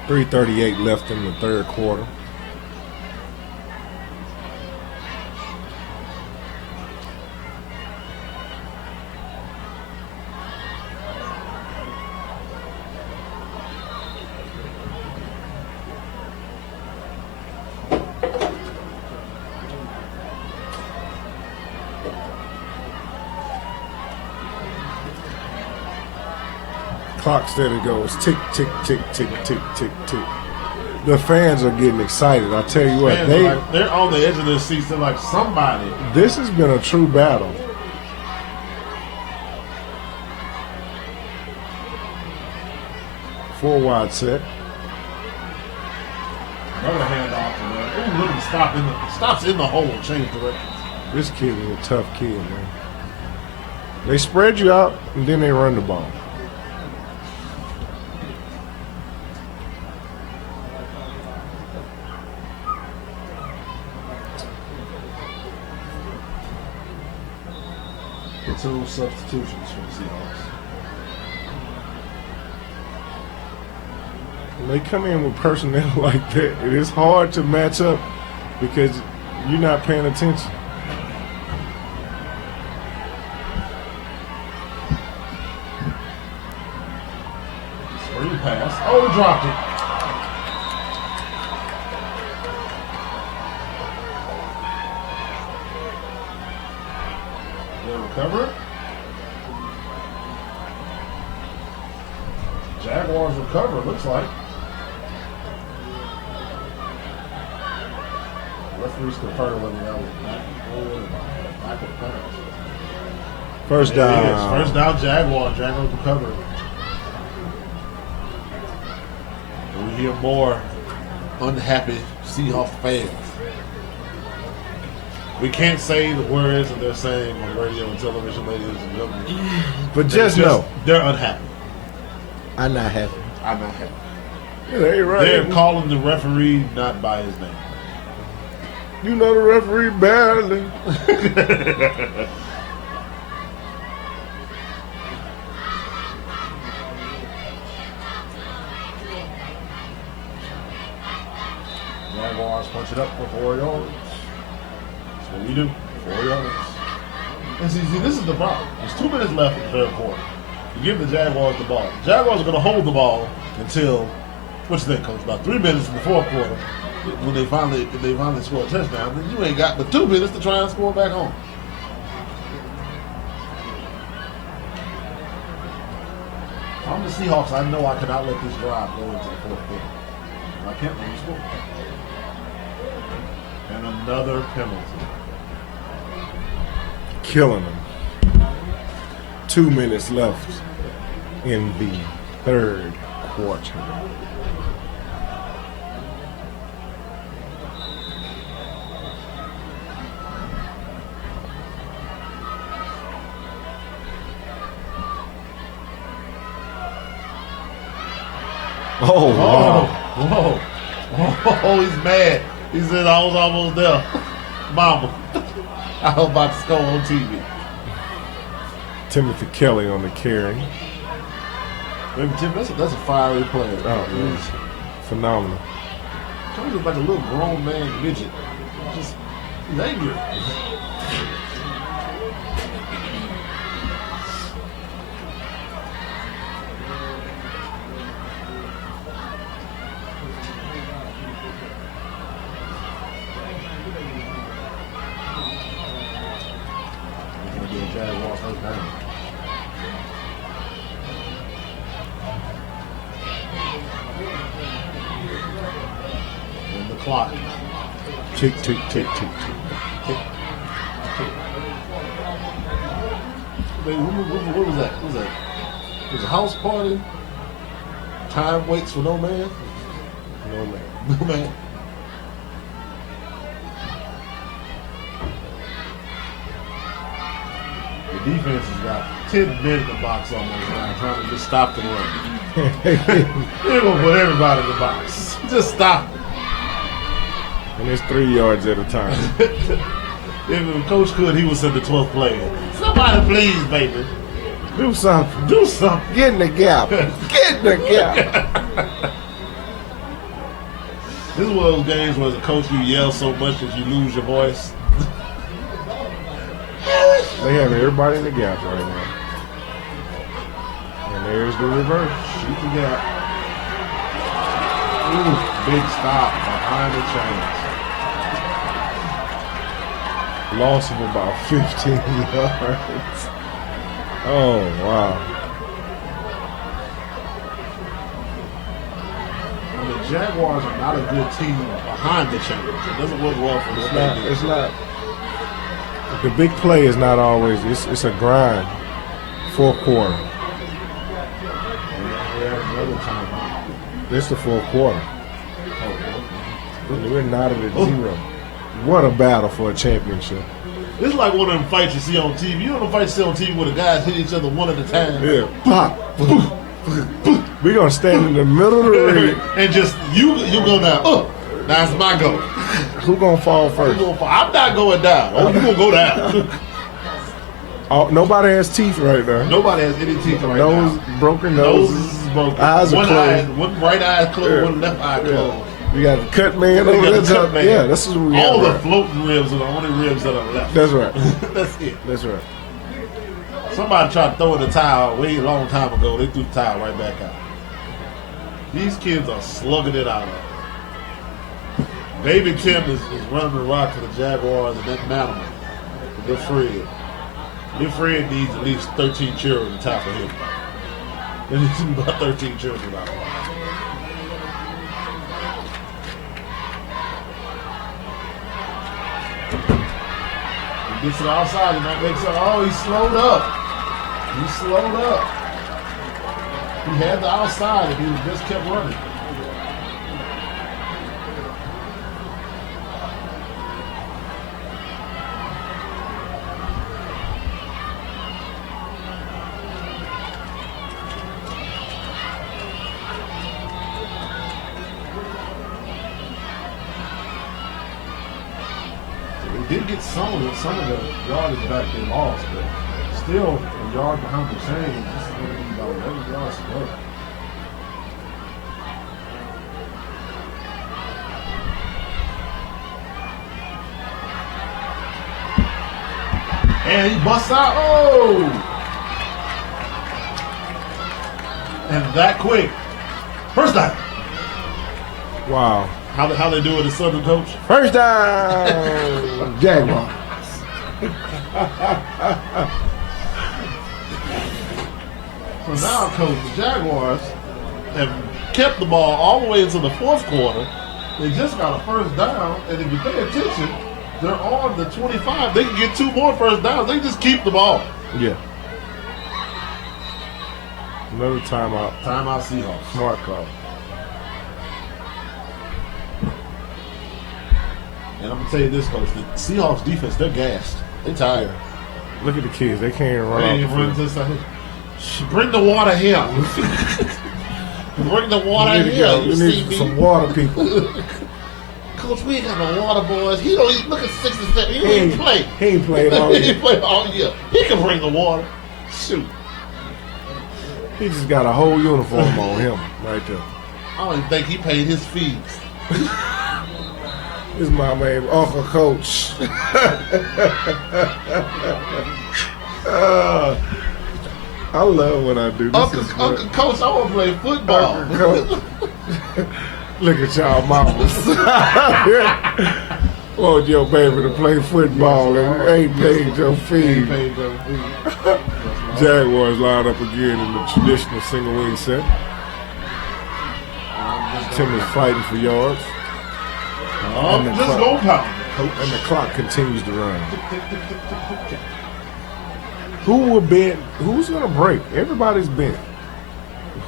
.338 left in the third quarter. Clock steady goes tick, tick, tick, tick, tick, tick, tick. The fans are getting excited. I tell you what, Fans are like, they're on the edge of their seats. They're like, somebody. this has been a true battle. Four wide set. Another handoff to them. Ooh, look at the stops in the hole, change directions. This kid is a tough kid, man. They spread you out and then they run the ball. Two substitutions for the Seahawks. When they come in with personnel like that, it is hard to match up because you're not paying attention. Screen pass. Oh, dropped it. They'll recover it. Jaguars recover, it looks like. Referees confirm whether that was back of the pass. First down. It is. First down, Jaguars. Jaguars recover. And we hear more unhappy Seahawks fans. We can't say the words that they're saying on radio and television, ladies and gentlemen. But just know, they're unhappy. I'm not happy. I'm not happy. Yeah, they ain't right. They're calling the referee not by his name. You know the referee barely. Jaguars punch it up for 4 yards. That's what we do. 4 yards. And see, this is the problem. There's 2 minutes left in the third quarter. You give the Jaguars the ball. Jaguars are going to hold the ball until, what you think, Coach? About 3 minutes in the fourth quarter. When they finally score a touchdown, then you ain't got but 2 minutes to try and score back home. If I'm the Seahawks, I know I cannot let this drive go into the fourth quarter. I can't let them score. And another penalty. Killing them. 2 minutes left in the third quarter. Oh, wow. Whoa. Oh, he's mad. He said, I was almost there. Mama, I was about to score on TV. Timothy Kelly on the carry. Maybe Tim, that's a fiery player. Oh, man. Phenomenal. He looks like a little grown man midget. Just, he's angry. Jaguars first down. And the clock. Tick, tick, tick, tick, tick. Wait, what was that? What was that? It was a house party. Time waits for no man. No man. No man. The defense has got 10 men in the box almost now, trying to just stop the run. They're going to put everybody in the box. Just stop it. And it's 3 yards at a time. If the coach could, he would send the 12th player. Somebody please, baby. Do something. Do something. Get in the gap. Get in the gap. This is one of those games where as a coach you yell so much that you lose your voice. They have everybody in the gap right now. And there's the reverse. Shoot the gap. Ooh, big stop behind the chains. Loss of about 15 yards. Oh, wow. The Jaguars are not a good team behind the chains. It doesn't work well for them. It's not. The big play is not always. It's a grind. Fourth quarter. We have another time. This the fourth quarter. We're not at a 0. What a battle for a championship. This is like one of them fights you see on TV. You know the fights you see on TV where the guys hit each other one at a time? Yeah. Pop. We're going to stand in the middle of the ring. And just, you go down. Now it's my go. Who going to fall first? I'm not going down. Oh, you going to go down. Nobody has teeth right now. Nobody has any teeth right now. Nose, broken nose. Nose is broken. Eyes are closed. One right eye is closed, one left eye closed. You got the cut man over there. Yeah, this is what we all got. The floating ribs are the only ribs that are left. That's right. That's it. That's right. Somebody tried to throw in the towel way a long time ago. They threw the towel right back out. These kids are slugging it out. Baby Tim is running the rock for the Jaguars and that Manaman. Good Fred. Good Fred needs at least 13 children to tackle him. There needs to be about 13 children out. He gets to the outside and that makes it. Oh, he slowed up. He slowed up. He had the outside and he just kept running. They did get some of the yardage back they lost, but still a yard behind the chains. This is going to be about 11 yards to go. And he busts out. Oh! And that quick. First down. Wow. How they do it, the Southern coach? First down. Jaguars. So now, coach, the Jaguars have kept the ball all the way into the fourth quarter. They just got a first down, and if you pay attention, they're on the 25. They can get 2 more first downs. They just keep the ball. Yeah. Another timeout. Timeout Seahawks. Smart call. And I'm going to tell you this, coach. The Seahawks defense, they're gassed. They're tired. Look at the kids. They can't even run They off the run field. to the side. Bring the water here. Bring the water here. We You see need me? some water, people. Coach, we ain't got no water, boys. He don't even look at 67. He don't even play. He ain't played all He year. ain't played all year. He can bring the water. Shoot. He just got a whole uniform on him right there. I don't even think he paid his fees. This is my man, Uncle Coach. I love what I do. This Uncle Coach, I want to play football. Uncle Coach. Look at y'all mamas. Want your baby to play football and ain't paid your fee. Jaguars line up again in the traditional single wing set. Tim is fighting for yards. I'm just going to pound it, Coach. And the clock continues to run. Who will bend? Who's going to break? Everybody's bent.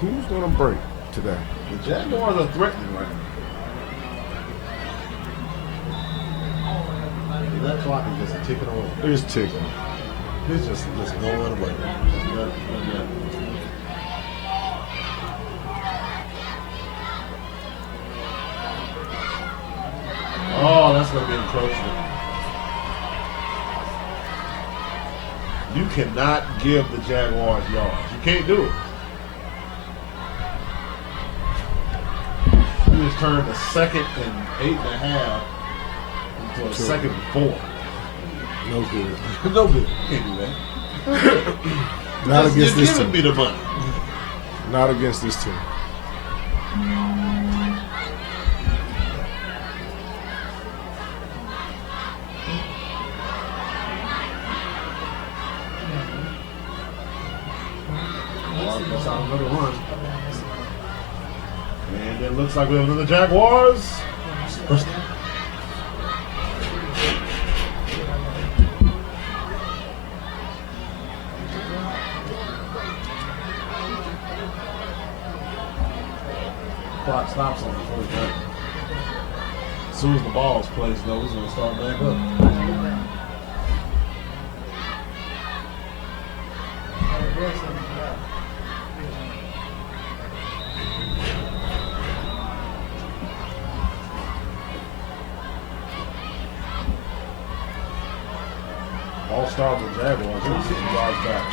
Who's going to break today? The Jaguars are threatening right now. That clock is just ticking away. It's ticking. It's just going away. Oh, that's going to be encroachment. You cannot give the Jaguars yards. You can't do it. You just turned a 2nd and 8.5 into a 2nd and 4. No good. No good. You can't do that. Not against You're this giving team. me the money. Not against this team. Looks like we have another Jaguars. Clock stops on the first down. As soon as the ball's placed, though, he's going to start back up. All stars with Jaguars. Here's 60 yards back.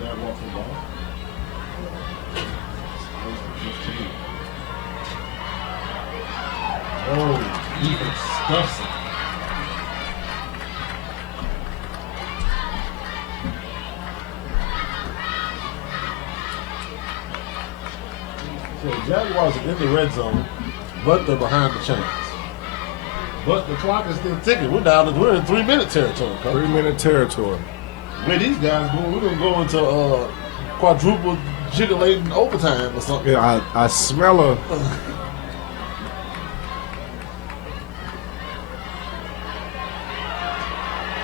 Jaguar football. Oh, defense stuffs it. So the Jaguars are in the red zone, but they're behind the chains. But the clock is still ticking. We're in 3-minute territory, Coach. 3-minute territory. Where these guys going? We're gonna go into quadruple jiggling overtime or something. Yeah, I smell a.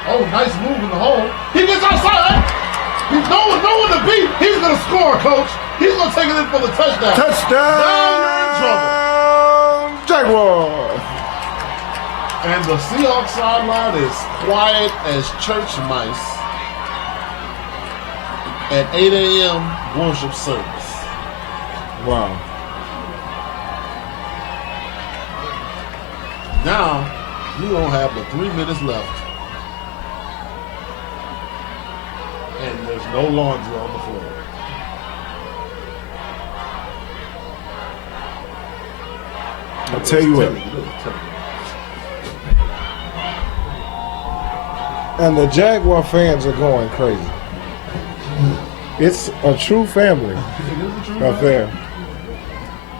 Oh, nice move in the hole. He gets outside. He's no one to beat. He's gonna score, Coach. He's gonna take it in for the touchdown. Touchdown! Now you're in trouble. Jaguars! And the Seahawks sideline is quiet as church mice at 8 a.m. worship service. Wow. Now, you don't have but 3 minutes left. And there's no laundry on the floor. I'll tell you what. And the Jaguar fans are going crazy. It's a true family affair.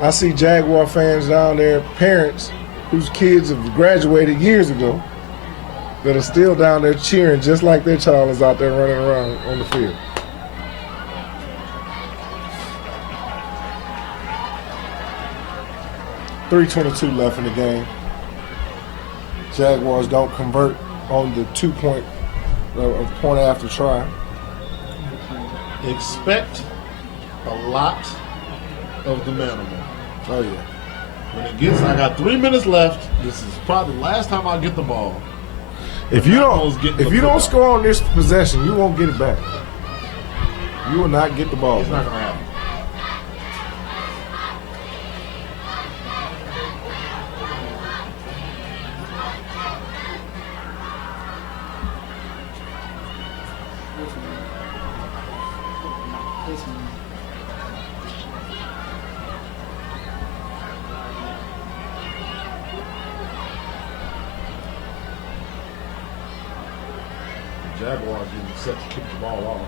I see Jaguar fans down there, parents whose kids have graduated years ago, that are still down there cheering just like their child is out there running around on the field. .322 left in the game. Jaguars don't convert on the 2-point point after try. Expect a lot of the manimal. Oh yeah. When it gets, I got 3 minutes left. This is probably the last time I get the ball. If you don't score on this possession, you won't get it back. You will not get the ball. It's not gonna happen. Jaguars getting set to kick the ball off.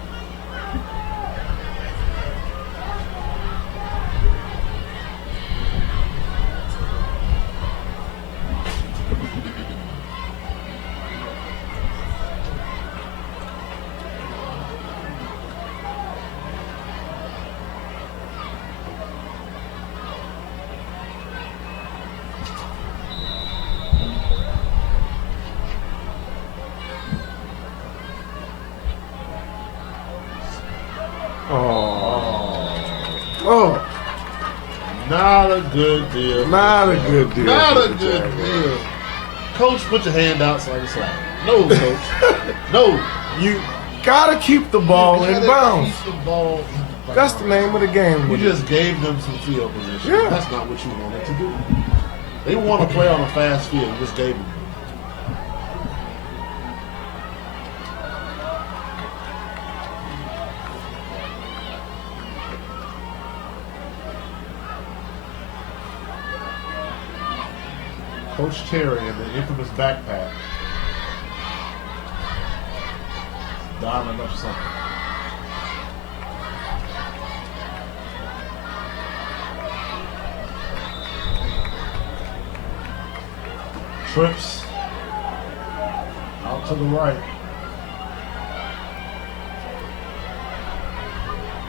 Oh, Not a good deal. not a good deal. Not for a the good Jaguars. deal. Coach, put your hand out so I can slide. No, Coach. No. You gotta keep the ball in Gotta bounds. keep the ball in That's the name of the game. You with it. just gave them some field position. Yeah. That's not what you wanted to do. They want to play on a fast field. You just gave them. Coach Terry and the infamous backpack. Diamond up something. Trips out to the right.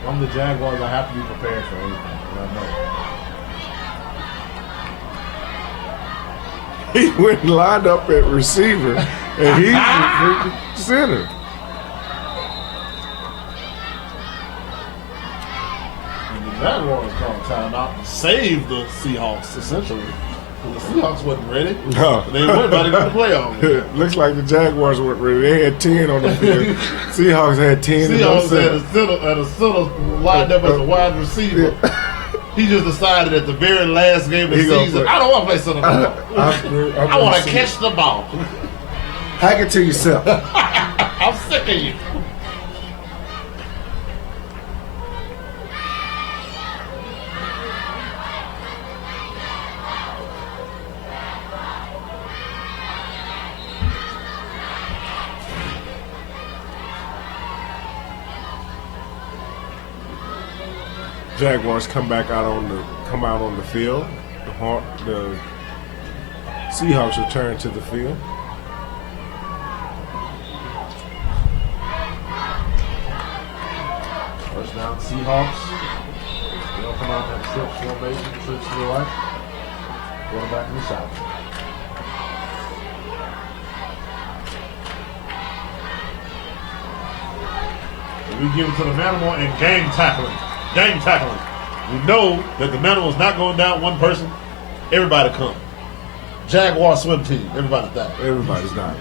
I'm the Jaguars. I have to be prepared for anything. I know. He went and lined up at receiver, and he's the freaking center. And the Jaguars called timeout to save the Seahawks, essentially. The Seahawks wasn't ready. No. They weren't about to get the playoffs. Looks like the Jaguars weren't ready. They had 10 on the field. Seahawks had 10. Seahawks had a center lined up as a wide receiver. He just decided at the very last game of the season, I don't want to play center football. I want to catch the ball. Hack it to yourself. I'm sick of you. Jaguars come out on the field. The Seahawks return to the field. First down, Seahawks. They'll come out that trips formation, trips to the right. Quarterback in the shot. We give it to the Manimal and gang tackling. Gang tackling. We know that the Manimal is not going down one person. Everybody come. Jaguar swim team. Everybody's down. Everybody's down.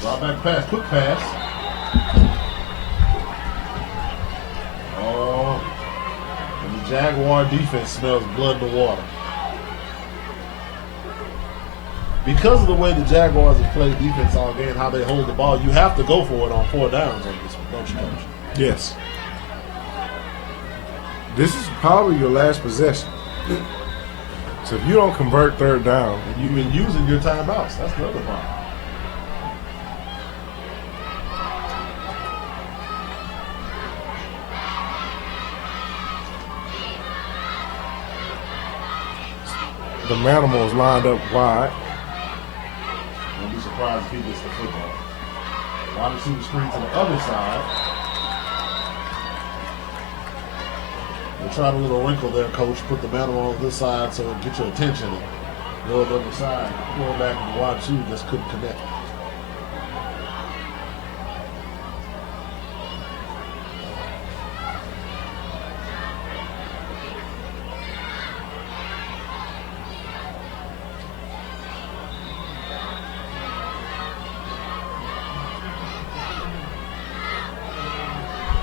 Draw back pass, quick pass. Oh, and the Jaguar defense smells blood in the water. Because of the way the Jaguars have played defense all game, how they hold the ball, you have to go for it on 4 downs on this one, don't you, Coach? Yes. This is probably your last possession. So if you don't convert third down, And you've been using your timeouts. That's the other problem. the Manimal is lined up wide. Don't be surprised if he gets the football. Wide receiver screen to the other side. We'll try a little wrinkle there, Coach. Put the Manimal on this side so it'll get your attention. Go to the other side. Quarterback and the wide receiver just couldn't connect.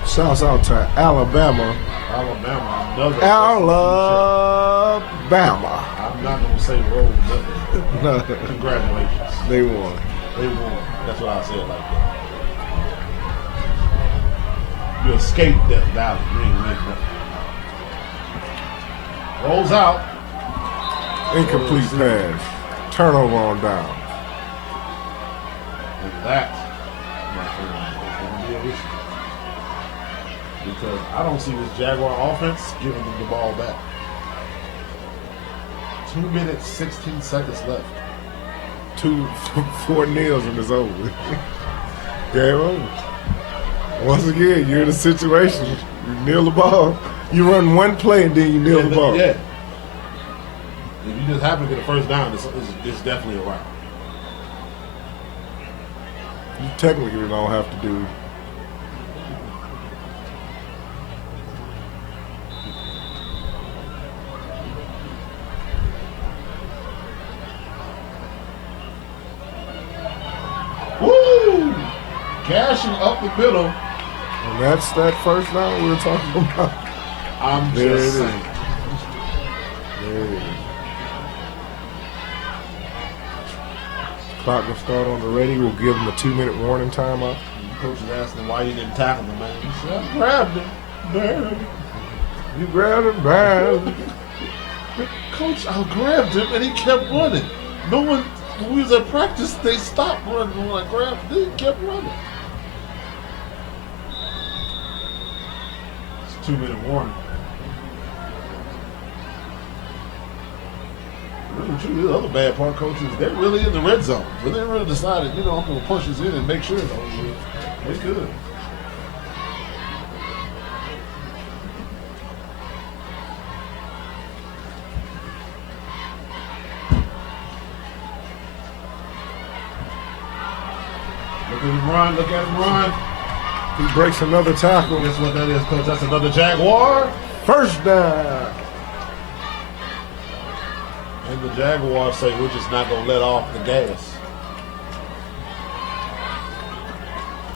Shouts out to Alabama. Alabama, another. Alabama. I'm not going to say roll, but No, congratulations. they won. They won. That's why I said it like that. You escaped that valley. You ain't win nothing. Rolls out. Incomplete pass. Turnover on down. And that, my friend, is going to be an issue. Because I don't see this Jaguar offense giving them the ball back. 2 minutes, 16 seconds left. 4 nails and it's over. Game over. Once again, you're in a situation. You kneel the ball. You run one play and then you kneel the ball. Yeah. If you just happen to get a first down, it's definitely a rout. You technically don't have to do. gashing up the middle. And that's that first down we were talking about. I'm There just it is. saying. There it is. Clock will start on the ready. We'll give him a 2-minute warning timeout. Coach is asking why you didn't tackle the man. He said, I grabbed him. Bam. You grabbed him bad. Coach, I grabbed him and he kept running. No one, when we was at practice, they stopped running when I grabbed him. He kept running. It's a 2-minute warning. Really, the other bad part, coaches, they're really in the red zone. But they really decided, I'm going to push this in and make sure it's over with. They could. Look at him run. Look at him run. He breaks another tackle. Guess what that is, Coach? That's another Jaguar. First down. And the Jaguars say we're just not going to let off the gas.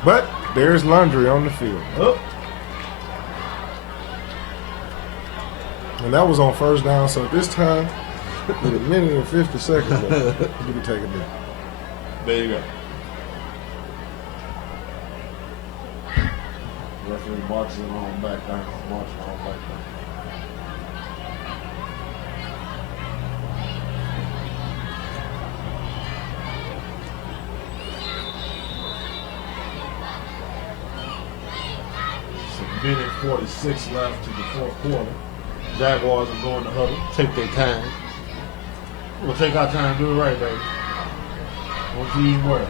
But there's Landry on the field. Oh. And that was on first down, so this time, with a minute and 50 seconds left, you can take a knee. There you go. Referee marches it on back down. Marching on back down. It's a minute 46 left to the fourth quarter. Jaguars are going to huddle. Take their time. We'll take our time. Do it right, baby. Don't you even worry.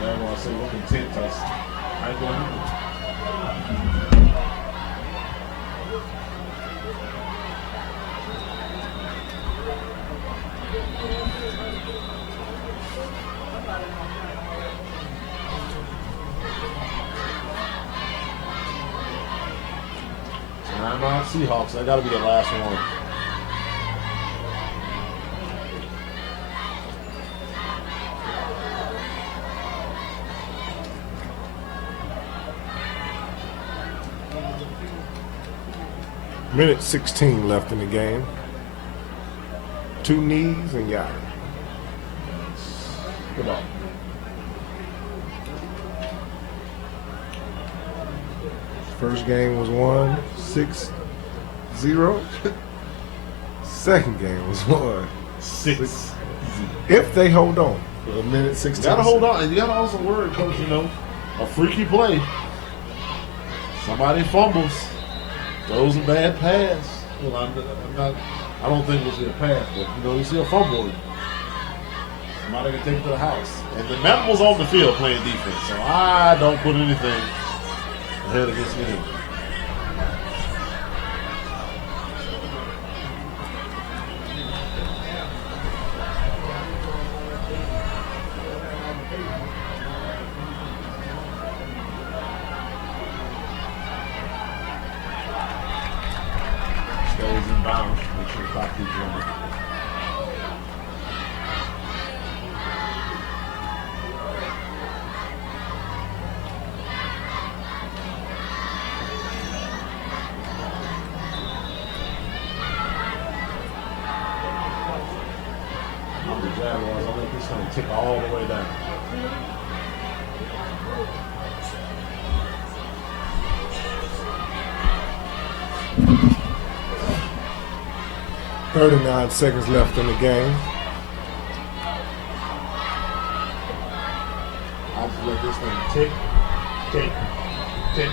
Jaguars say we're content to us. I ain't doing nothing. Timeout Seahawks. That got to be the last one. Minute 16 left in the game. 2 knees and yard. Good ball. First game was 1-6-0. Second game was 1-6. If they hold on for a minute 16. You gotta hold on, and you gotta also worry, Coach. A freaky play. Somebody fumbles, throws a bad pass. Well, I'm not. I don't think it'll be a pass, but you see a fumble. Somebody can take it to the house. And the Mammals on the field playing defense, so I don't put anything ahead against me. Stays in bounds. Make sure the clock keeps running. The Jaguars, I think it's going to tick all the way down. .39 seconds left in the game. I'll just let this thing tick, tick, tick.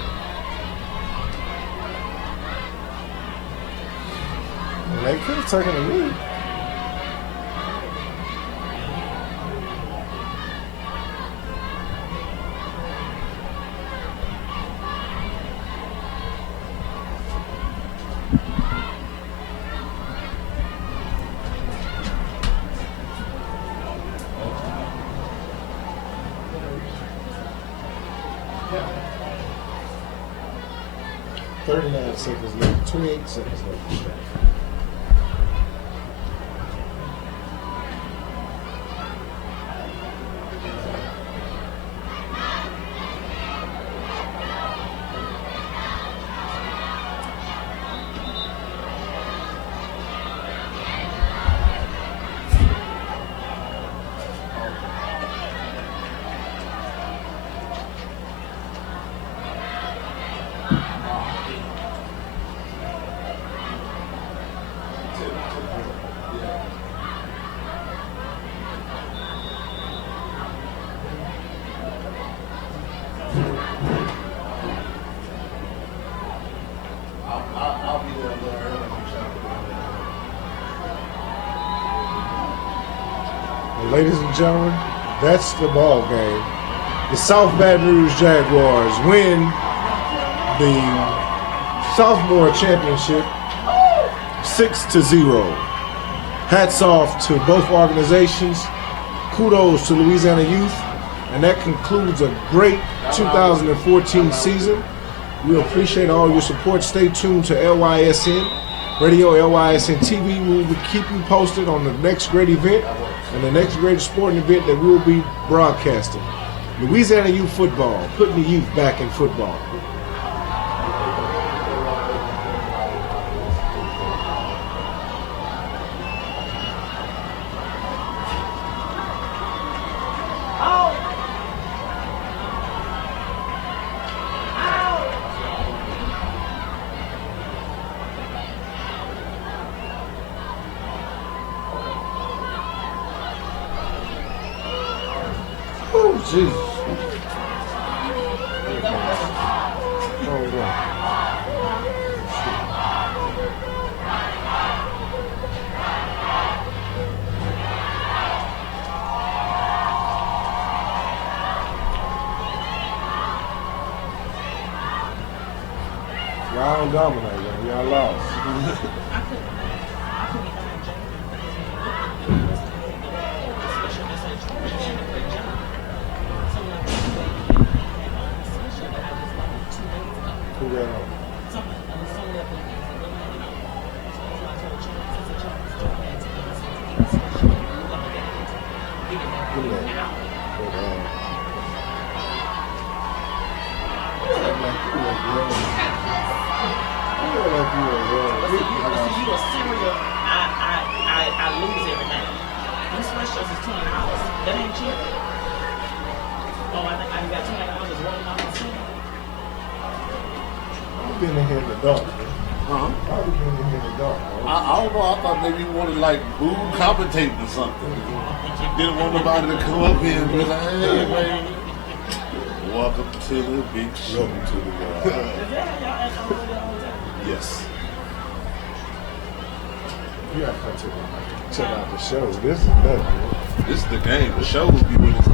And they could have taken a lead. Yeah. 39 seconds left. 28 seconds left. I'll be there a little early. And ladies and gentlemen, that's the ball game. The South Baton Rouge Jaguars win the Sophomore Championship 6-0. Hats off to both organizations. Kudos to Louisiana Youth. And that concludes a great 2014 season. We appreciate all your support. Stay tuned to LYSN Radio, LYSNTV. We will keep you posted on the next great event and the next great sporting event that we'll be broadcasting. Louisiana Youth Football, putting the youth back in football. Oh, Jesus. Y'all don't dominate, man. Y'all lost. Who ran over? I lose every night. These sweatshirts is $20. That ain't cheap. Oh, I got $20 as well. I've been in here in the dark, man. Uh-huh. I've been in here in the dark, man. I don't know. I thought maybe you wanted like mood commentating or something. Didn't want nobody to come up here and be like, hey, man. Welcome to the big show. Welcome to the Yes. You gotta come check out the show. This is nothing, man. This is the game. The show will be when it's